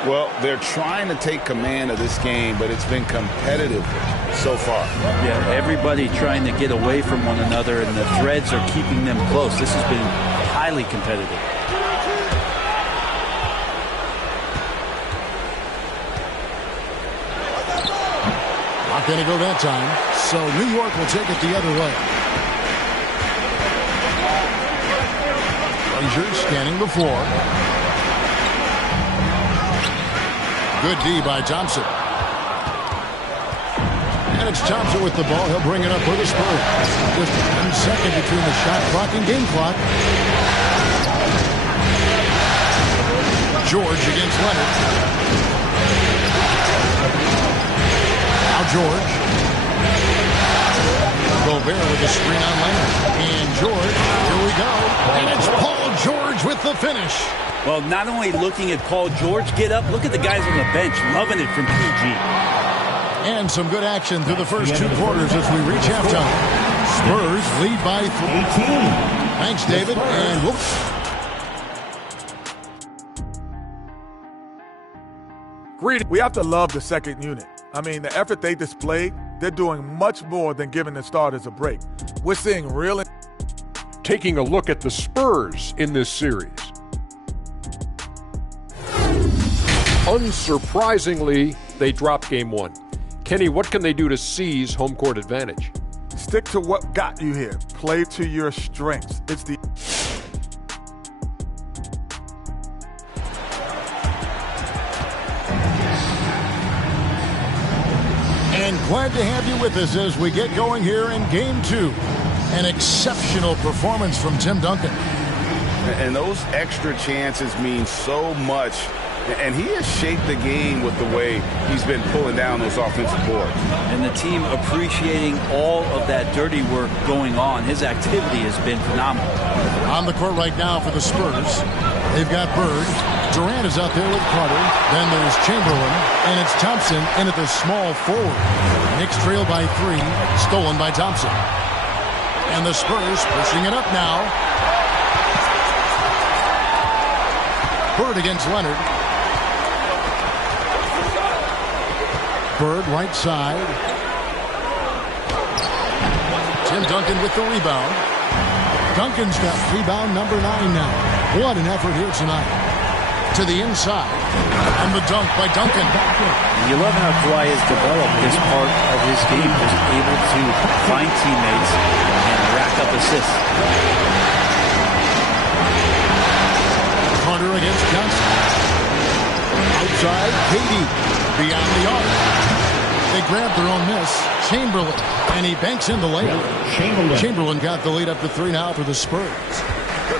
Well, they're trying to take command of this game, but it's been competitive so far. Yeah, everybody trying to get away from one another, and the threads are keeping them close. This has been highly competitive. Not going to go that time, so New York will take it the other way. Frazier scanning the floor. Good D by Thompson. And it's Thompson with the ball. He'll bring it up for the Spurs. Just 1 second between the shot clock and game clock. George against Leonard. Now George. Gobert with the screen on Leonard. And George, here we go. And it's Paul George with the finish. Well, not only looking at Paul George get up, look at the guys on the bench loving it from PG. And some good action through the first 2 quarters as we reach halftime. Spurs lead by 3. Thanks, David. And whoops. We have to love the second unit. I mean, the effort they displayed, they're doing much more than giving the starters a break. We're seeing real... Taking a look at the Spurs in this series. Unsurprisingly, they dropped game 1. Kenny, what can they do to seize home court advantage? Stick to what got you here. Play to your strengths. It's the And glad to have you with us as we get going here in Game 2. An exceptional performance from Tim Duncan. And those extra chances mean so much. And he has shaped the game with the way he's been pulling down those offensive boards. And the team appreciating all of that dirty work going on. His activity has been phenomenal. On the court right now for the Spurs, they've got Bird. Durant is out there with Carter. Then there's Chamberlain. And it's Thompson in at the small forward. Knicks trail by 3. Stolen by Thompson. And the Spurs pushing it up now. Bird against Leonard. Bird right side. Tim Duncan with the rebound. Duncan's got rebound number 9 now. What an effort here tonight. To the inside. And the dunk by Duncan. You love how Kawhi has developed this part of his game. Just able to find teammates and rack up assists. Carter against Johnson. Outside, KD. Beyond the arc. They grab their own miss. Chamberlain. And he banks in the layup. Chamberlain got the lead up to 3 now for the Spurs.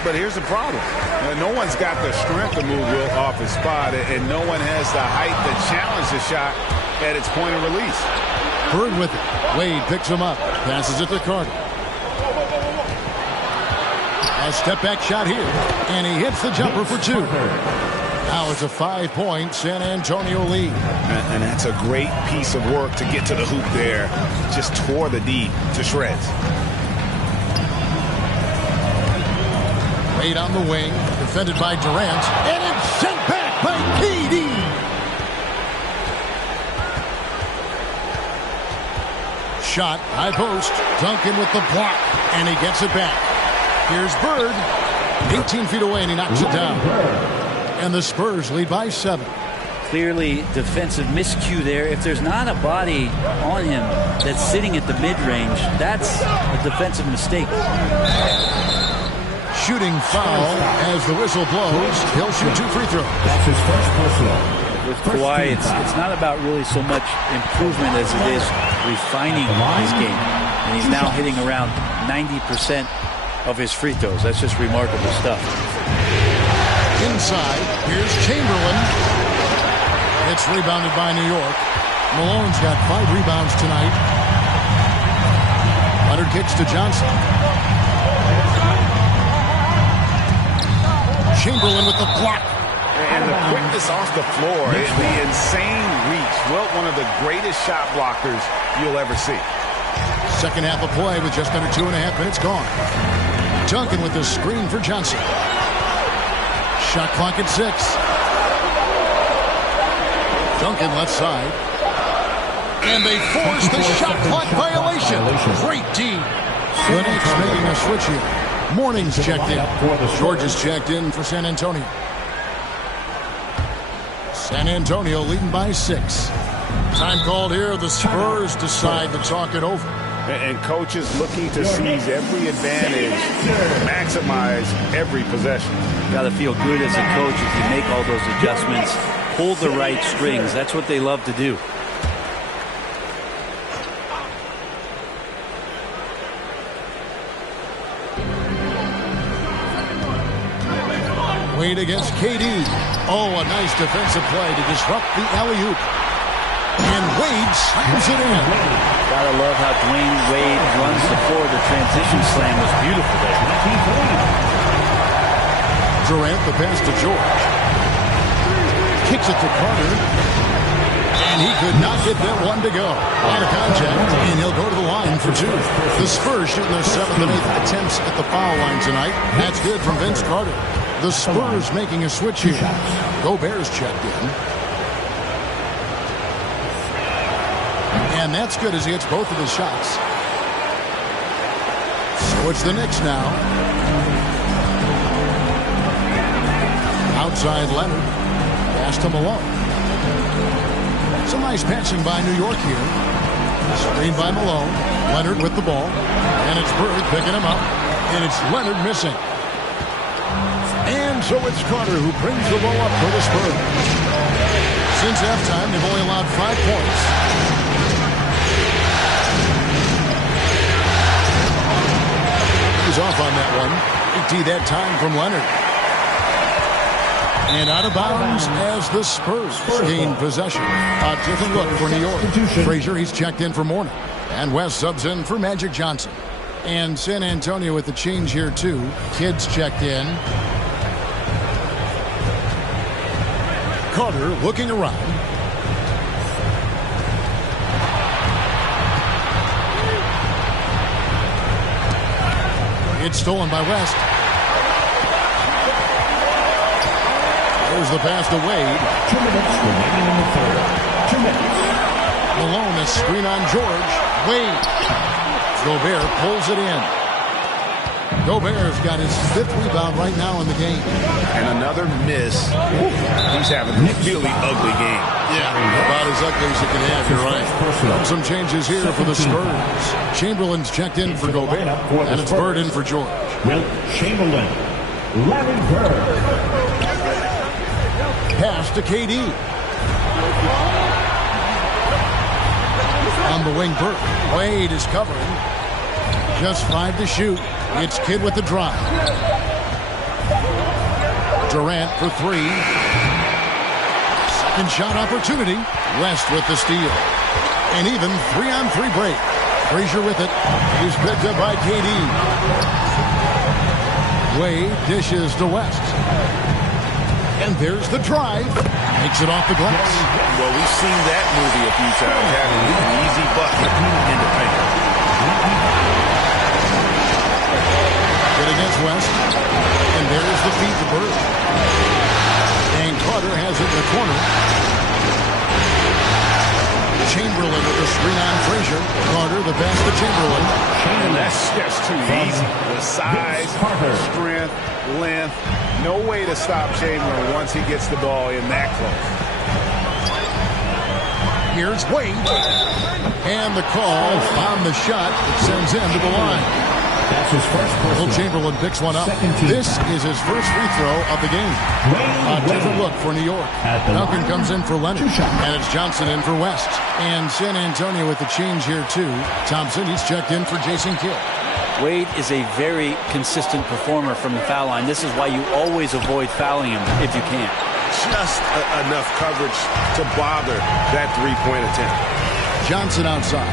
But here's the problem. No one's got the strength to move Will off his spot, and no one has the height to challenge the shot at its point of release. Bird with it. Wade picks him up. Passes it to Carter. A step-back shot here. And he hits the jumper for 2. Now it's a 5-point San Antonio lead. And that's a great piece of work to get to the hoop there. Just tore the D to shreds. Wade on the wing. Defended by Durant. And it's sent back by KD. Shot. High post. Duncan with the block. And he gets it back. Here's Bird. 18 feet away and he knocks it down. And the Spurs lead by 7. Clearly defensive miscue there. If there's not a body on him that's sitting at the mid-range, that's a defensive mistake. Shooting foul as the whistle blows. He'll shoot 2 free throws. That's his first personal. With Kawhi, it's not about really so much improvement as it is refining his game. And he's now hitting around 90% of his free throws. That's just remarkable stuff. Inside, here's Chamberlain. It's rebounded by New York. Malone's got 5 rebounds tonight. Leonard kicks to Johnson. Chamberlain with the block. And the quickness off the floor, the insane reach. Well, one of the greatest shot blockers you'll ever see. Second half of play with just under 2.5 minutes gone. Duncan with the screen for Johnson. Shot clock at 6. Duncan left side. And they force the shot clock violation. Great D. The Knicks making a switch here. Morning's checked in. George is checked in for San Antonio. San Antonio leading by 6. Time called here. The Spurs decide to talk it over. And coaches looking to seize every advantage, maximize every possession. Got to feel good as a coach if you make all those adjustments, pull the right strings. That's what they love to do. Wade against KD. Oh, a nice defensive play to disrupt the alley-oop. And Wade slams it in. Gotta love how Dwayne Wade runs the floor. The transition slam was beautiful there. Durant, the pass to George. Kicks it to Carter. And he could not get that one to go. Out of contact, and he'll go to the line for 2. The Spurs shooting their 7th and 8th attempts at the foul line tonight. That's good from Vince Carter. The Spurs making a switch here. Gobert's checked in. And that's good as he hits both of his shots. So it's the Knicks now. Outside Leonard. Pass to Malone. Some nice passing by New York here. Screen by Malone. Leonard with the ball. And it's Bird picking him up. And it's Leonard missing. And so it's Carter who brings the ball up for the Spurs. Since halftime, they've only allowed 5 points. He's off on that one. 80 that time from Leonard. And out of bounds as the Spurs gain possession. A different look for New York. Frazier, he's checked in for Mourning. And West subs in for Magic Johnson. And San Antonio with the change here too. Kids checked in. Carter looking around. It's stolen by West. There's the pass to Wade. 2 minutes remaining in the third. 2 minutes. Malone, a screen on George. Wade. Gobert pulls it in. Gobert's got his 5th rebound right now in the game. And another miss. He's having a really ugly game. Yeah, about as ugly as you can have, you're right. Some changes here for the Spurs. Chamberlain's checked in for Gobert. And it's Bird in for George. Wilt Chamberlain. Larry Bird. Pass to KD. On the wing, Bird. Wade is covering. Just 5 to shoot. It's Kidd with the drive. Durant for 3. Second shot opportunity. West with the steal. And even 3-on-3 break. Frazier with it. He's picked up by KD. Wade dishes to West. And there's the drive. Makes it off the glass. Well, we've seen that movie a few times. Having an easy bucket in the paint. Against West. And there's the feed to Bird. And Carter has it in the corner. Chamberlain with the screen on Frazier. Carter, the pass to Chamberlain. And that's just too easy. The size, strength, length. No way to stop Chamberlain once he gets the ball in that close. Here's Wade. And the call on the shot that sends him to the line. That's his first personal. Will Chamberlain picks one up. This is his first free throw of the game. A different look for New York. Duncan comes in for Leonard. And it's Johnson in for West. And San Antonio with the change here too. Thompson, he's checked in for Jason Kidd. Wade is a very consistent performer from the foul line. This is why you always avoid fouling him if you can. Just enough coverage to bother that three-point attempt. Johnson outside.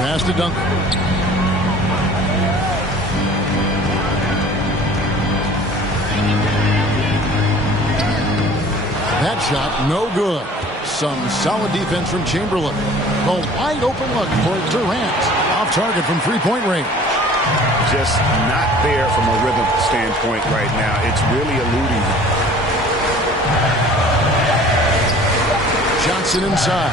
Pass to Duncan. That shot, no good. Some solid defense from Chamberlain. A wide open look for Durant. Off target from three-point range. Just not there from a rhythm standpoint right now. It's really eluding him. Johnson inside.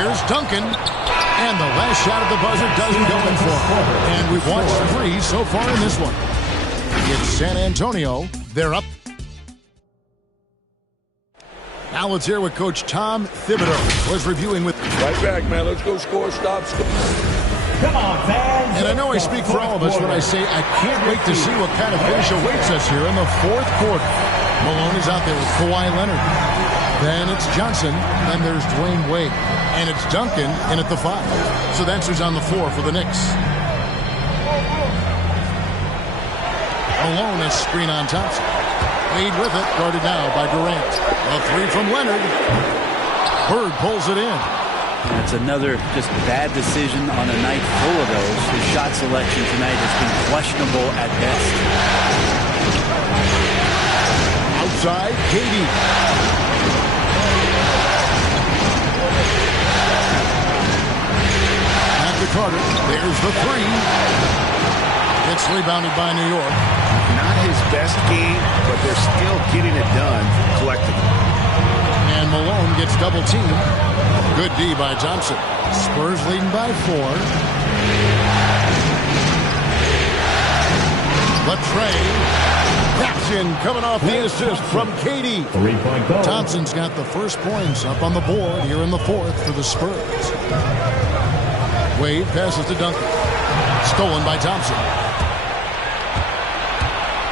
Here's Duncan. And the last shot at the buzzer doesn't go in for him. And we've watched 3 so far in this one. It's San Antonio. They're up. Now let's hear what Coach Tom Thibodeau was reviewing with. Right back, man. Let's go score. Stop. Come on, fans. And I know I speak for all of us when I say I can't wait to see what kind of finish awaits us here in the fourth quarter. Malone is out there with Kawhi Leonard. Then it's Johnson. Then there's Dwayne Wade. And it's Duncan in at the 5. So that's who's on the floor for the Knicks. Malone, a screen on Thompson. Wade with it, guarded now by Durant. A 3 from Leonard. Bird pulls it in. That's another just bad decision on a night full of those. His shot selection tonight has been questionable at best. Outside, KD. After Carter, there's the 3. It's rebounded by New York. Not his best game, but they're still getting it done collectively. And Malone gets double teamed. Good D by Thompson. Spurs leading by 4. Latrey Action coming off the assist from KD. 3-point goal. Thompson's got the first points up on the board here in the fourth for the Spurs. Wade passes to Duncan. Stolen by Thompson.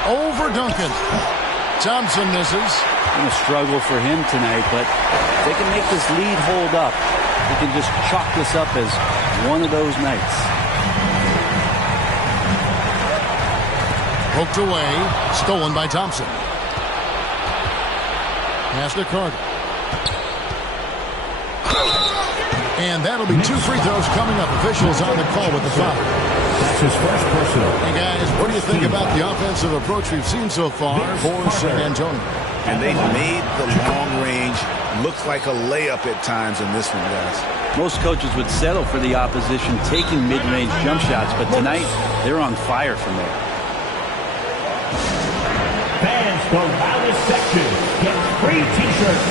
Over Duncan. Thompson misses. Going to struggle for him tonight, but if they can make this lead hold up, they can just chalk this up as one of those nights. Poked away. Stolen by Thompson. Pass to Carter. And that'll be 2 free throws coming up. Officials on the call with the foul. That's his first personal. Hey, guys, what do you think about the offensive approach we've seen so far for San Antonio? And they've made the long range look like a layup at times in this one, guys. Most coaches would settle for the opposition taking mid-range jump shots, but tonight they're on fire from there. Fans, the loudest section get free T-shirts.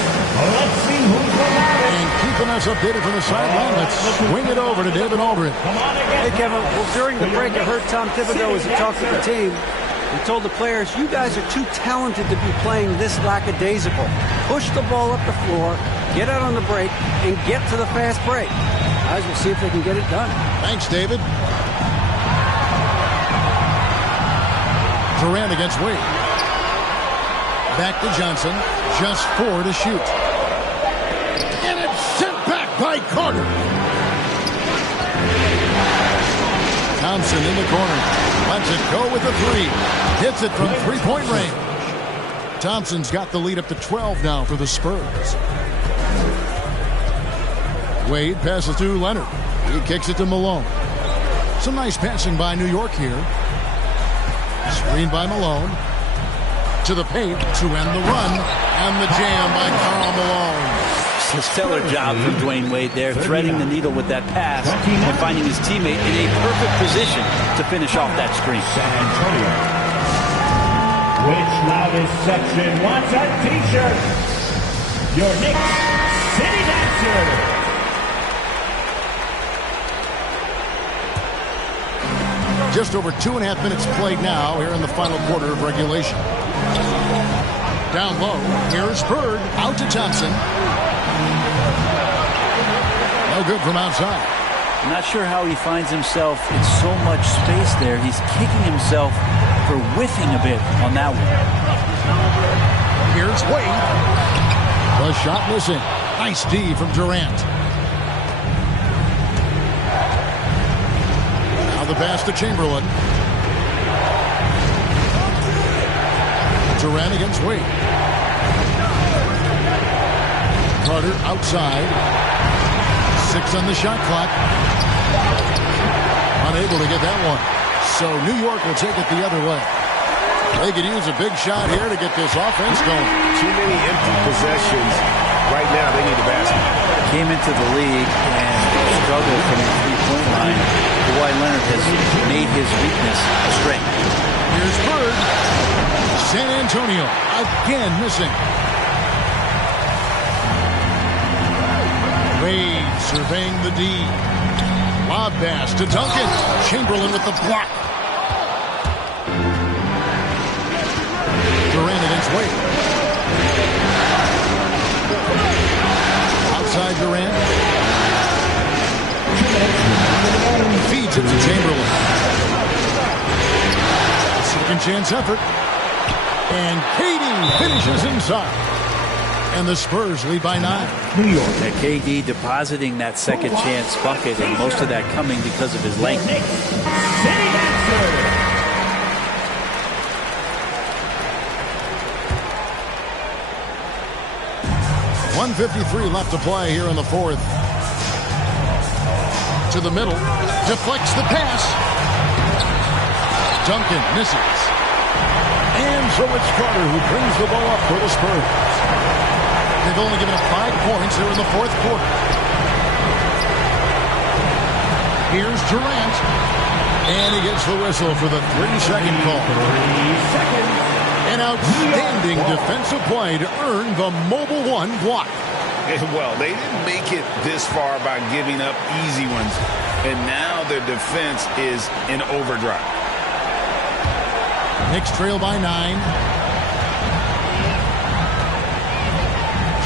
Let's see who's the loudest. And keeping us updated from the sideline, let's swing it over to David Aldridge. Hey, Kevin, well, during the break, I heard Tom Thibodeau as he talked to the team. He told the players, you guys are too talented to be playing this lackadaisical. Push the ball up the floor, get out on the break, and get to the fast break. Guys, we'll see if they can get it done. Thanks, David. Durant against Wade. Back to Johnson. Just 4 to shoot. And it's sent back by Carter. Thompson in the corner. Lets it go with a 3. Hits it from 3-point range. Thompson's got the lead up to 12 now for the Spurs. Wade passes to Leonard. He kicks it to Malone. Some nice passing by New York here. Screen by Malone. To the paint to end the run. And the jam by Karl Malone. A stellar job from Dwayne Wade there, threading the needle with that pass and finding his teammate in a perfect position to finish off that screen. San Antonio. Which loudest section wants a T-shirt? Your Knicks City Dancer. Just over 2.5 minutes played now here in the final quarter of regulation. Down low, here's Bird, out to Thompson. No good from outside. I'm not sure how he finds himself in so much space there. He's kicking himself for whiffing a bit on that one. Here's Wade. The shot missing. Nice D from Durant. Now the pass to Chamberlain. Durant against Wade. Carter outside. 6 on the shot clock. Unable to get that one. So New York will take it the other way. They could use a big shot here to get this offense going. Too many empty possessions. Right now, they need a basket. Came into the league and struggled from the three-point line. Kawhi Leonard has made his weakness a strength. Here's Bird. San Antonio again missing. Wade surveying the D. Lob pass to Duncan. Chamberlain with the block. Durant against Wade. Outside Durant. Feeds it to Chamberlain. Second chance effort. And KD finishes inside. And the Spurs lead by 9. New York. KD depositing that second chance bucket, and most of that coming because of his length. City Dancer. 1:53 left to play here in the fourth. To the middle. Deflects the pass. Duncan misses. And so it's Carter who brings the ball up for the Spurs. They've only given up 5 points here in the fourth quarter. Here's Durant. And he gets the whistle for the 3-second call. 3 seconds. An outstanding defensive play to earn the Mobile One block. Well, they didn't make it this far by giving up easy ones. And now their defense is in overdrive. Knicks trail by 9.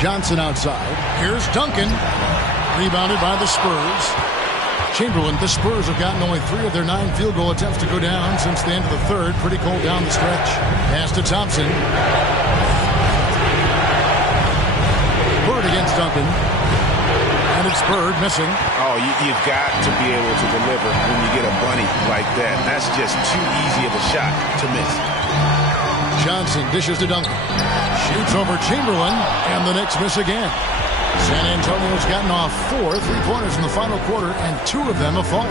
Johnson outside. Here's Duncan. Rebounded by the Spurs. Chamberlain, the Spurs have gotten only 3 of their 9 field goal attempts to go down since the end of the third. Pretty cold down the stretch. Pass to Thompson. Bird against Duncan. And it's Bird missing. Oh, you've got to be able to deliver when you get a bunny like that. That's just too easy of a shot to miss. Johnson dishes to Duncan. Shoots over Chamberlain, and the Knicks miss again. San Antonio's gotten off 4 3-pointers in the final quarter, and 2 of them have fallen.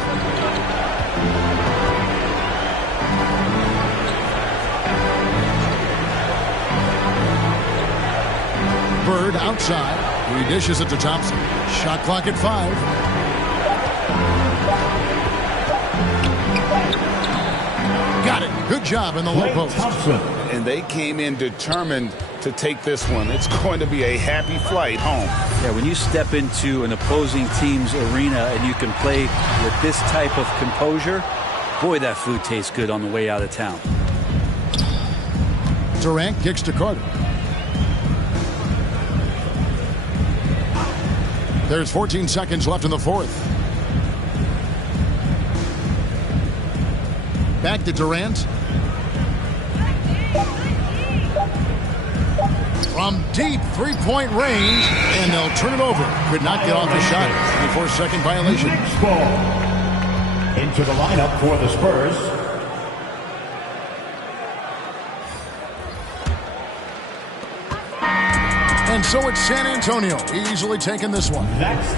Bird outside. He dishes it to Thompson. Shot clock at 5. Got it. Good job in the low post. And they came in determined to take this one. It's going to be a happy flight home. Yeah, when you step into an opposing team's arena and you can play with this type of composure, boy, that food tastes good on the way out of town. Durant kicks to Carter. There's 14 seconds left in the fourth. Back to Durant. From deep 3-point range, and they'll turn it over. Could not get off the shot. 24-second violation. Next ball. Into the lineup for the Spurs. And so it's San Antonio easily taking this one.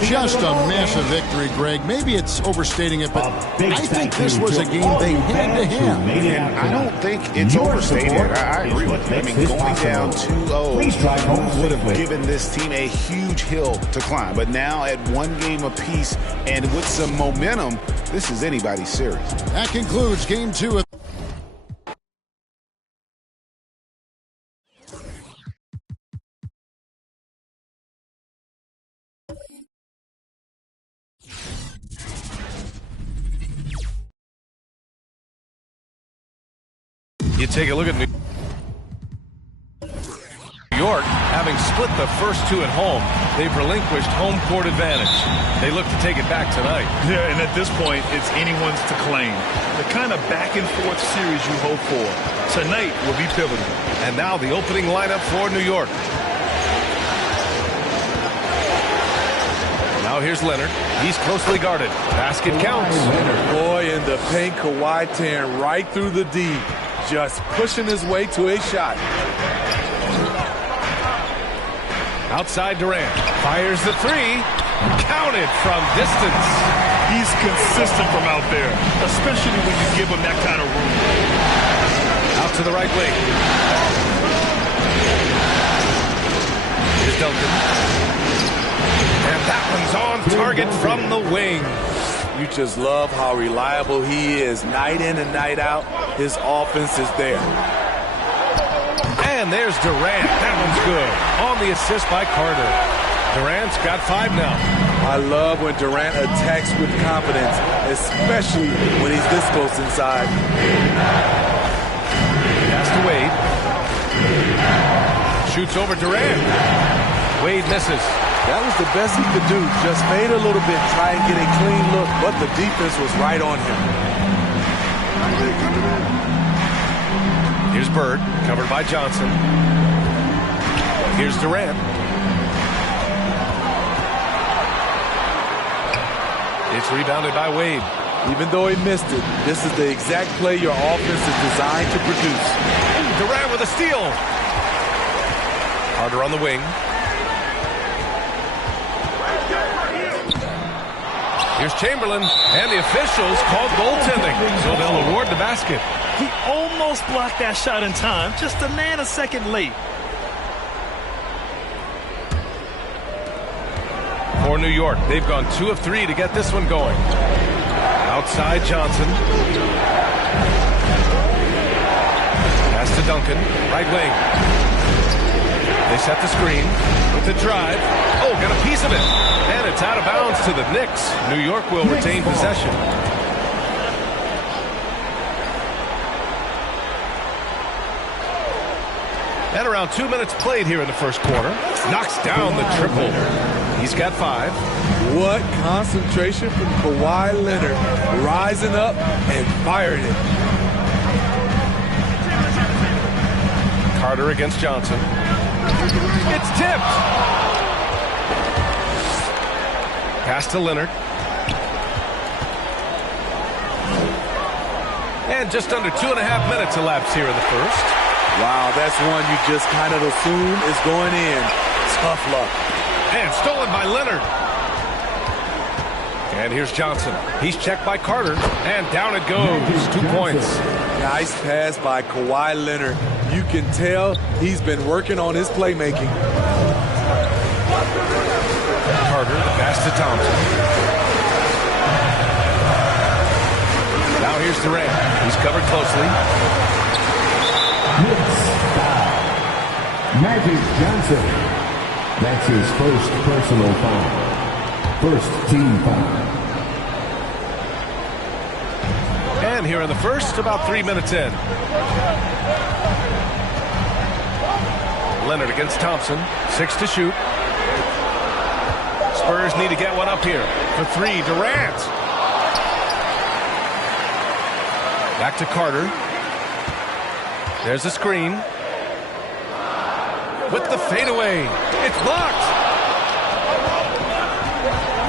Just a massive victory, Greg. Maybe it's overstating it, but I think this was a game they had to have. And I don't think it's overstated. I agree with you. I mean, going down 2-0 would have given this team a huge hill to climb. But now at 1 game apiece and with some momentum, this is anybody's series. That concludes game 2 of You take a look at New York, having split the first 2 at home, they've relinquished home court advantage. They look to take it back tonight. Yeah, and at this point, it's anyone's to claim. The kind of back-and-forth series you hope for. Tonight will be pivotal. And now the opening lineup for New York. Now here's Leonard. He's closely guarded. Basket counts. Boy, in the paint, Kawhi tearing right through the D. Just pushing his way to a shot. Outside Durant. Fires the 3. Counted from distance. He's consistent from out there, especially when you give him that kind of room. Out to the right wing. Here's Duncan. And that one's on target from the wing. You just love how reliable he is. Night in and night out, his offense is there. And there's Durant. That one's good. On the assist by Carter. Durant's got 5 now. I love when Durant attacks with confidence, especially when he's this close inside. Pass to Wade. Shoots over Durant. Wade misses. That was the best he could do. Just fade a little bit, try and get a clean look, but the defense was right on him. Here's Bird, covered by Johnson. Here's Durant. It's rebounded by Wade. Even though he missed it, this is the exact play your offense is designed to produce. Durant with a steal. Carter on the wing. Here's Chamberlain, and the officials called goaltending, so they'll award the basket. He almost blocked that shot in time, just a nanosecond late. For New York, they've gone 2 of 3 to get this one going. Outside Johnson. Pass to Duncan, right wing. They set the screen with the drive. Oh, got a piece of it. And it's out of bounds to the Knicks. New York will retain possession. And around 2 minutes played here in the first quarter. Knocks down the triple. He's got 5. What concentration from Kawhi Leonard, rising up and firing it. Carter against Johnson. It's tipped. Pass to Leonard. And just under 2.5 minutes elapsed here in the first. Wow, that's one you just kind of assume is going in. Tough luck. And stolen by Leonard. And here's Johnson. He's checked by Carter. And down it goes. 2 points. Nice pass by Kawhi Leonard. You can tell he's been working on his playmaking. Carter, the pass to Thompson. Now here's Durant. He's covered closely. Magic Johnson. That's his first personal foul. First team foul. And here in the first, about 3 minutes in. Leonard against Thompson. 6 to shoot. Spurs need to get one up here. For 3, Durant. Back to Carter. There's a screen. With the fadeaway. It's blocked.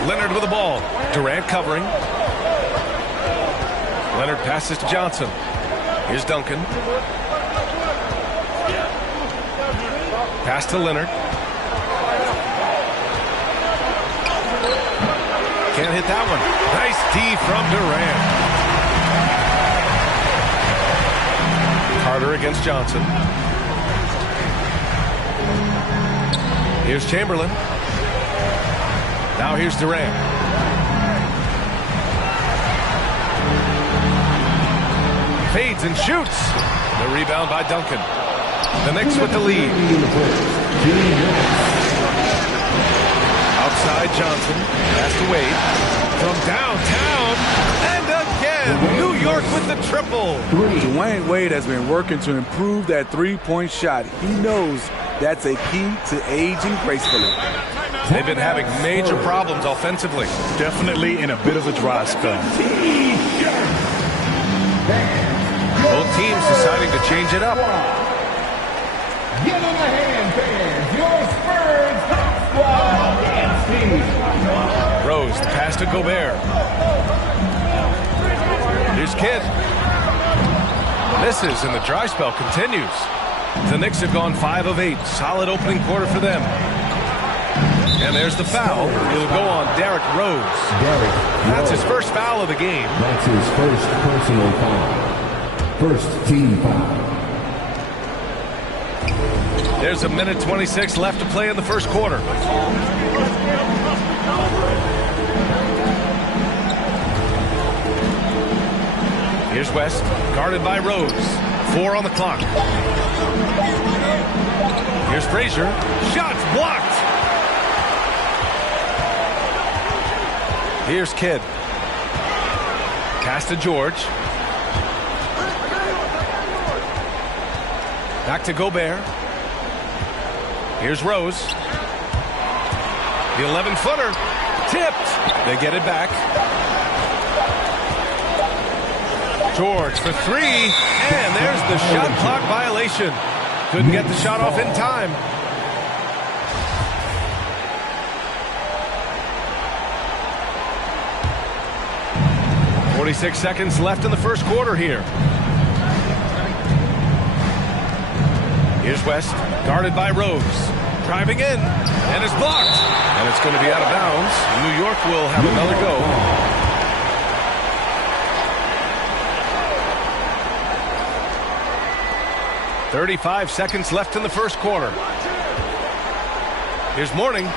Leonard with the ball. Durant covering. Leonard passes to Johnson. Here's Duncan. Pass to Leonard. Can't hit that one. Nice D from Durant. Carter against Johnson. Here's Chamberlain. Now here's Durant. Fades and shoots. The rebound by Duncan. The Knicks with the lead. Outside Johnson. Pass to Wade. From downtown. And again, New York with the triple. Dwayne Wade has been working to improve that three-point shot. He knows that's a key to aging gracefully. They've been having major problems offensively. Definitely in a bit of a dry spell. Both teams deciding to change it up. Give them a hand, fans. Your Spurs squad dancing. Rose, the pass to Gobert. Here's Kidd. Misses, and the dry spell continues. The Knicks have gone 5 of 8. Solid opening quarter for them. And there's the foul. It'll go on Derrick Rose. That's his first foul of the game. That's his first personal foul. First team foul. There's 1:26 left to play in the first quarter. Here's West, guarded by Rose. 4 on the clock. Here's Frazier. Shots blocked. Here's Kidd. Pass to George. Back to Gobert. Here's Rose. The 11-footer. Tipped. They get it back. George for 3. And there's the shot clock violation. Couldn't get the shot off in time. .46 seconds left in the first quarter here. Here's West, guarded by Rose. Driving in, and it's blocked. And it's going to be out of bounds. New York will have another go. .35 seconds left in the first quarter. Here's Mourning.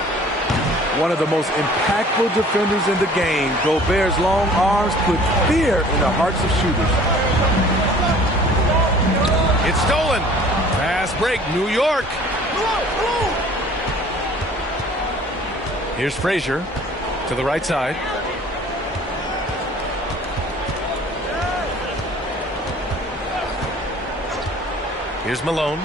One of the most impactful defenders in the game. Gobert's long arms put fear in the hearts of shooters. It's stolen. Fast break, New York. Here's Frazier to the right side. Here's Malone.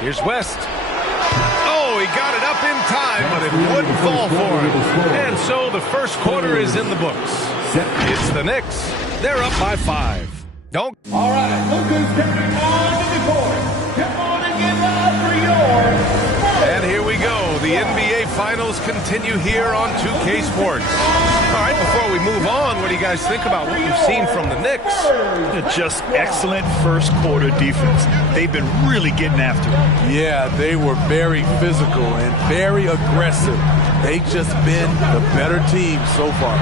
Here's West. Oh, he got it up in time, but it wouldn't fall for him. And so the first quarter is in the books. It's the Knicks. They're up by 5. Don't. All right, look who's coming on to the court. Come on and get loud for your Spurs. And here we go. The NBA Finals continue here on 2K Sports. All right, before we move on, what do you guys think about what you've seen from the Knicks? Just excellent first quarter defense. They've been really getting after it. Yeah, they were very physical and very aggressive. They've just been the better team so far.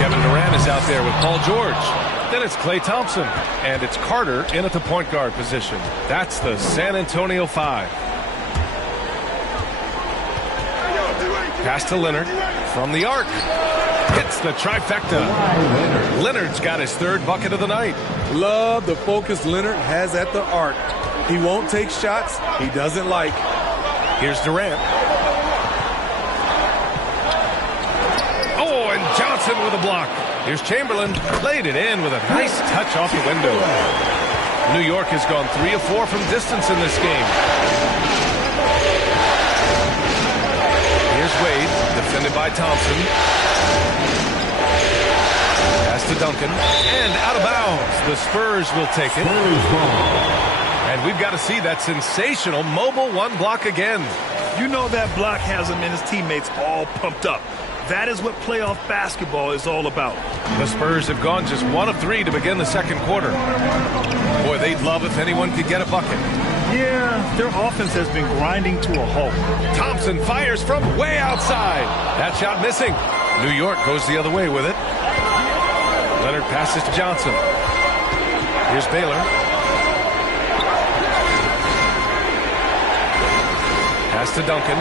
Kevin Durant is out there with Paul George. Then it's Klay Thompson. And it's Carter in at the point guard position. That's the San Antonio 5. Pass to Leonard from the arc. Hits the trifecta. Leonard's got his third bucket of the night. Love the focus Leonard has at the arc. He won't take shots he doesn't like. Here's Durant. Oh, and Johnson with a block. Here's Chamberlain. Laid it in with a nice touch off the window. New York has gone 3 of 4 from distance in this game. Here's Wade, defended by Thompson. Pass to Duncan. And out of bounds. The Spurs will take it. And we've got to see that sensational mobile one block again. You know that block has him and his teammates all pumped up. That is what playoff basketball is all about. The Spurs have gone just 1 of 3 to begin the second quarter. Boy, they'd love if anyone could get a bucket. Yeah, their offense has been grinding to a halt. Thompson fires from way outside. That shot missing. New York goes the other way with it. Leonard passes to Johnson. Here's Baylor. Pass to Duncan.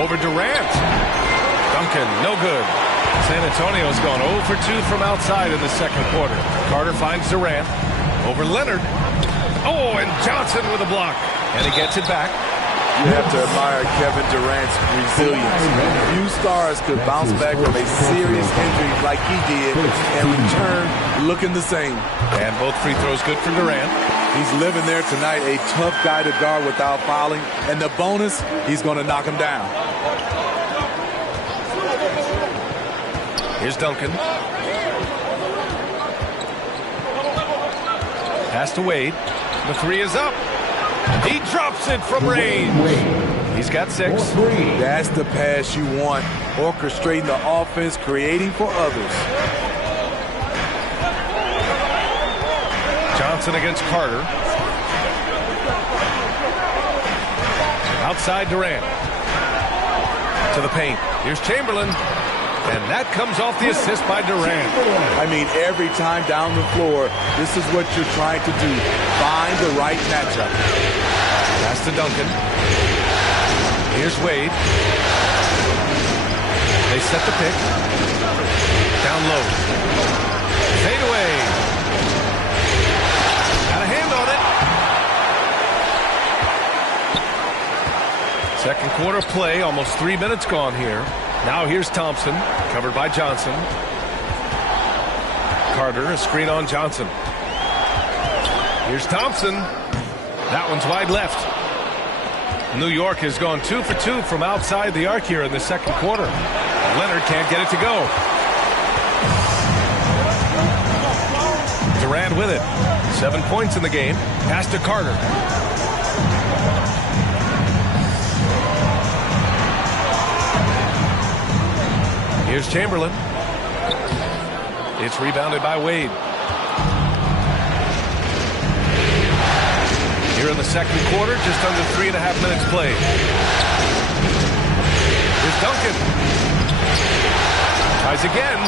Over Durant. Duncan, no good. San Antonio's gone 0 for 2 from outside in the second quarter. Carter finds Durant. Over Leonard. Oh, and Johnson with a block. And he gets it back. You have to admire Kevin Durant's resilience. Few stars could bounce back from a serious injury like he did and return looking the same. And both free throws good for Durant. He's living there tonight, a tough guy to guard without fouling. And the bonus, he's going to knock him down. Here's Duncan. Pass to Wade. The 3 is up. He drops it from range. He's got 6. That's the pass you want. Orchestrating the offense, creating for others. Johnson against Carter. Outside Durant. To the paint. Here's Chamberlain. And that comes off the assist by Durant. I mean, every time down the floor, this is what you're trying to do. Find the right matchup. Pass to Duncan. Here's Wade. They set the pick. Down low. Fade away. Got a hand on it. Second quarter play, almost 3 minutes gone here. Now here's Thompson, covered by Johnson. Carter, a screen on Johnson. Here's Thompson. That one's wide left. New York has gone 2 for 2 from outside the arc here in the second quarter. Leonard can't get it to go. Durant with it. 7 points in the game. Pass to Carter. Here's Chamberlain. It's rebounded by Wade. Here in the second quarter, just under 3.5 minutes played. Here's Duncan. Tries again.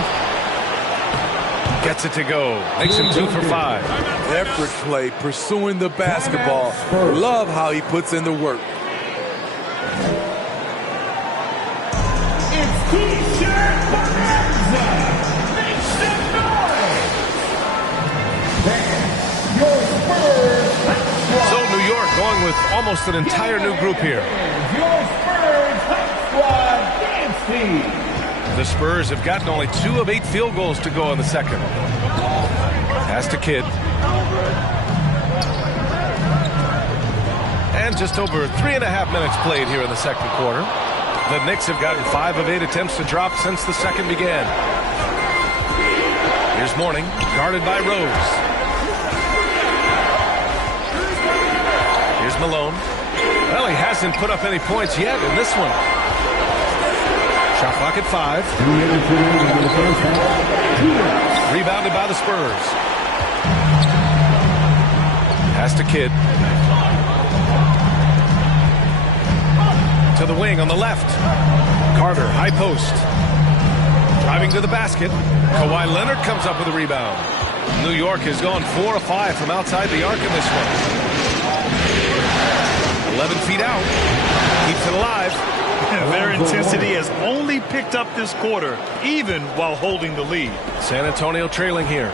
Gets it to go. Makes him 2 for 5. Effort play, pursuing the basketball. Love how he puts in the work. It's T-shirt Bonanza. Make some noise. Then your Spurs. So New York going with almost an entire new group here. Your Spurs Hype Squad dance team. The Spurs have gotten only 2 of 8 field goals to go in the second. Pass to Kidd. And just over 3.5 minutes played here in the second quarter. The Knicks have gotten 5 of 8 attempts to drop since the second began. Here's Mourning, guarded by Rose. Here's Malone. Well, he hasn't put up any points yet in this one. Shot clock at 5. Rebounded by the Spurs. Pass to Kidd. To the wing on the left. Carter, high post. Driving to the basket. Kawhi Leonard comes up with a rebound. New York has gone 4 of 5 from outside the arc in this one. 11 feet out. Keeps it alive. Their intensity has only picked up this quarter, even while holding the lead. San Antonio trailing here.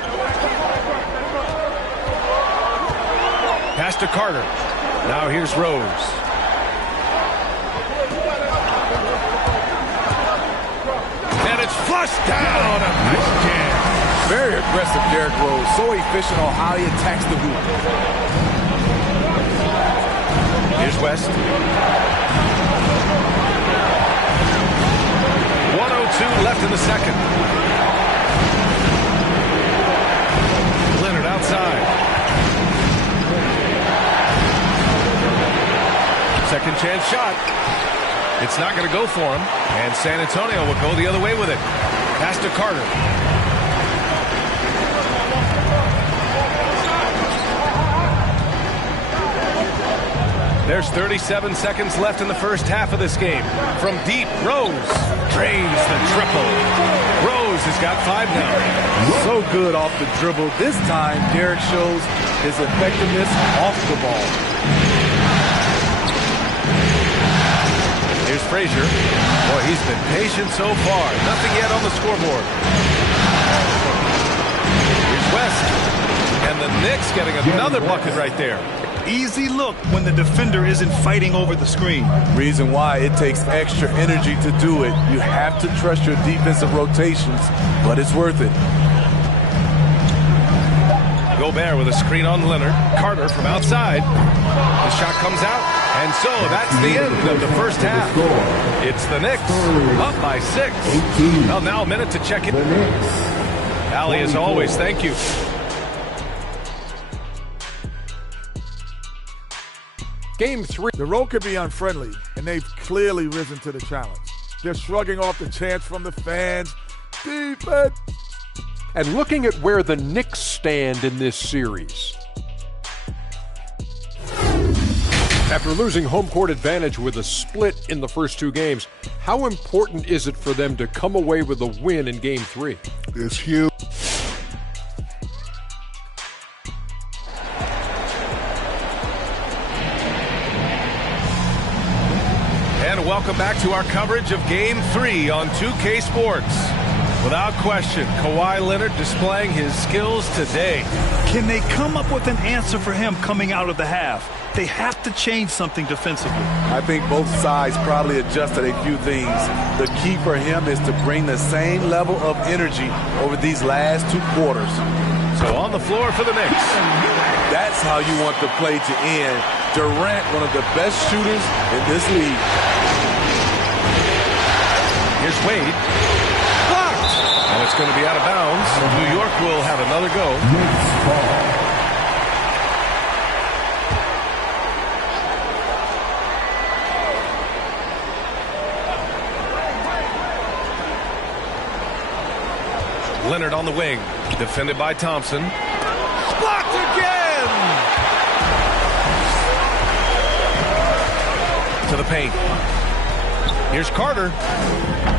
Pass to Carter. Now here's Rose. And it's flushed down. A nice jam. Very aggressive, Derrick Rose. So efficient on how he attacks the hoop. Here's West. 1:02 left in the second. Leonard outside. Second chance shot. It's not going to go for him. And San Antonio will go the other way with it. Pass to Carter. There's 37 seconds left in the first half of this game. From deep, Rose drains the triple. Rose has got 5 now. So good off the dribble. This time, Derrick shows his effectiveness off the ball. Here's Frazier. Boy, he's been patient so far. Nothing yet on the scoreboard. Here's West. And the Knicks getting another bucket right there. Easy look when the defender isn't fighting over the screen. Reason why it takes extra energy to do it. You have to trust your defensive rotations, but it's worth it. Gobert with a screen on Leonard. Carter from outside. The shot comes out. And so that's the end of the first half. It's the Knicks up by 6. Well, now a minute to check it. Allie, as always, thank you. Game 3. The road could be unfriendly, and they've clearly risen to the challenge. They're shrugging off the chants from the fans. Defense! And looking at where the Knicks stand in this series. After losing home court advantage with a split in the first 2 games, how important is it for them to come away with a win in Game 3? It's huge. And welcome back to our coverage of Game 3 on 2K Sports. Without question, Kawhi Leonard displaying his skills today. Can they come up with an answer for him coming out of the half? They have to change something defensively. I think both sides probably adjusted a few things. The key for him is to bring the same level of energy over these last 2 quarters. So on the floor for the Knicks. That's how you want the play to end. Durant, one of the best shooters in this league. Here's Wade. Blocked. And it's going to be out of bounds. New York will have another go. Leonard on the wing. Defended by Thompson. Blocked again! To the paint. Here's Carter.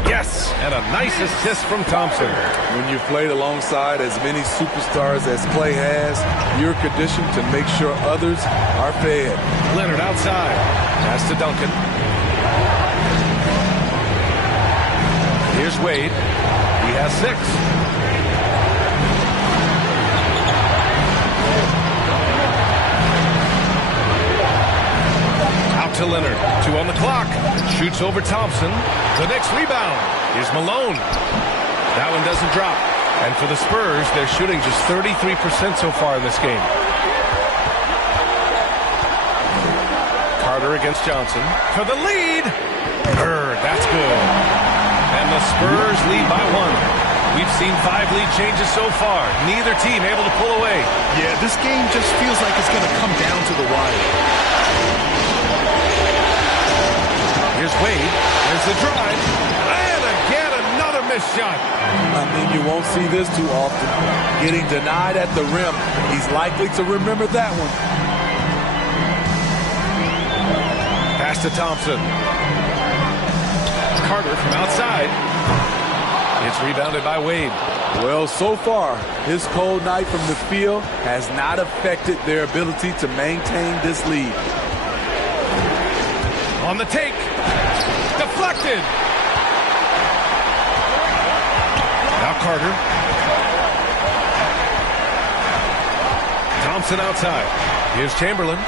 Yes, and a nice assist from Thompson. When you've played alongside as many superstars as Clay has, you're conditioned to make sure others are fed. Leonard outside. Pass to Duncan. Here's Wade. He has 6. To Leonard. 2 on the clock. Shoots over Thompson. The next rebound. Here's Malone. That one doesn't drop. And for the Spurs, they're shooting just 33% so far in this game. Carter against Johnson. For the lead. Bird, that's good. And the Spurs lead by 1. We've seen 5 lead changes so far. Neither team able to pull away. Yeah, this game just feels like it's going to come down to the wire. Here's Wade. There's the drive. And again, another missed shot. I mean, you won't see this too often. Getting denied at the rim. He's likely to remember that one. Pass to Thompson. Carter from outside. It's rebounded by Wade. Well, so far, his cold night from the field has not affected their ability to maintain this lead. On the take. Deflected. Now Carter. Thompson outside. Here's Chamberlain.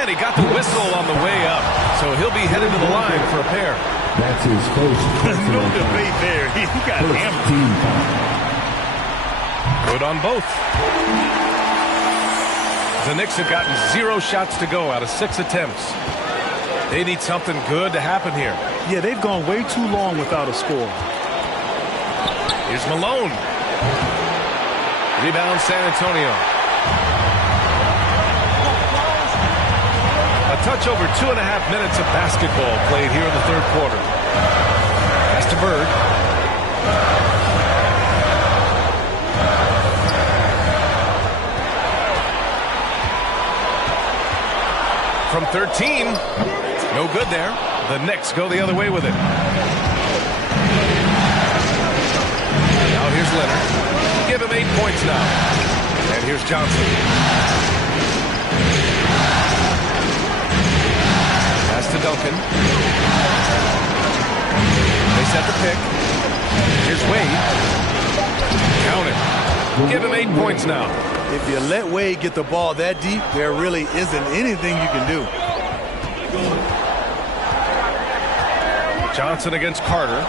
And he got the whistle on the way up. So he'll be headed to the line for a pair. That's his first. No debate there. He got hammered. Team foul. Good on both. The Knicks have gotten 0 shots to go out of 6 attempts. They need something good to happen here. Yeah, they've gone way too long without a score. Here's Malone. Rebound San Antonio. A touch over 2.5 minutes of basketball played here in the third quarter. Pass to Bird. From 13. No good there. The Knicks go the other way with it. Now here's Leonard. Give him 8 points now. And here's Johnson. To Duncan. They set the pick. Here's Wade. Count it. Give him 8 points now. If you let Wade get the ball that deep, there really isn't anything you can do. Johnson against Carter.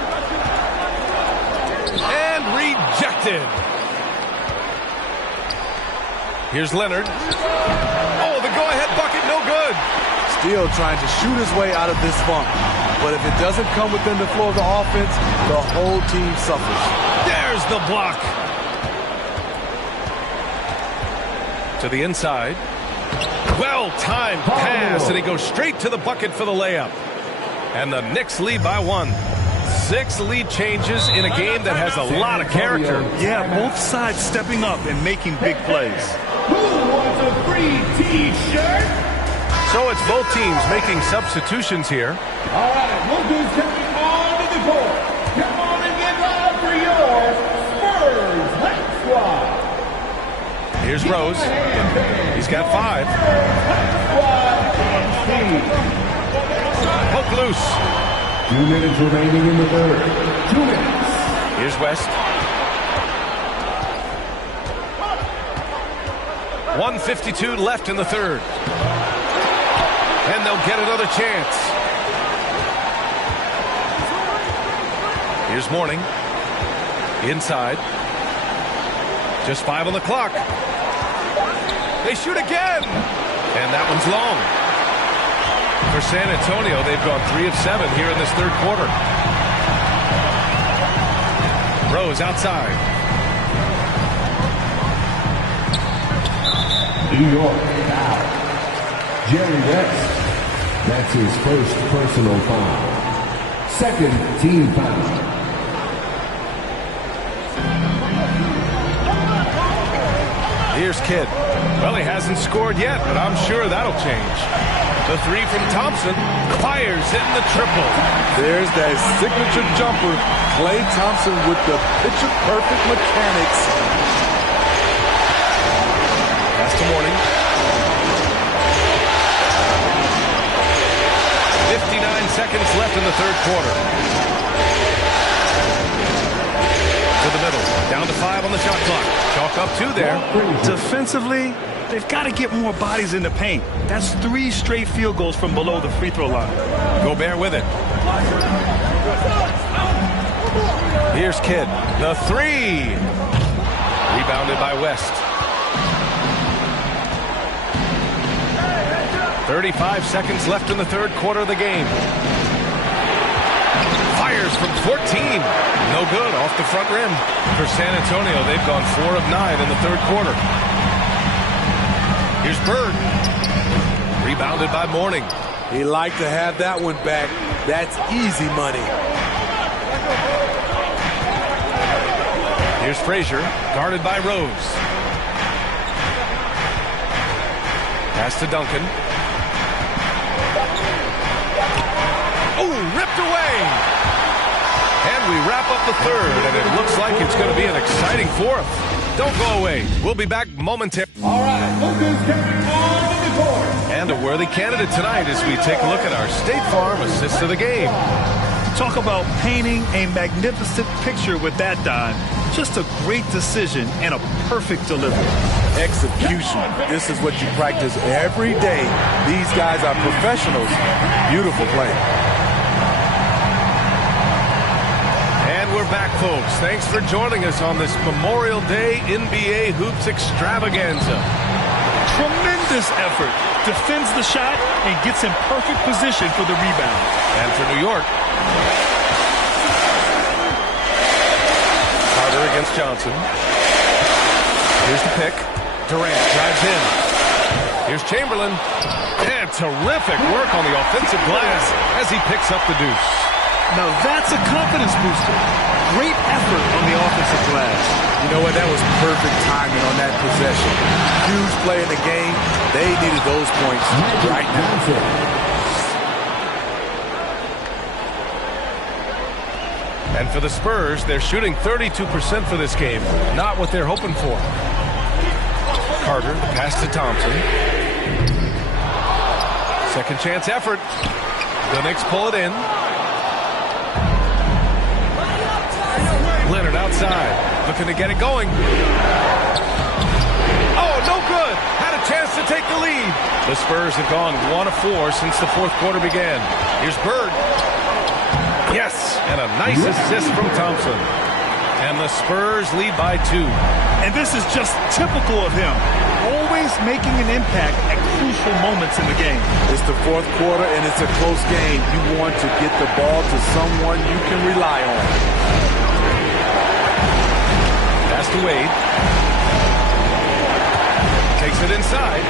And rejected. Here's Leonard. Oh, the go-ahead bucket, no good. Still trying to shoot his way out of this funk. But if it doesn't come within the flow of the offense, the whole team suffers. There's the block. To the inside. Well-timed pass, and he goes straight to the bucket for the layup. And the Knicks lead by 1. 6 lead changes in a game that has a lot of character. Yeah, both sides stepping up and making big plays. Who wants a free T-shirt? So it's both teams making substitutions here. All right, look who's coming onto the court. Come on and get loud for your Spurs Hype Squad. Here's Rose. He's got 5. Hook loose. 2 minutes remaining in the third. 2 minutes. Here's West. 1:52 left in the third. And they'll get another chance. Here's Mourning. Inside. Just 5 on the clock. They shoot again. And that one's long. For San Antonio, they've gone 3 of 7 here in this third quarter. Rose outside. New York foul. Jerry West. That's his first personal foul. Second team foul. Here's Kidd. Well, he hasn't scored yet, but I'm sure that'll change. The 3 from Thompson fires in the triple. There's that signature jumper. Klay Thompson with the picture-perfect mechanics. Pass to Mourning. 59 seconds left in the third quarter. To the middle. Down to 5 on the shot clock. Chalk up 2 there. Defensively, they've got to get more bodies in the paint. That's 3 straight field goals from below the free throw line. Gobert with it. Here's Kidd. The 3. Rebounded by West. 35 seconds left in the third quarter of the game. Fires from 14. No good, off the front rim. For San Antonio, they've gone 4 of 9 in the third quarter. Here's Bird. Rebounded by Mourning. He'd like to have that one back. That's easy money. Here's Frazier, guarded by Rose. Pass to Duncan. Oh, ripped away! And we wrap up the third, and it looks like it's going to be an exciting fourth. Don't go away. We'll be back momentarily. All right, look who's coming on to the court. And a worthy candidate tonight as we take a look at our State Farm assist of the game. Talk about painting a magnificent picture with that dime. Just a great decision and a perfect delivery. Execution. This is what you practice every day. These guys are professionals. Beautiful play. And we're back, folks. Thanks for joining us on this Memorial Day NBA Hoops Extravaganza. Tremendous effort. Defends the shot and gets in perfect position for the rebound. And for New York, Carter against Johnson. Here's the pick. Durant drives in. Here's Chamberlain. And terrific work on the offensive glass as he picks up the deuce. Now that's a confidence booster. Great effort on the offensive glass. You know what? That was perfect timing on that possession. Huge play in the game. They needed those points right now. And for the Spurs, they're shooting 32% for this game. Not what they're hoping for. Carter, pass to Thompson. Second chance effort. The Knicks pull it in. Leonard outside, looking to get it going. Oh, no good. Had a chance to take the lead. The Spurs have gone 1 of 4 since the fourth quarter began. Here's Bird. Yes, and a nice assist from Thompson. And the Spurs lead by 2. And this is just typical of him. Always making an impact at crucial moments in the game. It's the fourth quarter, and it's a close game. You want to get the ball to someone you can rely on. Pass to Wade. Takes it inside.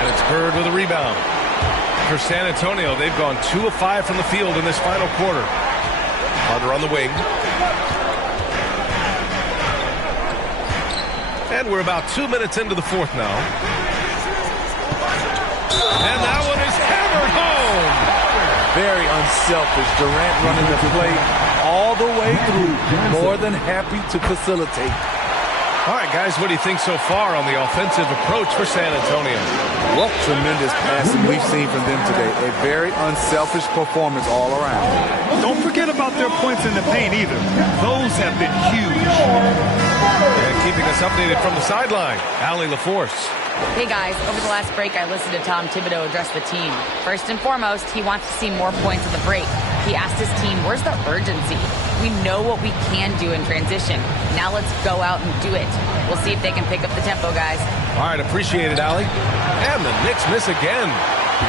And it's Bird with a rebound. For San Antonio, they've gone 2 of 5 from the field in this final quarter. Carter on the wing. And we're about 2 minutes into the fourth now. And that one is hammered home. Very unselfish. Durant running the play all the way through. More than happy to facilitate. All right, guys, what do you think so far on the offensive approach for San Antonio? What tremendous passing we've seen from them today. A very unselfish performance all around. Don't forget about their points in the paint either. Those have been huge. And keeping us updated from the sideline, Allie LaForce. Hey guys, over the last break I listened to Tom Thibodeau address the team. First and foremost, he wants to see more points at the break. He asked his team, where's the urgency? We know what we can do in transition. Now let's go out and do it. We'll see if they can pick up the tempo, guys. All right, appreciate it, Allie. And the Knicks miss again.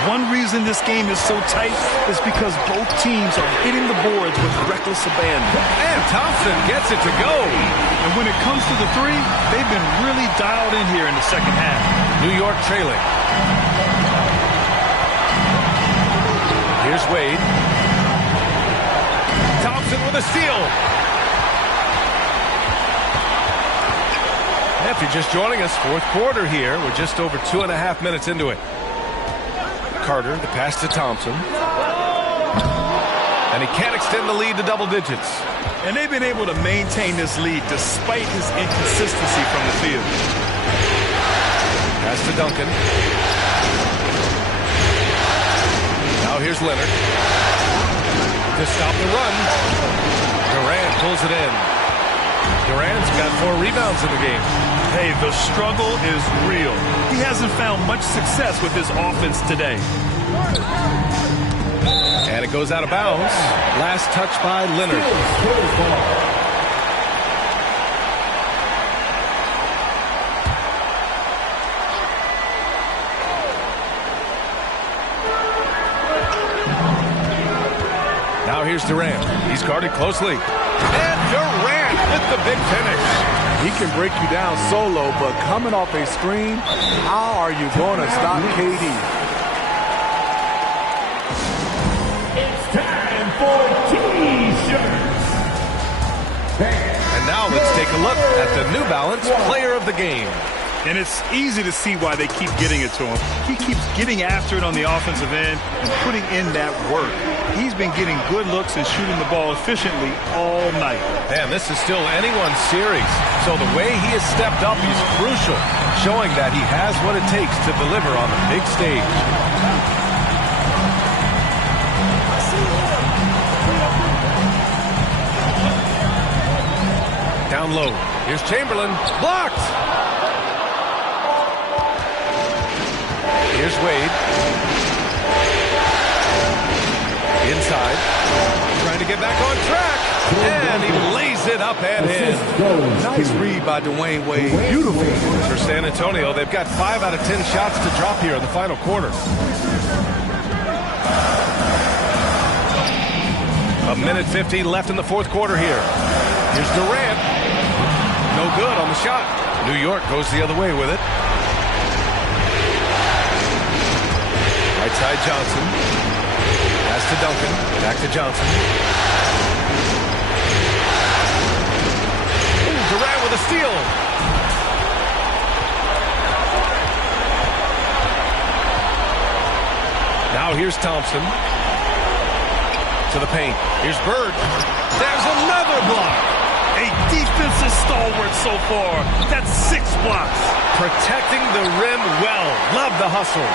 One reason this game is so tight is because both teams are hitting the boards with reckless abandon. And Thompson gets it to go. And when it comes to the three, they've been really dialed in here in the second half. New York trailing. Here's Wade. Thompson with a steal. If you're just joining us, fourth quarter here. We're just over 2.5 minutes into it. Carter, the pass to Thompson. And he can't extend the lead to double digits. And they've been able to maintain this lead despite his inconsistency from the field. Pass to Duncan. Now here's Leonard. To stop the run. Durant pulls it in. Durant's got 4 rebounds in the game. Hey, the struggle is real. He hasn't found much success with his offense today. And it goes out of bounds. Last touch by Leonard. here's Durant. He's guarded closely. And Durant with the big finish. He can break you down solo, but coming off a screen, how are you going to stop KD? It's time for T-shirts. And now let's take a look at the New Balance Player of the Game. And it's easy to see why they keep getting it to him. He keeps getting after it on the offensive end and putting in that work. He's been getting good looks and shooting the ball efficiently all night. Man, this is still anyone's series. So the way he has stepped up is crucial, showing that he has what it takes to deliver on the big stage. Down low. Here's Chamberlain. Blocked! Here's Wade. Inside. Trying to get back on track. And he lays it up and in. Nice read by Dwayne Wade. Beautiful. For San Antonio, they've got 5 out of 10 shots to drop here in the final quarter. A minute 50 left in the fourth quarter here. Here's Durant. No good on the shot. New York goes the other way with it. Right side Johnson. Pass to Duncan. Back to Johnson. Ooh, Durant with a steal. Now here's Thompson. To the paint. Here's Bird. There's another block. A defensive stalwart so far. That's 6 blocks. Protecting the rim well. Love the hustle.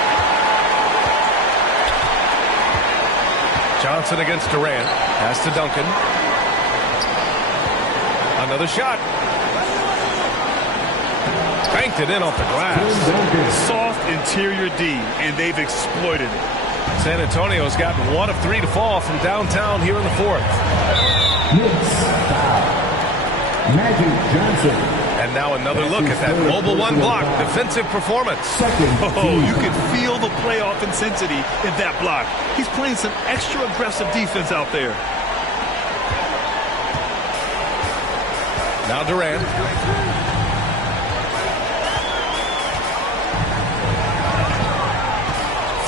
Johnson against Durant. Pass to Duncan. Another shot. Banked it in off the glass. Soft interior D, and they've exploited it. San Antonio's gotten 1 of 3 to fall from downtown here in the fourth. Magic Johnson. And now another look at that mobile 1 block defensive performance. Oh, you can feel the playoff intensity in that block. He's playing some extra aggressive defense out there. Now Durant.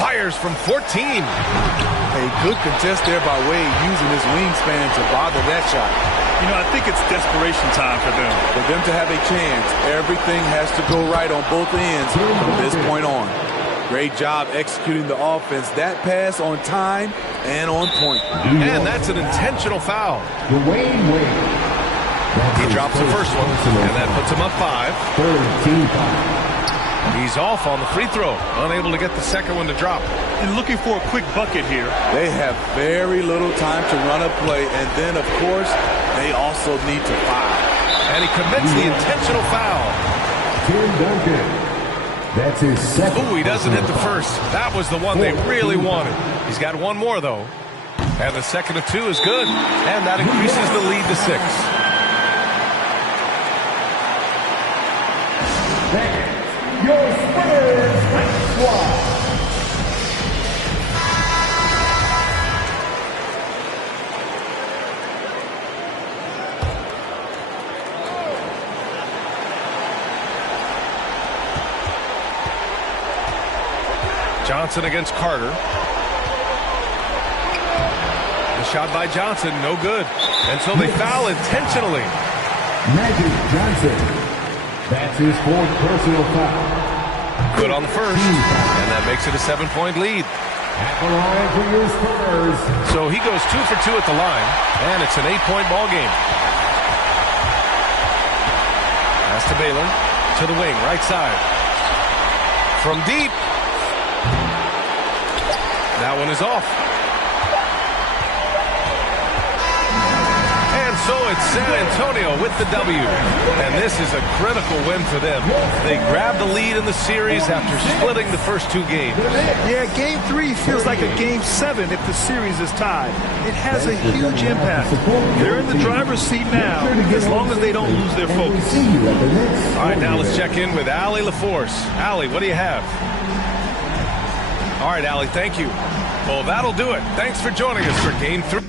Fires from 14. A good contest there by Wade, using his wingspan to bother that shot. You know, I think it's desperation time for them. For them to have a chance, everything has to go right on both ends from this point on. Great job executing the offense. That pass on time and on point. And that's an intentional foul. Dwayne Wade. He drops the first one, and that puts him up 5. 13-5. He's off on the free throw, unable to get the second one to drop. And looking for a quick bucket here. They have very little time to run a play, and then, of course, they also need to foul. And he commits the intentional foul. Tim Duncan. That's his second. Ooh, he doesn't hit the first. That was the one they really wanted. He's got 1 more, though. And the second of 2 is good. And that increases the lead to 6. Your Spurs Hype Squad. Johnson against Carter. The shot by Johnson, no good. And so they foul intentionally. Magic Johnson. That's his 4th personal foul. Good on the first, and that makes it a 7-point lead. At the line for your Spurs. So he goes 2 for 2 at the line, and it's an 8-point ball game. Pass to Baylor, to the wing, right side. From deep. That one is off. And so it's San Antonio with the W. And this is a critical win for them. They grabbed the lead in the series after splitting the first 2 games. Yeah, Game 3 feels like a Game 7 if the series is tied. It has a huge impact. They're in the driver's seat now, as long as they don't lose their focus. All right, now let's check in with Allie LaForce. Allie, what do you have? All right, Allie, thank you. Well, that'll do it. Thanks for joining us for Game 3.